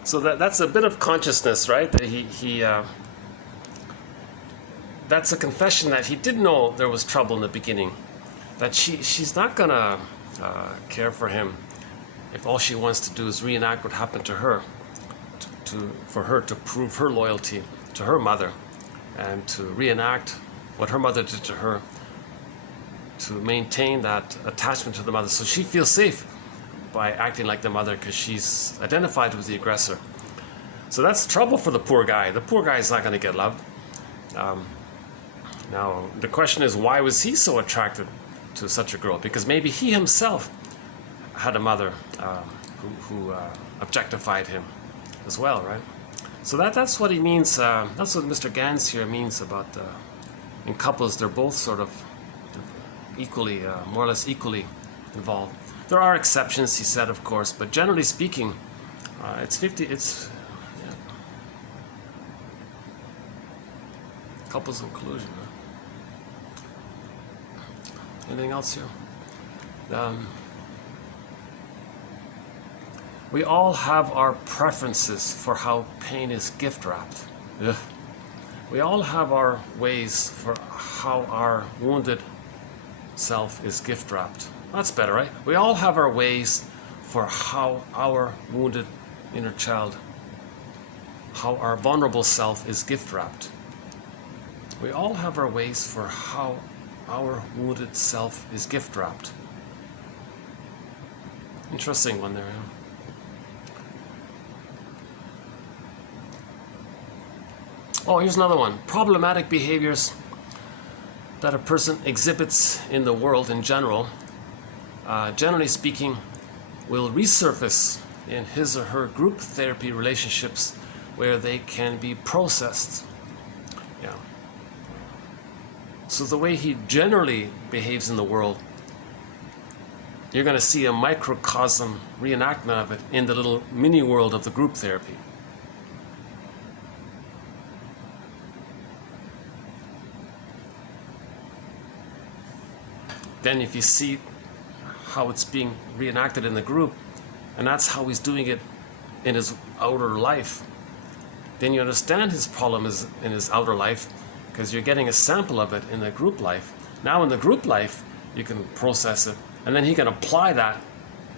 So that's a bit of consciousness, right? That that's a confession that he did know there was trouble in the beginning. That she's not gonna care for him if all she wants to do is reenact what happened to her, for her to prove her loyalty to her mother, and to reenact what her mother did to her, to maintain that attachment to the mother, so she feels safe by acting like the mother because she's identified with the aggressor. So that's trouble for the poor guy. The poor guy is not going to get loved. Now, the question is, why was he so attracted to such a girl? Because maybe he himself had a mother who objectified him as well, right? So that's what he means. That's what Mr. Gans here means about in couples, they're both sort of equally, more or less equally involved. There are exceptions, he said, of course, but generally speaking, it's 50. It's couples in collusion. Huh? Anything else here? We all have our preferences for how pain is gift wrapped. Ugh. We all have our ways for how our wounded self is gift wrapped. That's better, right? We all have our ways for how our wounded inner child, how our vulnerable self is gift wrapped. We all have our ways for how our wounded self is gift wrapped. Interesting one there, yeah? Oh, here's another one. Problematic behaviors that a person exhibits in the world in general, generally speaking, will resurface in his or her group therapy relationships where they can be processed. Yeah. So the way he generally behaves in the world, you're going to see a microcosm reenactment of it in the little mini world of the group therapy. Then if you see how it's being reenacted in the group, and that's how he's doing it in his outer life, then you understand his problem is in his outer life, because you're getting a sample of it in the group life. Now in the group life, you can process it, and then he can apply that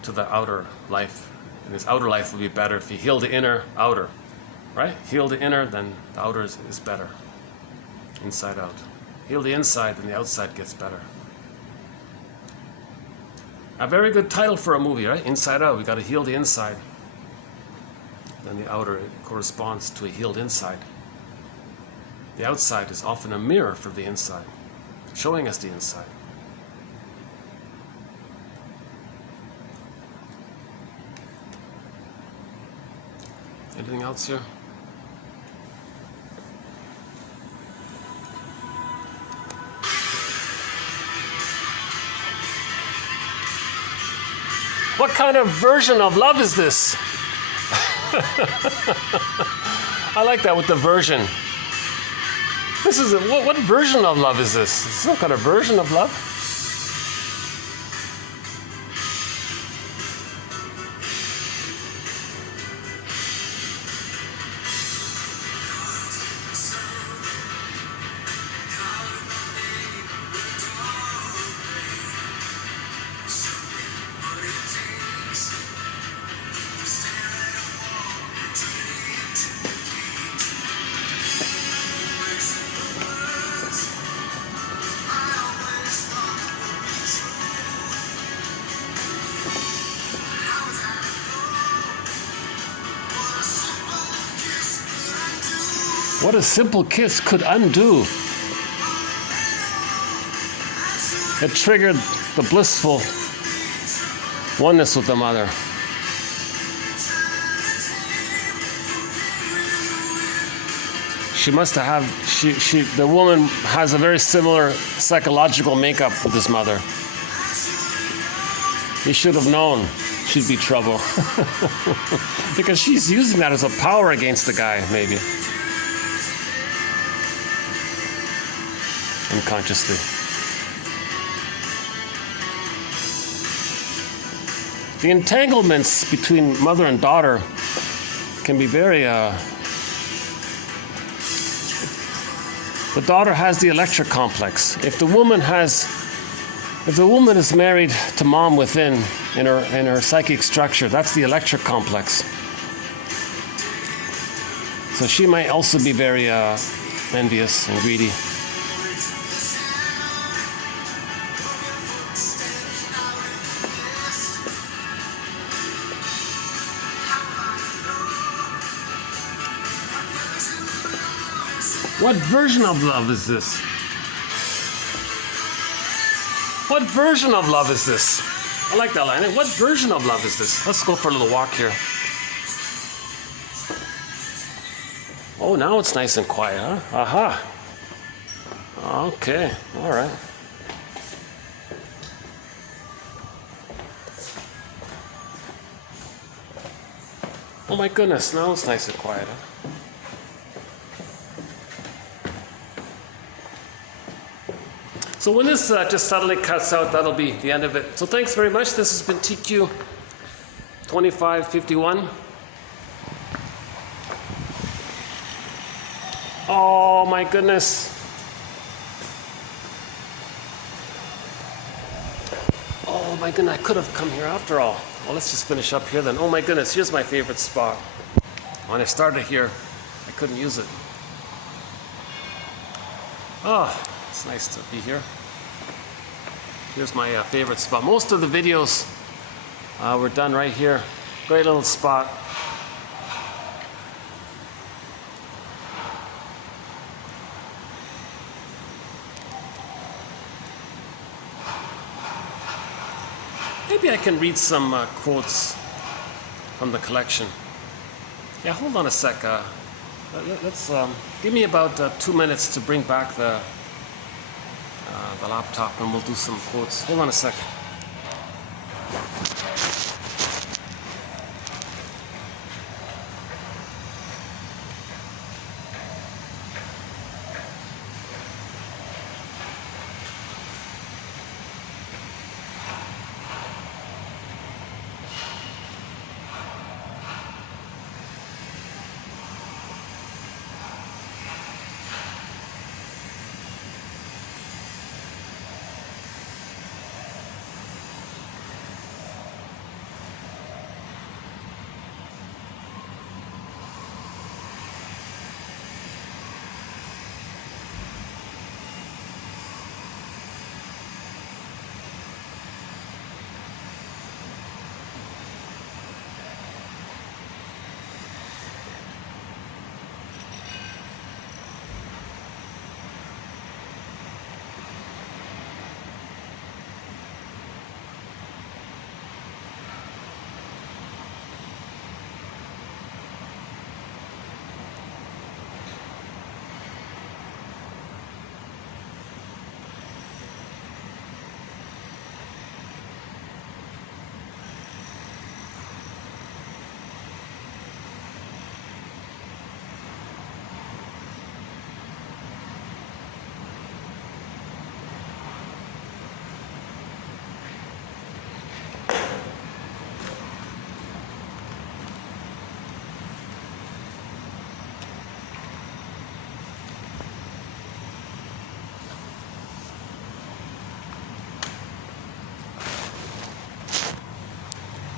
to the outer life. And his outer life will be better if he healed the inner, outer, right? Heal the inner, then the outer is better, inside out. Heal the inside, then the outside gets better. A very good title for a movie, right? Inside Out. We got to heal the inside. Then the outer corresponds to a healed inside. The outside is often a mirror for the inside, showing us the inside. Anything else here? What kind of version of love is this? I like that with the version. This is what version of love is this? Some kind of version of love? What a simple kiss could undo. It triggered the blissful oneness with the mother. She must have, the woman has a very similar psychological makeup with his mother. He should have known she'd be trouble. Because she's using that as a power against the guy, maybe. Unconsciously. The entanglements between mother and daughter can be very. The daughter has the electric complex. If the woman is married to mom within in her psychic structure, that's the electric complex. So she might also be very envious and greedy. What version of love is this? What version of love is this? I like that line. What version of love is this? Let's go for a little walk here. Oh, now it's nice and quiet, huh? Aha. Okay, all right. Oh my goodness, now it's nice and quiet, huh? So when this just suddenly cuts out, that'll be the end of it. So thanks very much. This has been TQ 2551. Oh my goodness. Oh my goodness, I could have come here after all. Well, let's just finish up here then. Oh my goodness, here's my favorite spot. When I started here, I couldn't use it. Oh, it's nice to be here. Here's my favorite spot. Most of the videos were done right here. Great little spot. Maybe I can read some quotes from the collection. Yeah, hold on a sec. Let's give me about 2 minutes to bring back the laptop, and we'll do some quotes. Hold on a sec.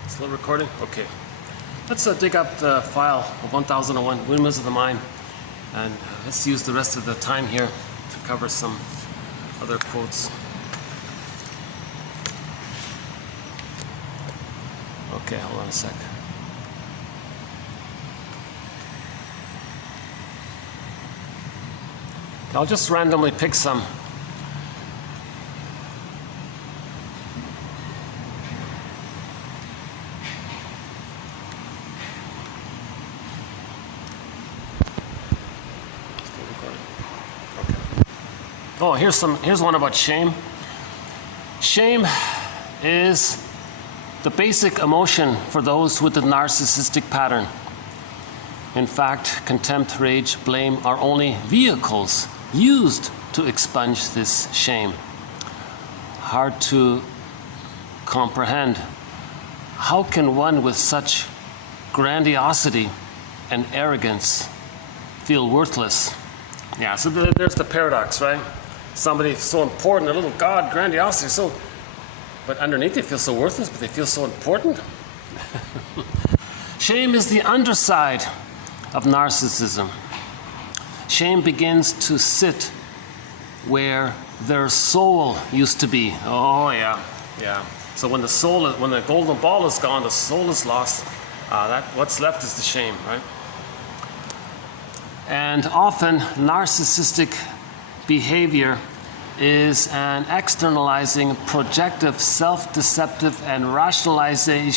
Still recording? Okay. Let's dig up the file of 1001 Windmills of the Mind, and let's use the rest of the time here to cover some other quotes. Okay, hold on a sec. I'll just randomly pick some. Oh, here's one about shame. Shame is the basic emotion for those with the narcissistic pattern. In fact, contempt, rage, blame are only vehicles used to expunge this shame. Hard to comprehend, how can one with such grandiosity and arrogance feel worthless? Yeah, so there's the paradox, right? Somebody so important, a little god, grandiosity, so, but underneath they feel so worthless, but they feel so important. Shame is the underside of narcissism. Shame begins to sit where their soul used to be. Oh yeah, yeah. So when the golden ball is gone, the soul is lost. What's left is the shame, right? And often narcissistic behavior is an externalizing, projective, self-deceptive, and rationalizing,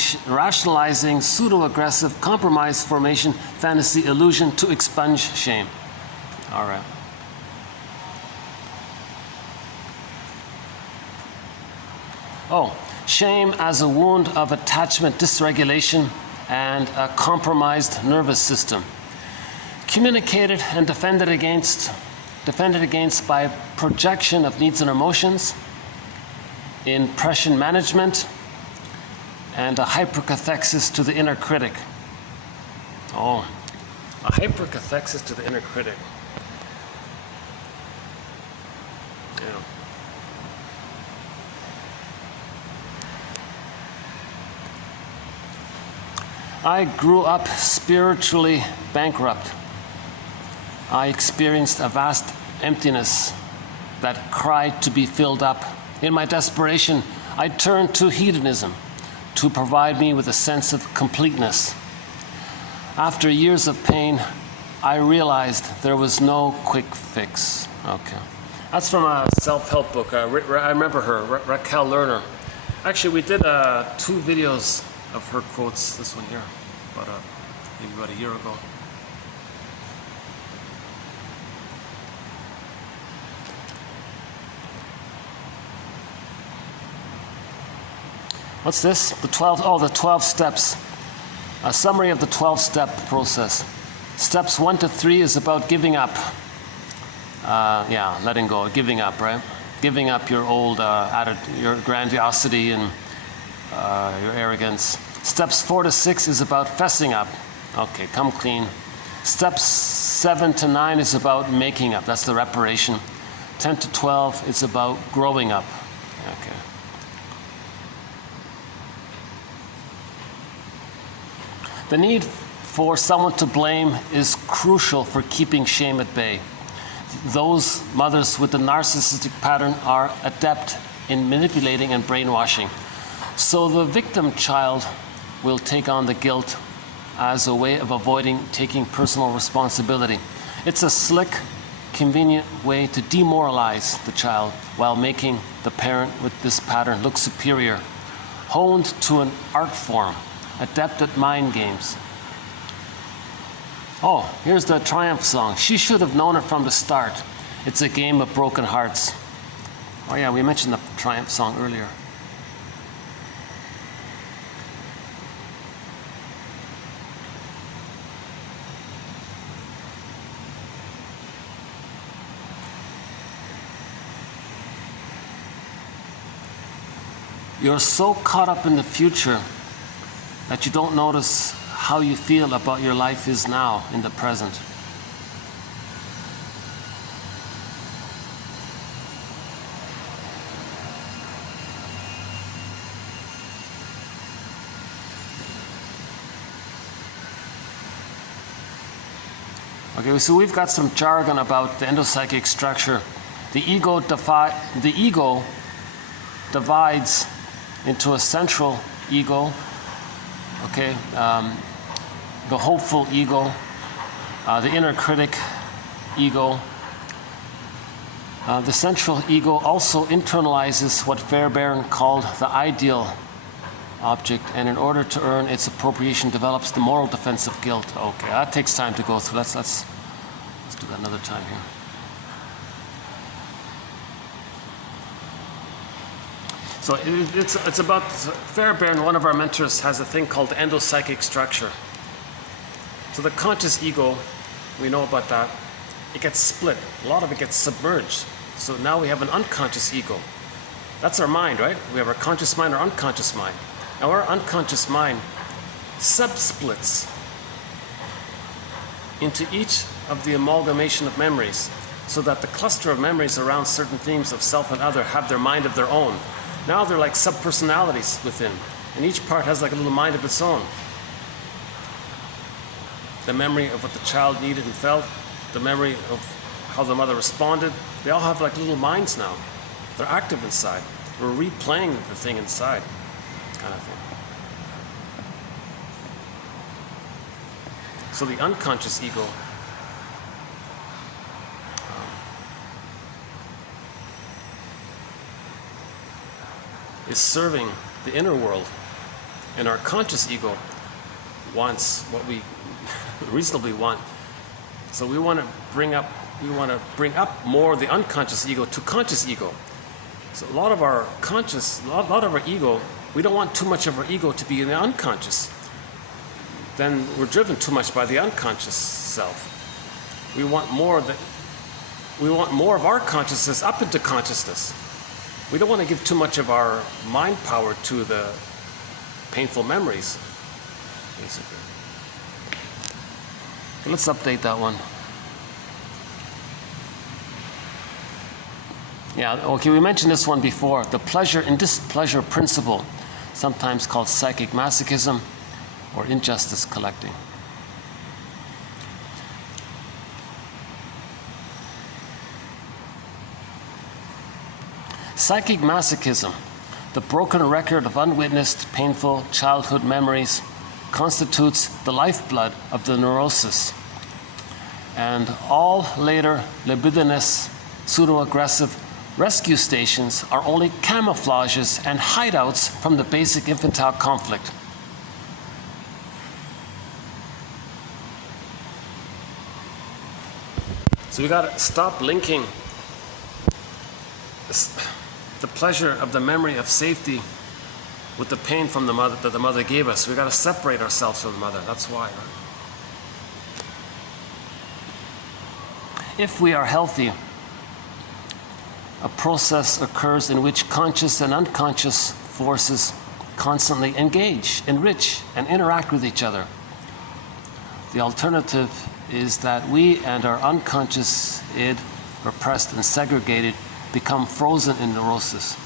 pseudo-aggressive, compromise formation, fantasy, illusion to expunge shame. All right. Oh, shame as a wound of attachment, dysregulation, and a compromised nervous system. Communicated and defended against by projection of needs and emotions, impression management, and a hypercathexis to the inner critic. Oh, a hypercathexis to the inner critic. Yeah. I grew up spiritually bankrupt. I experienced a vast emptiness that cried to be filled up. In my desperation, I turned to hedonism to provide me with a sense of completeness. After years of pain, I realized there was no quick fix. Okay. That's from a self-help book. I remember her, Raquel Lerner. Actually, we did 2 videos of her quotes, this one here, maybe about a year ago. What's this? The 12 steps. A summary of the 12-step process. Steps 1 to 3 is about giving up. Letting go, giving up, right? Giving up your old your grandiosity and your arrogance. Steps 4 to 6 is about fessing up. Okay, come clean. Steps 7 to 9 is about making up. That's the reparation. 10 to 12 is about growing up. Okay. The need for someone to blame is crucial for keeping shame at bay. Those mothers with the narcissistic pattern are adept in manipulating and brainwashing. So the victim child will take on the guilt as a way of avoiding taking personal responsibility. It's a slick, convenient way to demoralize the child while making the parent with this pattern look superior, honed to an art form, adept at mind games. Oh, here's the Triumph song. She should have known it from the start. It's a game of broken hearts. Oh yeah, we mentioned the Triumph song earlier. You're so caught up in the future that you don't notice how you feel about your life is now in the present. Okay, so we've got some jargon about the endopsychic structure. The ego divides into a central ego, okay, the hopeful ego, the inner critic ego. The central ego also internalizes what Fairbairn called the ideal object, and in order to earn its appropriation develops the moral defense of guilt. Okay, that takes time to go through. Let's do that another time here. So it's about, Fairbairn, one of our mentors, has a thing called endopsychic structure. So the conscious ego, we know about that, it gets split. A lot of it gets submerged. So now we have an unconscious ego. That's our mind, right? We have our conscious mind, our unconscious mind. our unconscious mind subsplits into each of the amalgamation of memories, so that the cluster of memories around certain themes of self and other have their mind of their own. Now they're like subpersonalities within, and each part has like a little mind of its own. The memory of what the child needed and felt, the memory of how the mother responded, they all have like little minds now. They're active inside. We're replaying the thing inside, kind of thing. So the unconscious ego is serving the inner world, and our conscious ego wants what we reasonably want. So we want to bring up more the unconscious ego to conscious ego. So a lot of our ego, we don't want too much of our ego to be in the unconscious. Then we're driven too much by the unconscious self. We want more of our consciousness up into consciousness. We don't want to give too much of our mind power to the painful memories, basically. Okay, let's update that one. Yeah, okay, we mentioned this one before. The pleasure and displeasure principle, sometimes called psychic masochism or injustice collecting. Psychic masochism, the broken record of unwitnessed, painful childhood memories, constitutes the lifeblood of the neurosis. And all later libidinous, pseudo-aggressive rescue stations are only camouflages and hideouts from the basic infantile conflict. So we got to stop linking the pleasure of the memory of safety with the pain from the mother that the mother gave us. We got to separate ourselves from the mother. That's why. Right? If we are healthy, a process occurs in which conscious and unconscious forces constantly engage, enrich, and interact with each other. The alternative is that we and our unconscious id, repressed and segregated, become frozen in neurosis.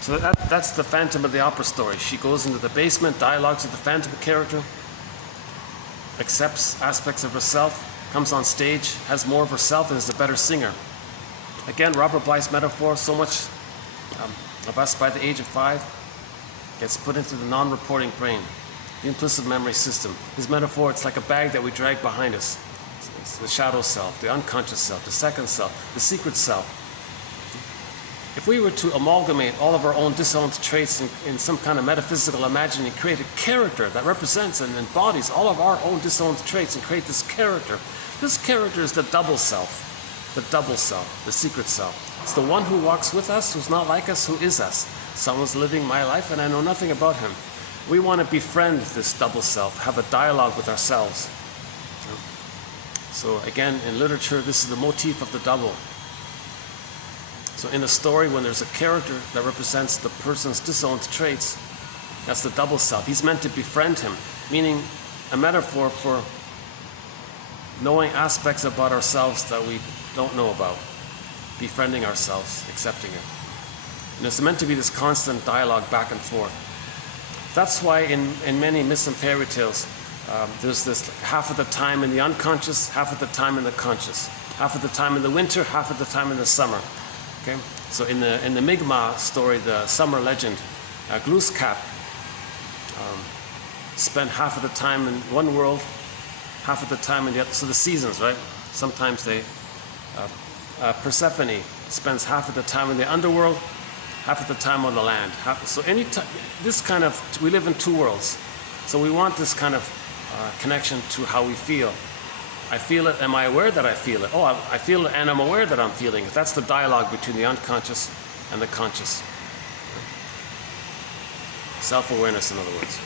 So that's the Phantom of the Opera story. She goes into the basement, dialogues with the Phantom character, accepts aspects of herself, comes on stage, has more of herself, and is a better singer. Again, Robert Bly's metaphor, so much of us by the age of 5 gets put into the non-reporting brain, the implicit memory system. His metaphor, it's like a bag that we drag behind us. It's the shadow self, the unconscious self, the second self, the secret self. If we were to amalgamate all of our own disowned traits in some kind of metaphysical imagining, create a character that represents and embodies all of our own disowned traits and create this character is the double self. The double self, the secret self. It's the one who walks with us, who's not like us, who is us. Someone's living my life and I know nothing about him. We want to befriend this double self, have a dialogue with ourselves. So again, in literature, this is the motif of the double. So in a story, when there's a character that represents the person's disowned traits, that's the double self. He's meant to befriend him, meaning a metaphor for knowing aspects about ourselves that we don't know about, befriending ourselves, accepting it. And it's meant to be this constant dialogue back and forth. That's why in many myths and fairy tales, there's this half of the time in the unconscious, half of the time in the conscious, half of the time in the winter, half of the time in the summer. Okay? So in the Mi'kmaq story, the summer legend, Glooskap spent half of the time in one world, half of the time in the other. So the seasons, right? Sometimes Persephone spends half of the time in the underworld, half of the time on the land. So we live in two worlds. So we want this kind of connection to how we feel. I feel it, am I aware that I feel it? Oh, I feel it and I'm aware that I'm feeling it. That's the dialogue between the unconscious and the conscious. Self-awareness, in other words.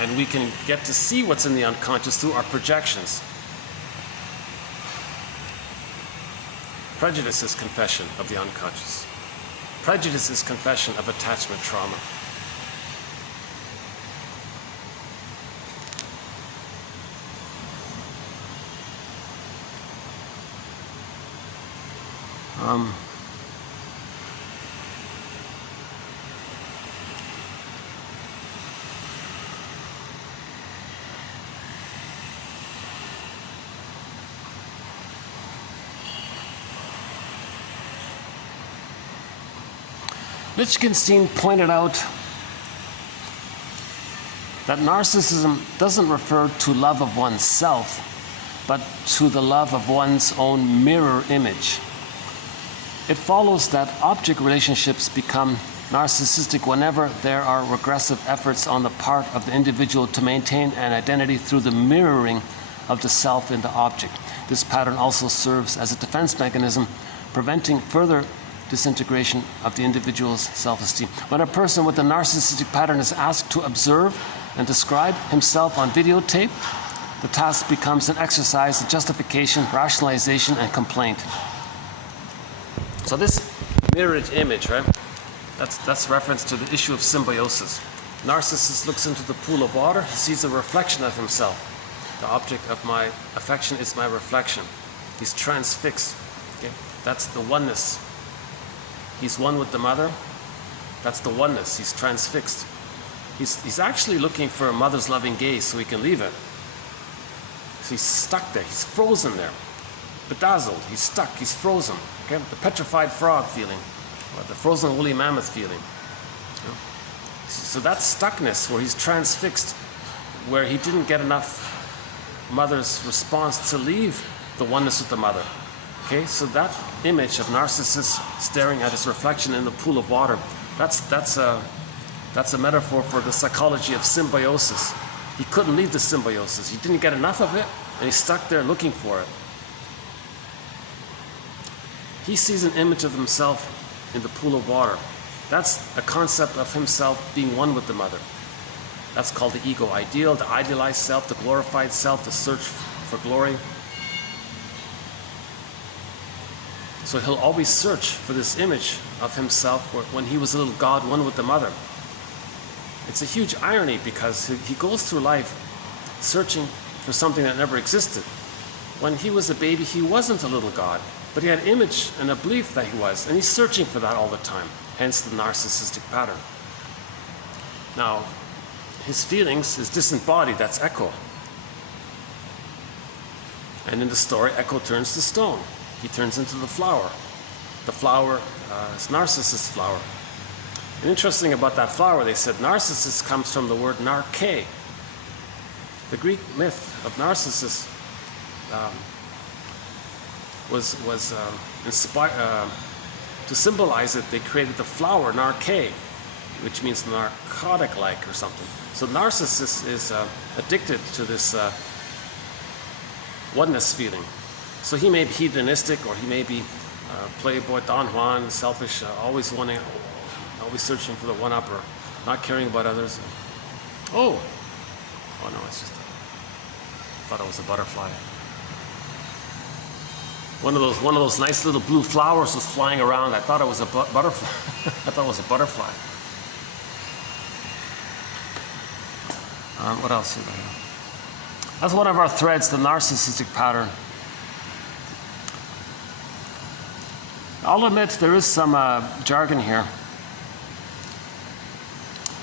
And we can get to see what's in the unconscious through our projections. Prejudice is confession of the unconscious. Prejudice is confession of attachment trauma. Wittgenstein pointed out that narcissism doesn't refer to love of oneself, but to the love of one's own mirror image. It follows that object relationships become narcissistic whenever there are regressive efforts on the part of the individual to maintain an identity through the mirroring of the self in the object. This pattern also serves as a defense mechanism, preventing further disintegration of the individual's self-esteem. When a person with a narcissistic pattern is asked to observe and describe himself on videotape, the task becomes an exercise in justification, rationalization, and complaint. So this mirrored image, right? That's reference to the issue of symbiosis. Narcissist looks into the pool of water, he sees a reflection of himself. The object of my affection is my reflection. He's transfixed. Okay? That's the oneness. He's one with the mother. That's the oneness. He's transfixed. He's actually looking for a mother's loving gaze so he can leave it. So he's stuck there. He's frozen there. Bedazzled. He's stuck. He's frozen. Okay? The petrified frog feeling, or the frozen woolly mammoth feeling. So that stuckness where he's transfixed, where he didn't get enough mother's response to leave the oneness with the mother. Okay, so that image of narcissist staring at his reflection in the pool of water, that's a metaphor for the psychology of symbiosis. He couldn't leave the symbiosis. He didn't get enough of it, and he's stuck there looking for it. He sees an image of himself in the pool of water. That's a concept of himself being one with the mother. That's called the ego ideal, the idealized self, the glorified self, the search for glory. So he'll always search for this image of himself when he was a little god, one with the mother. It's a huge irony because he goes through life searching for something that never existed. When he was a baby, he wasn't a little god, but he had an image and a belief that he was, and he's searching for that all the time, hence the narcissistic pattern. Now, his feelings is disembodied, that's Echo. And in the story, Echo turns to stone. He turns into the flower. The flower is Narcissus flower. And interesting about that flower, they said Narcissus comes from the word narke. The Greek myth of Narcissus was inspired to symbolize it. They created the flower narke, which means narcotic-like or something. So Narcissus is addicted to this oneness feeling. So he may be hedonistic, or he may be playboy, Don Juan, selfish, always searching for the one-upper, not caring about others. Oh no, it's just, I thought it was a butterfly. One of those nice little blue flowers was flying around. I thought it was a butterfly. I thought it was a butterfly. What else is there? That's one of our threads, the narcissistic pattern. I'll admit there is some jargon here.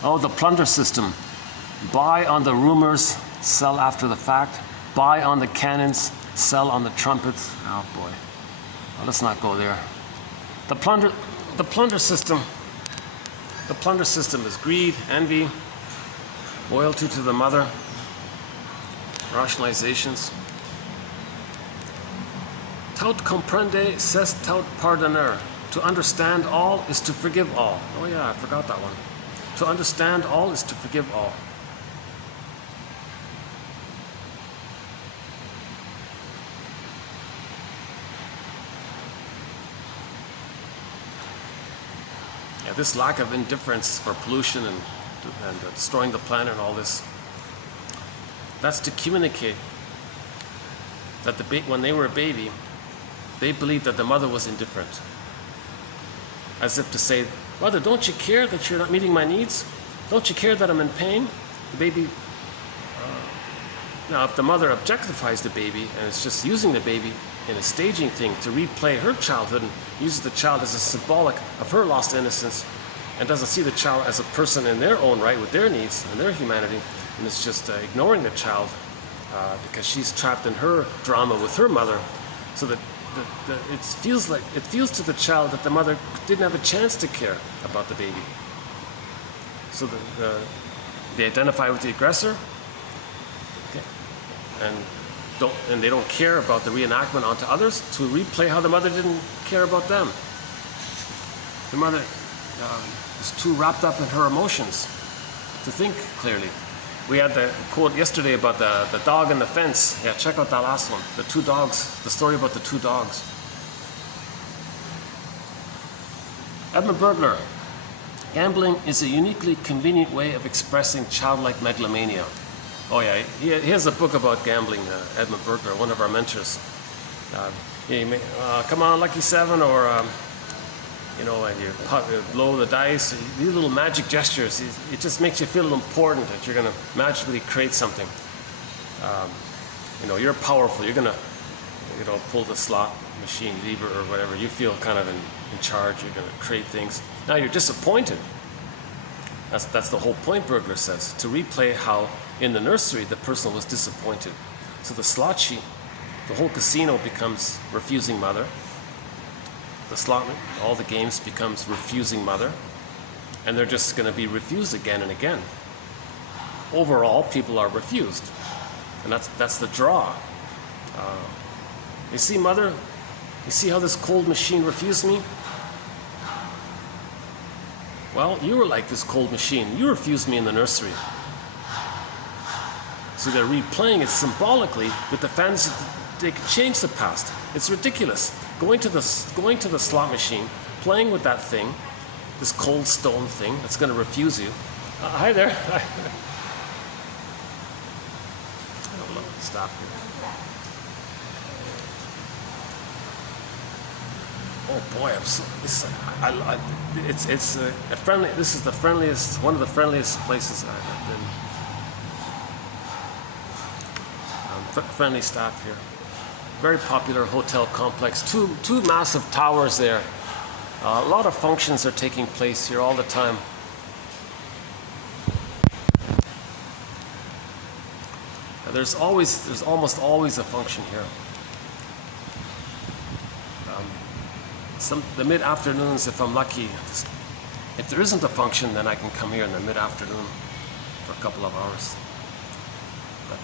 Oh, the plunder system. Buy on the rumors, sell after the fact. Buy on the cannons, sell on the trumpets. Oh boy. Well, let's not go there. The plunder system. The plunder system is greed, envy, loyalty to the mother, rationalizations. Tout comprendre, c'est tout pardonner. To understand all is to forgive all. Oh yeah, I forgot that one. To understand all is to forgive all. Yeah, this lack of indifference for pollution and destroying the planet and all this, that's to communicate that when they were a baby, they believed that the mother was indifferent. As if to say, "Mother, don't you care that you're not meeting my needs? Don't you care that I'm in pain?" The baby, now if the mother objectifies the baby and is just using the baby in a staging thing to replay her childhood and uses the child as a symbolic of her lost innocence and doesn't see the child as a person in their own right with their needs and their humanity, and is just ignoring the child because she's trapped in her drama with her mother, so that it feels to the child that the mother didn't have a chance to care about the baby. So they identify with the aggressor, okay, and they don't care about the reenactment onto others to replay how the mother didn't care about them. The mother is too wrapped up in her emotions to think clearly. We had the quote yesterday about the dog and the fence. Yeah, check out that last one. The two dogs, the story about the two dogs. Edmund Burglar. Gambling is a uniquely convenient way of expressing childlike megalomania. Oh yeah, he has a book about gambling, Edmund Burglar, one of our mentors. Come on, Lucky Seven, or and you blow the dice, these little magic gestures, it just makes you feel important that you're going to magically create something. You're powerful, you're going to, pull the slot machine lever or whatever, you feel kind of in charge, you're going to create things. Now you're disappointed. That's the whole point, Burglar says, to replay how in the nursery the person was disappointed. So the slot sheet, the whole casino becomes refusing mother. The slot, all the games becomes refusing mother, and they're just going to be refused again and again. Overall, people are refused, and that's the draw. You see, mother, you see how this cold machine refused me? Well, you were like this cold machine. You refused me in the nursery. So they're replaying it symbolically with the fantasy they could change the past. It's ridiculous. Going to the slot machine, playing with that thing, this cold stone thing that's going to refuse you. Hi there. Stop. Oh boy, it's a friendly. This is the friendliest, one of the friendliest places I've been. Friendly staff here. Very popular hotel complex. Two massive towers there. A lot of functions are taking place here all the time. There's almost always a function here. The mid-afternoons, if I'm lucky, if there isn't a function, then I can come here in the mid-afternoon for a couple of hours. But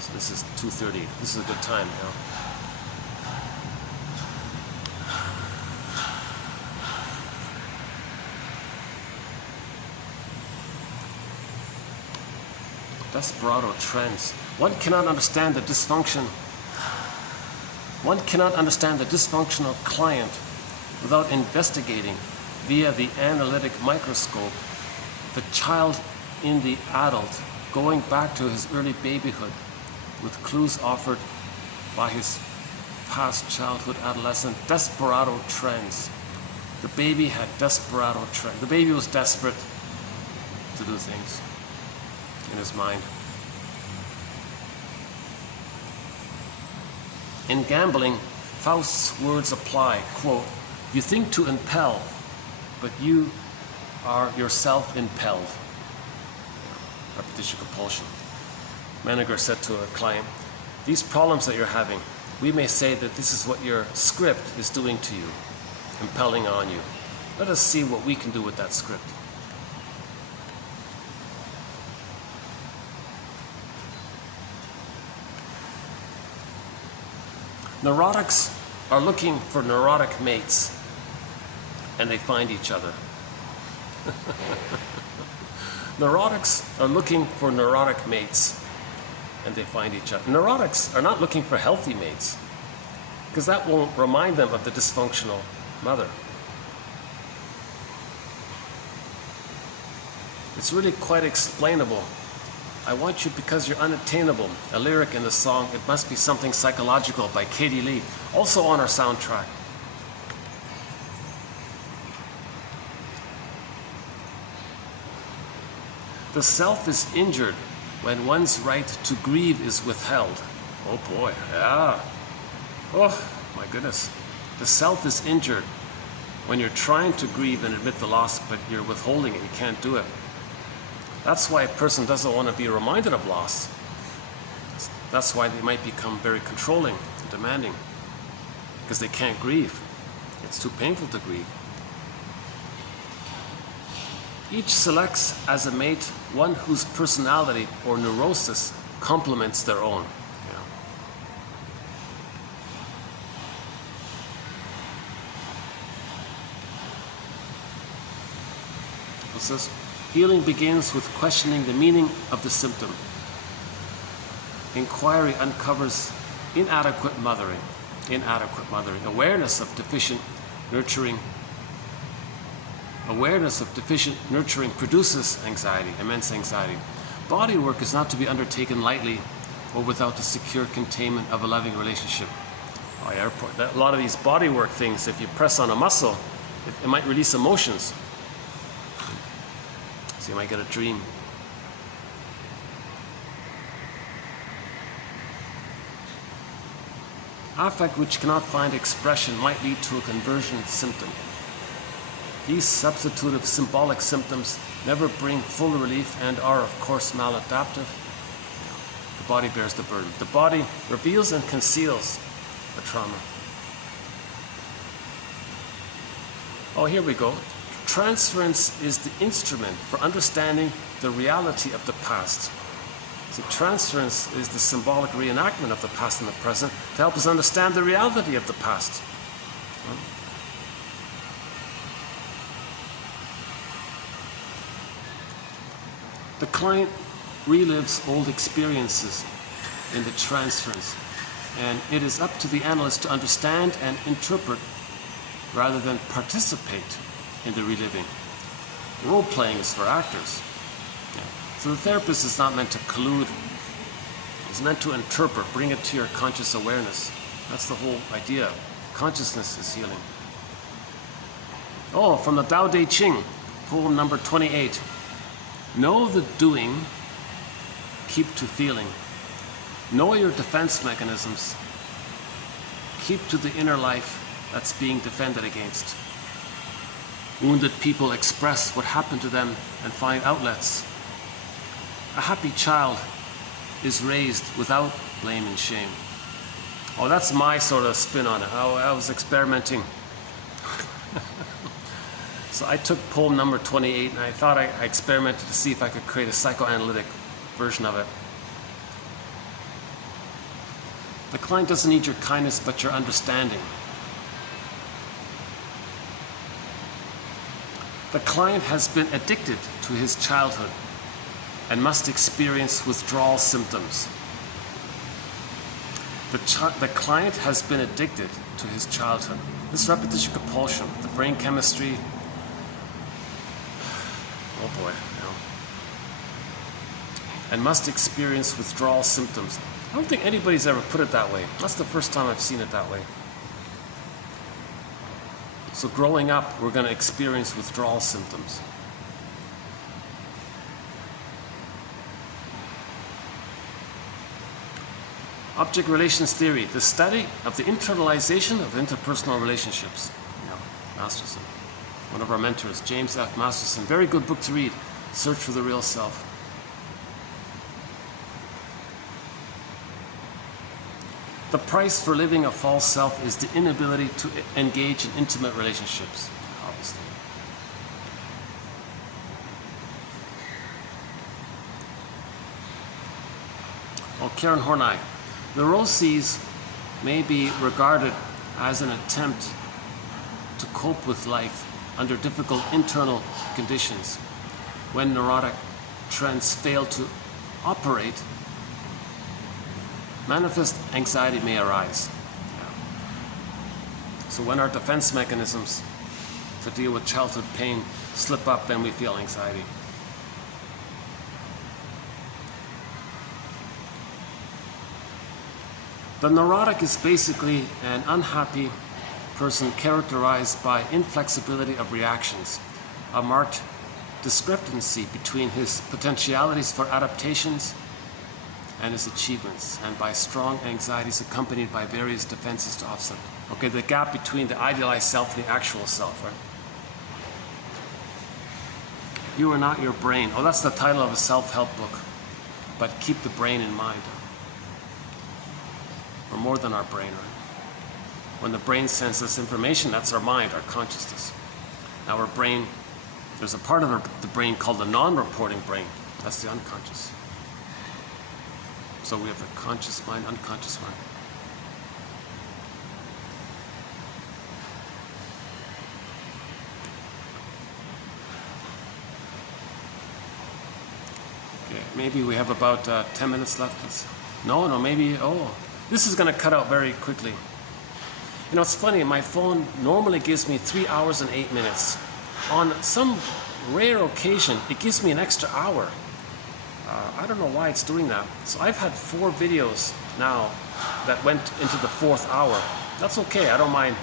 so this is 2:30. This is a good time, Desperado trends. One cannot understand the dysfunctional client without investigating via the analytic microscope the child in the adult, going back to his early babyhood with clues offered by his past childhood, adolescent. Desperado trends. The baby had desperado trends. The baby was desperate to do things in his mind. In gambling, Faust's words apply. Quote, "You think to impel, but you are yourself impelled." Repetition compulsion. Menninger said to a client, "These problems that you're having, we may say that this is what your script is doing to you, impelling on you. Let us see what we can do with that script." Neurotics are looking for neurotic mates, and they find each other. Neurotics are looking for neurotic mates, and they find each other. Neurotics are not looking for healthy mates, because that won't remind them of the dysfunctional mother. It's really quite explainable I want you because you're unattainable. A lyric in the song, It Must Be Something Psychological by Katie Lee, also on our soundtrack. The self is injured when one's right to grieve is withheld. Oh boy, yeah. Oh my goodness. The self is injured when you're trying to grieve and admit the loss, but you're withholding it, you can't do it. That's why a person doesn't want to be reminded of loss. That's why they might become very controlling and demanding, because they can't grieve. It's too painful to grieve. Each selects as a mate one whose personality or neurosis complements their own. What's this? Healing begins with questioning the meaning of the symptom. Inquiry uncovers inadequate mothering. Awareness of deficient nurturing produces anxiety, immense anxiety. Body work is not to be undertaken lightly or without the secure containment of a loving relationship. A lot of these body work things, if you press on a muscle, it might release emotions. So you might get a dream. Affect which cannot find expression might lead to a conversion symptom. These substitutive symbolic symptoms never bring full relief and are of course maladaptive. The body bears the burden. The body reveals and conceals the trauma. Oh, here we go. Transference is the instrument for understanding the reality of the past. So transference is the symbolic reenactment of the past and the present to help us understand the reality of the past. The client relives old experiences in the transference, and it is up to the analyst to understand and interpret rather than participate in the reliving. Role-playing is for actors. So the therapist is not meant to collude. It's meant to interpret, bring it to your conscious awareness. That's the whole idea. Consciousness is healing. Oh, from the Tao Te Ching, poem number 28. Know the doing, keep to feeling. Know your defense mechanisms. Keep to the inner life that's being defended against. Wounded people express what happened to them and find outlets. A happy child is raised without blame and shame. Oh, that's my sort of spin on it. I was experimenting. So I took poem number 28 and I thought I experimented to see if I could create a psychoanalytic version of it. The client doesn't need your kindness but your understanding. The client has been addicted to his childhood and must experience withdrawal symptoms. The client has been addicted to his childhood. This repetition compulsion, the brain chemistry, oh boy, and must experience withdrawal symptoms. I don't think anybody's ever put it that way. That's the first time I've seen it that way. So growing up, we're going to experience withdrawal symptoms. Object relations theory, the study of the internalization of interpersonal relationships. Masterson, one of our mentors, James F. Masterson. Very good book to read, Search for the Real Self. The price for living a false self is the inability to engage in intimate relationships, obviously. Oh, Karen Horney. Neuroses may be regarded as an attempt to cope with life under difficult internal conditions. When neurotic trends fail to operate, manifest anxiety may arise. So when our defense mechanisms to deal with childhood pain slip up, then we feel anxiety. The neurotic is basically an unhappy person characterized by inflexibility of reactions, a marked discrepancy between his potentialities for adaptations and his achievements, and by strong anxieties accompanied by various defenses to offset. Okay, the gap between the idealized self and the actual self, right? You are not your brain. Oh, that's the title of a self-help book. But keep the brain in mind. We're more than our brain, right? When the brain sends us information, that's our mind, our consciousness. Now our brain, there's a part of the brain called the non-reporting brain. That's the unconscious. So we have the conscious mind, unconscious mind. Okay, maybe we have about 10 minutes left. No, maybe, this is going to cut out very quickly. You know, it's funny, my phone normally gives me 3 hours and 8 minutes. On some rare occasion, it gives me an extra hour. I don't know why it's doing that. So I've had 4 videos now that went into the 4th hour. That's okay, I don't mind.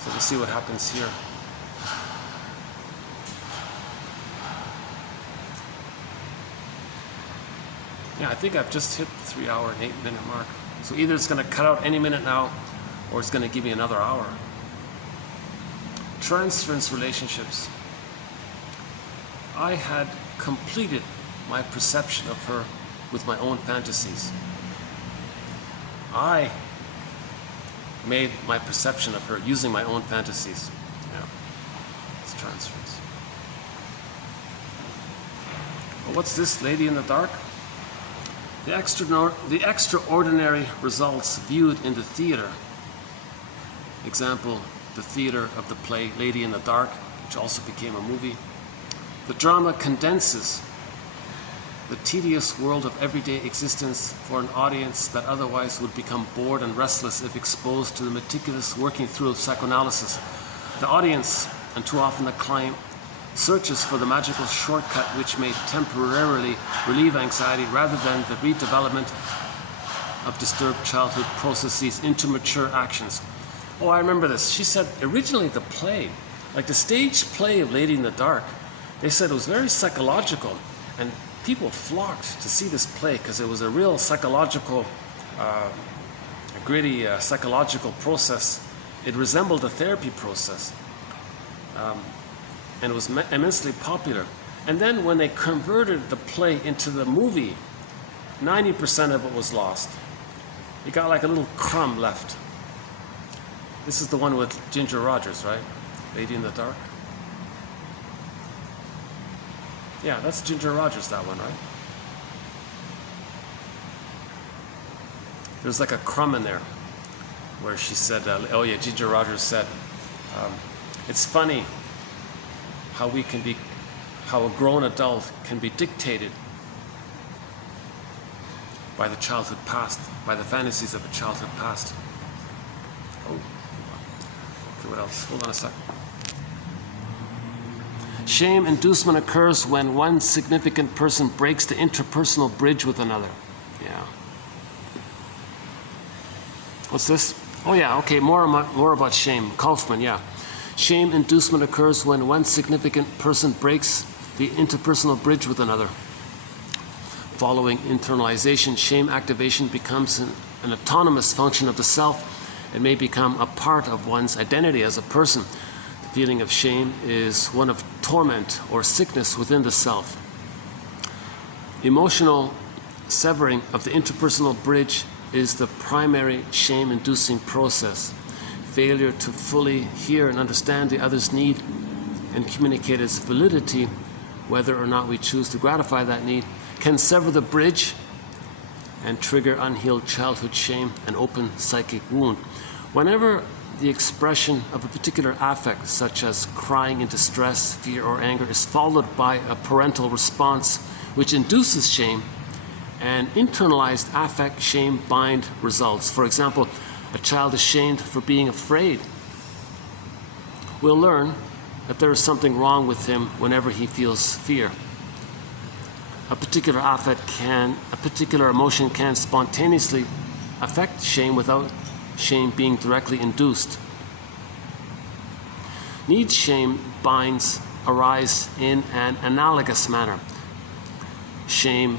So we'll see what happens here. Yeah, I think I've just hit the 3 hour and 8 minute mark. So either it's going to cut out any minute now, or it's going to give me another hour. Transference relationships. I had completed my perception of her with my own fantasies. I made my perception of her using my own fantasies. Yeah, it's transference. Well, what's this, Lady in the Dark? The extraordinary results viewed in the theater. Example, the theater of the play Lady in the Dark, which also became a movie. The drama condenses the tedious world of everyday existence for an audience that otherwise would become bored and restless if exposed to the meticulous working through of psychoanalysis. The audience, and too often the client, searches for the magical shortcut which may temporarily relieve anxiety rather than the redevelopment of disturbed childhood processes into mature actions. Oh, I remember this. She said originally the play, like the stage play of Lady in the Dark, they said it was very psychological, and people flocked to see this play because it was a real psychological, gritty psychological process. It resembled a therapy process. And it was immensely popular. And then when they converted the play into the movie, 90% of it was lost. You got like a little crumb left. This is the one with Ginger Rogers, right? Lady in the Dark. Yeah, that's Ginger Rogers, that one, right? There's like a crumb in there where she said, oh yeah, Ginger Rogers said, it's funny how a grown adult can be dictated by the childhood past, by the fantasies of a childhood past. Oh, okay, what else? Hold on a sec. Shame inducement occurs when one significant person breaks the interpersonal bridge with another. Yeah. What's this? Oh yeah, okay, more about shame. Kaufman, yeah. Shame inducement occurs when one significant person breaks the interpersonal bridge with another. Following internalization, shame activation becomes an autonomous function of the self and may become a part of one's identity as a person. The feeling of shame is one of torment or sickness within the self. Emotional severing of the interpersonal bridge is the primary shame-inducing process. Failure to fully hear and understand the other's need and communicate its validity, whether or not we choose to gratify that need, can sever the bridge and trigger unhealed childhood shame and open psychic wound. Whenever the expression of a particular affect, such as crying in distress, fear, or anger, is followed by a parental response which induces shame, an internalized affect shame bind results. For example, a child is shamed for being afraid will learn that there is something wrong with him whenever he feels fear. A particular emotion can spontaneously affect shame without shame being directly induced. Need shame binds arise in an analogous manner. Shame